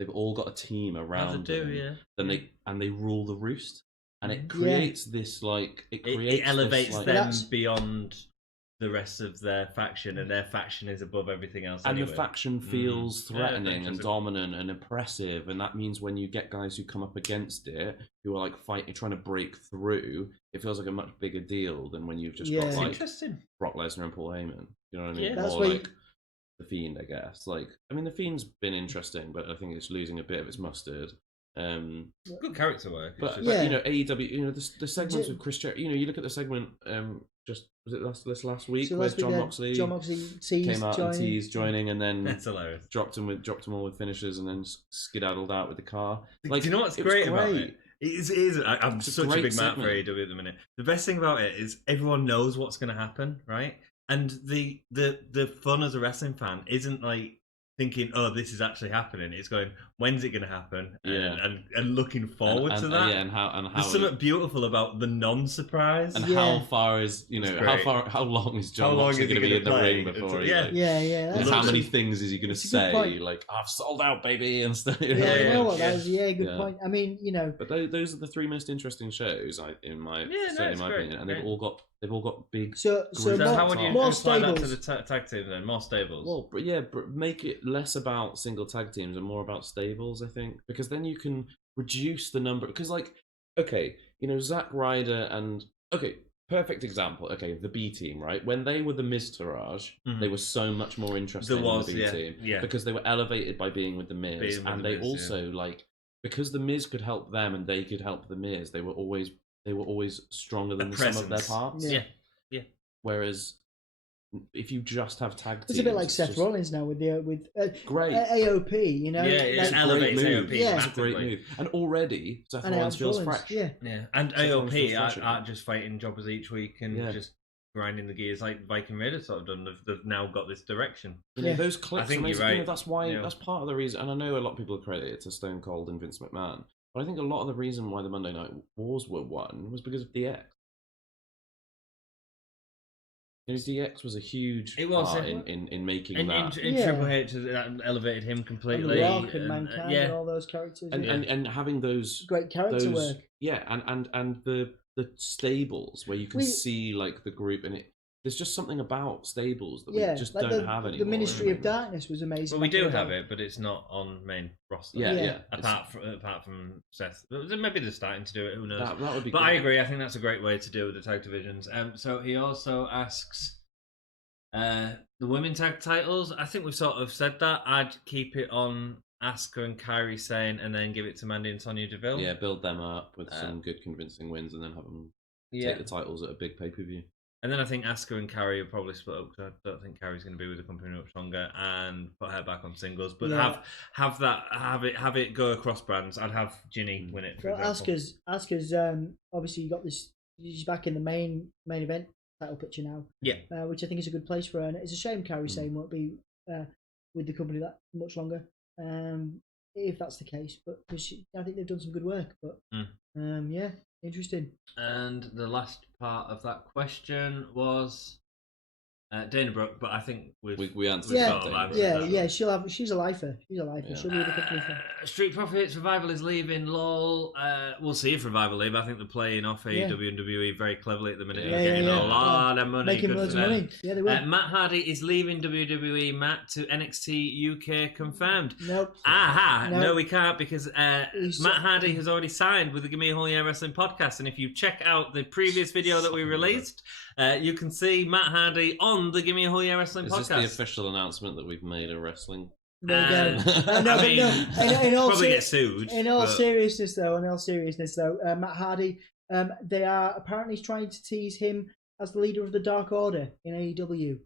They've all got a team around They do, them. yeah. Then they rule the roost. And it creates this like it elevates them beyond the rest of their faction, and their faction is above everything else. And anyway. the faction feels threatening and dominant and oppressive, and that means when you get guys who come up against it, who are like fighting, trying to break through, it feels like a much bigger deal than when you've just got like Brock Lesnar and Paul Heyman. You know what I mean? Yeah, that's or like the Fiend, I guess. Like, I mean, the Fiend's been interesting, but I think it's losing a bit of its mustard. Good character work, but you know, AEW, you know, the segments with Chris Jericho, you know, you look at the segment just was it last week where John Moxley came out and teased joining, and then that's hilarious. dropped him all with finishes, and then skedaddled out with the car. Like, do you know what's great about it? I'm such a big man for AEW at the minute. The best thing about it is everyone knows what's going to happen, right? And the fun as a wrestling fan isn't like thinking, oh, this is actually happening. It's going, when's it going to happen? And looking forward to that. And how there's something beautiful about the non-surprise. And how far is, you know, how long is John Moxley going to be in the ring before he how many things is he going to say? Like, I've sold out, baby, and stuff. You know what? That was good point. I mean, you know, but those are the three most interesting shows, in my opinion, and they've all got big. So how would you more apply that stables to the tag team then? More stables. Well, but make it less about single tag teams and more about stables, I think, because then you can reduce the number. Because, like, okay, you know, Zack Ryder and perfect example. Okay, the B team, right? When they were the Miz Taraj, they were so much more interesting than the B team because they were elevated by being with the Miz, and they also like because the Miz could help them and they could help the Miz. They were always stronger than the sum of their parts. Yeah. Whereas if you just have tag teams, it's a bit like Seth Rollins now with great AOP, you know. It's elevates AOP. It's a great move, and already Seth Rollins feels fresh. Yeah. And AOP aren't just fighting jobbers each week and just grinding the gears like Viking Raiders sort of done. They've now got this direction. You know, those clips. I think you're right. You know, that's why that's part of the reason. And I know a lot of people credit it to Stone Cold and Vince McMahon. But I think a lot of the reason why the Monday Night Wars were won was because of DX. DX was a huge part in making that. Triple H elevated him completely. And The Rock and Mankind and all those characters. And having those great character work. Yeah, and the stables where you can see like the group, and there's just something about stables that we just like don't have anymore. The Ministry of Darkness was amazing. Well, we do have it, but it's not on main roster. Yeah. Apart from Seth, maybe they're starting to do it. Who knows? That would be. But great. I agree. I think that's a great way to do the tag divisions. So he also asks, the women tag titles. I think we've sort of said that. I'd keep it on Asuka and Kairi Sane, and then give it to Mandy and Sonya Deville. Yeah, build them up with some good convincing wins, and then have them take the titles at a big pay-per-view. And then I think Asuka and Kairi will probably split up, because I don't think Kairi's going to be with the company much longer, and put her back on singles. But have it go across brands. I'd have Ginny win it. For Asuka's obviously you got this. She's back in the main event title picture now. Yeah, which I think is a good place for her. And it's a shame Kairi Sane won't be with the company that much longer. If that's the case, but I think they've done some good work. But yeah, interesting. And the last part of that question was Dana Brooke, but I think we answered. She's a lifer. She's a lifer. Yeah. She'll be with the company for. Street Profits, Revival is leaving. LOL. We'll see if Revival leave. I think they're playing off AEW and WWE very cleverly at the minute. They're getting a lot of money. Making loads of money. Yeah, they will. Matt Hardy is leaving WWE. Matt to NXT UK confirmed. Nope. No, we can't, because Matt Hardy has already signed with the Gimme Whole Year Wrestling podcast. And if you check out the previous video that we released, you can see Matt Hardy on the Gimme a Whole Year Wrestling podcast. Is this the official announcement that we've made a wrestling? There you go. Probably get sued. In all seriousness, though, Matt Hardy, they are apparently trying to tease him as the leader of the Dark Order in AEW.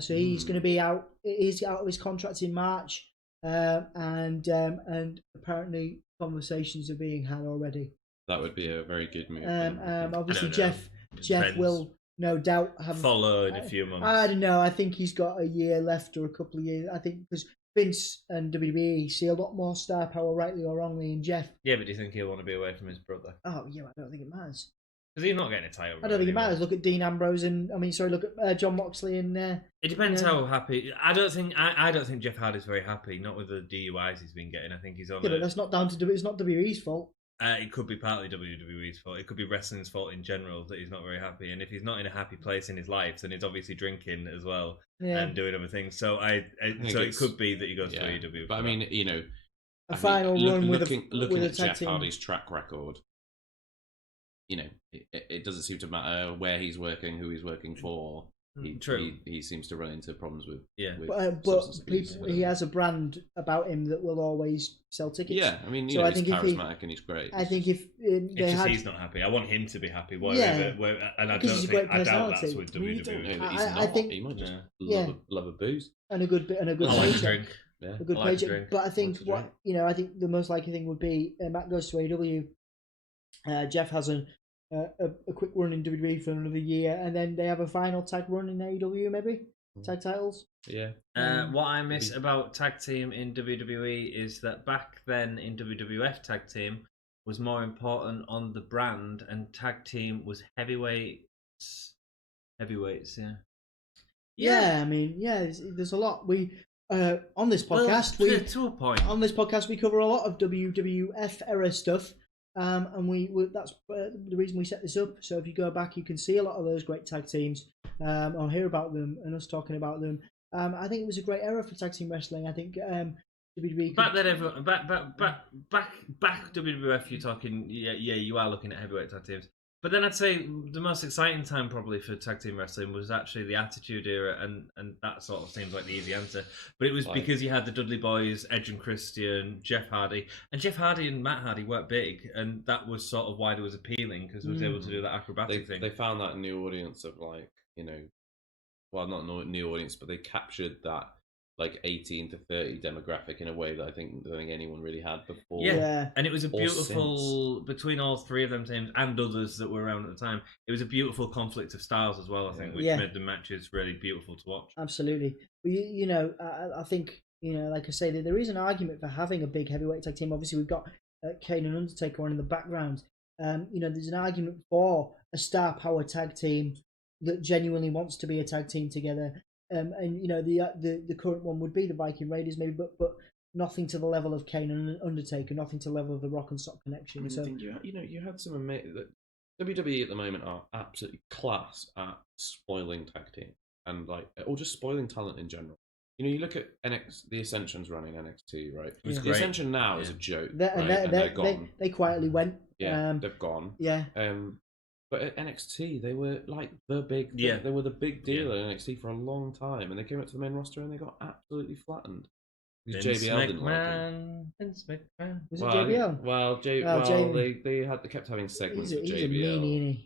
So he's going to be out. He's out of his contract in March, and apparently conversations are being had already. That would be a very good move. Obviously, Jeff will no doubt have follow in a few months. I don't know. I think he's got a year left or a couple of years. I think because Vince and WWE see a lot more star power, rightly or wrongly, in Jeff. Yeah, but do you think he'll want to be away from his brother? Oh yeah, I don't think it matters. Because he's not getting a title. I don't think it matters. Look at Dean Ambrose look at John Moxley and. It depends how happy. I don't think Jeff Hardy's very happy. Not with the DUIs he's been getting. I think he's on. Yeah, but that's not down to. It's not WWE's fault. It could be partly WWE's fault. It could be wrestling's fault in general that he's not very happy. And if he's not in a happy place in his life, then he's obviously drinking as well and doing other things. So it could be that he goes to AEW. But I mean, a final run looking at Jeff team. Hardy's track record, it doesn't seem to matter where he's working, who he's working for. He seems to run into problems with but people, he has a brand about him that will always sell tickets. Yeah, I mean, he's charismatic and he's great. I think if he's not happy. I want him to be happy. And I doubt that's with WWE. He might just love a booze and a good drink. Yeah. A good paycheck. But I think I think the most likely thing would be Matt goes to AEW. Jeff has a quick run in WWE for another year, and then they have a final tag run in AEW, maybe tag titles. Yeah. What I miss about tag team in WWE is that back then in WWF tag team was more important on the brand, and tag team was heavyweights. Yeah. I mean, there's a lot we. On this podcast, to a point. On this podcast, we cover a lot of WWF era stuff. And that's the reason we set this up. So if you go back, you can see a lot of those great tag teams, or hear about them and us talking about them. I think it was a great era for tag team wrestling. I think WWE back WWF. You're talking, you are looking at heavyweight tag teams. But then I'd say the most exciting time probably for tag team wrestling was actually the Attitude Era, and that sort of seems like the easy answer. But it was because you had the Dudley Boys, Edge and Christian, Jeff Hardy. And Jeff Hardy and Matt Hardy weren't big, and that was sort of why it was appealing, because it was able to do that acrobatic thing. They found that new audience of not new audience, but they captured that 18 to 30 demographic in a way that I don't think anyone really had before. Yeah, and it was a beautiful, between all three of them teams and others that were around at the time, it was a beautiful conflict of styles as well, I think, which made the matches really beautiful to watch. Absolutely. But I think, like I say, there is an argument for having a big heavyweight tag team. Obviously, we've got Kane and Undertaker on in the background. There's an argument for a star power tag team that genuinely wants to be a tag team together. The current one would be the Viking Raiders, maybe, but nothing to the level of Kane and Undertaker, nothing to the level of the Rock and Sock connection. I think you had some amazing. WWE at the moment are absolutely class at spoiling tag team or just spoiling talent in general. You look at the Ascension's running NXT, right? The Ascension now is a joke, they're gone. They quietly went. They've gone. Yeah. But at NXT, they were like the big. They were the big deal at NXT for a long time, and they came up to the main roster and they got absolutely flattened. Because JBL didn't like him. Vince McMahon. Was it JBL? Well, they kept having segments with JBL. He's a meanie,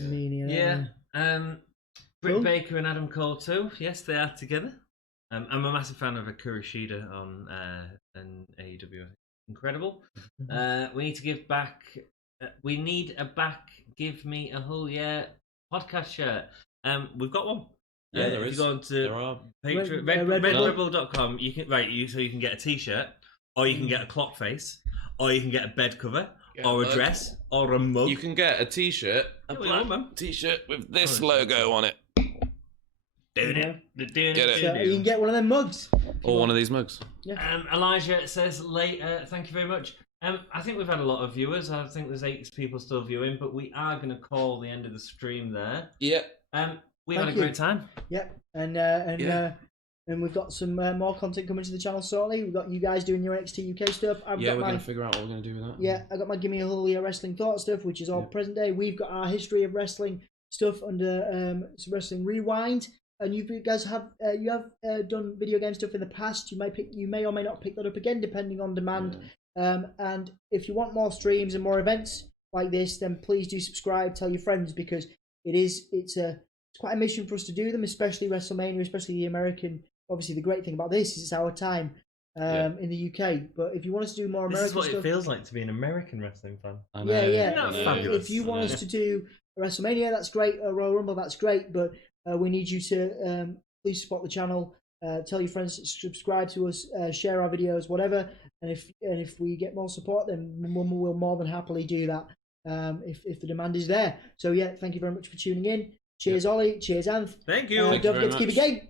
isn't he? Meanie. Britt Baker and Adam Cole too. Yes, they are together. I'm a massive fan of Akira Shida on an AEW. Incredible. We need to give back. We need a back. Give me a whole podcast shirt. We've got one. Yeah, there if is. You go on to redbubble.com. You can get a t-shirt, or you can get a clock face, or you can get a bed cover, or a dress, or a mug. You can get a t-shirt, a black t-shirt with this logo on it. Get it. So you can get one of them mugs. Or one of these mugs. Yeah. Elijah says, thank you very much. I think we've had a lot of viewers. I think there's 8 people still viewing, but we are going to call the end of the stream there. Yeah. We've had a great time. Yeah, and we've got some more content coming to the channel shortly. We've got you guys doing your NXT UK stuff. We're going to figure out what we're going to do with that. Yeah, I got my Gimme a Whole Wrestling Thought stuff, which is all present day. We've got our history of wrestling stuff under Wrestling Rewind. And you guys have done video game stuff in the past. You may or may not pick that up again, depending on demand. And if you want more streams and more events like this, then please do subscribe. Tell your friends, because it's quite a mission for us to do them, especially WrestleMania, especially the American. Obviously, the great thing about this is it's our time in the UK. But if you want us to do more American stuff, this is what it feels like to be an American wrestling fan. I know. Fabulous. If you want us to do WrestleMania, that's great. Royal Rumble, that's great. But we need you to please support the channel, tell your friends, subscribe to us, share our videos, whatever. And if we get more support, then we'll more than happily do that if the demand is there. So thank you very much for tuning in. Cheers, Ollie. Cheers, Anth. Thank you. Don't forget to keep it game.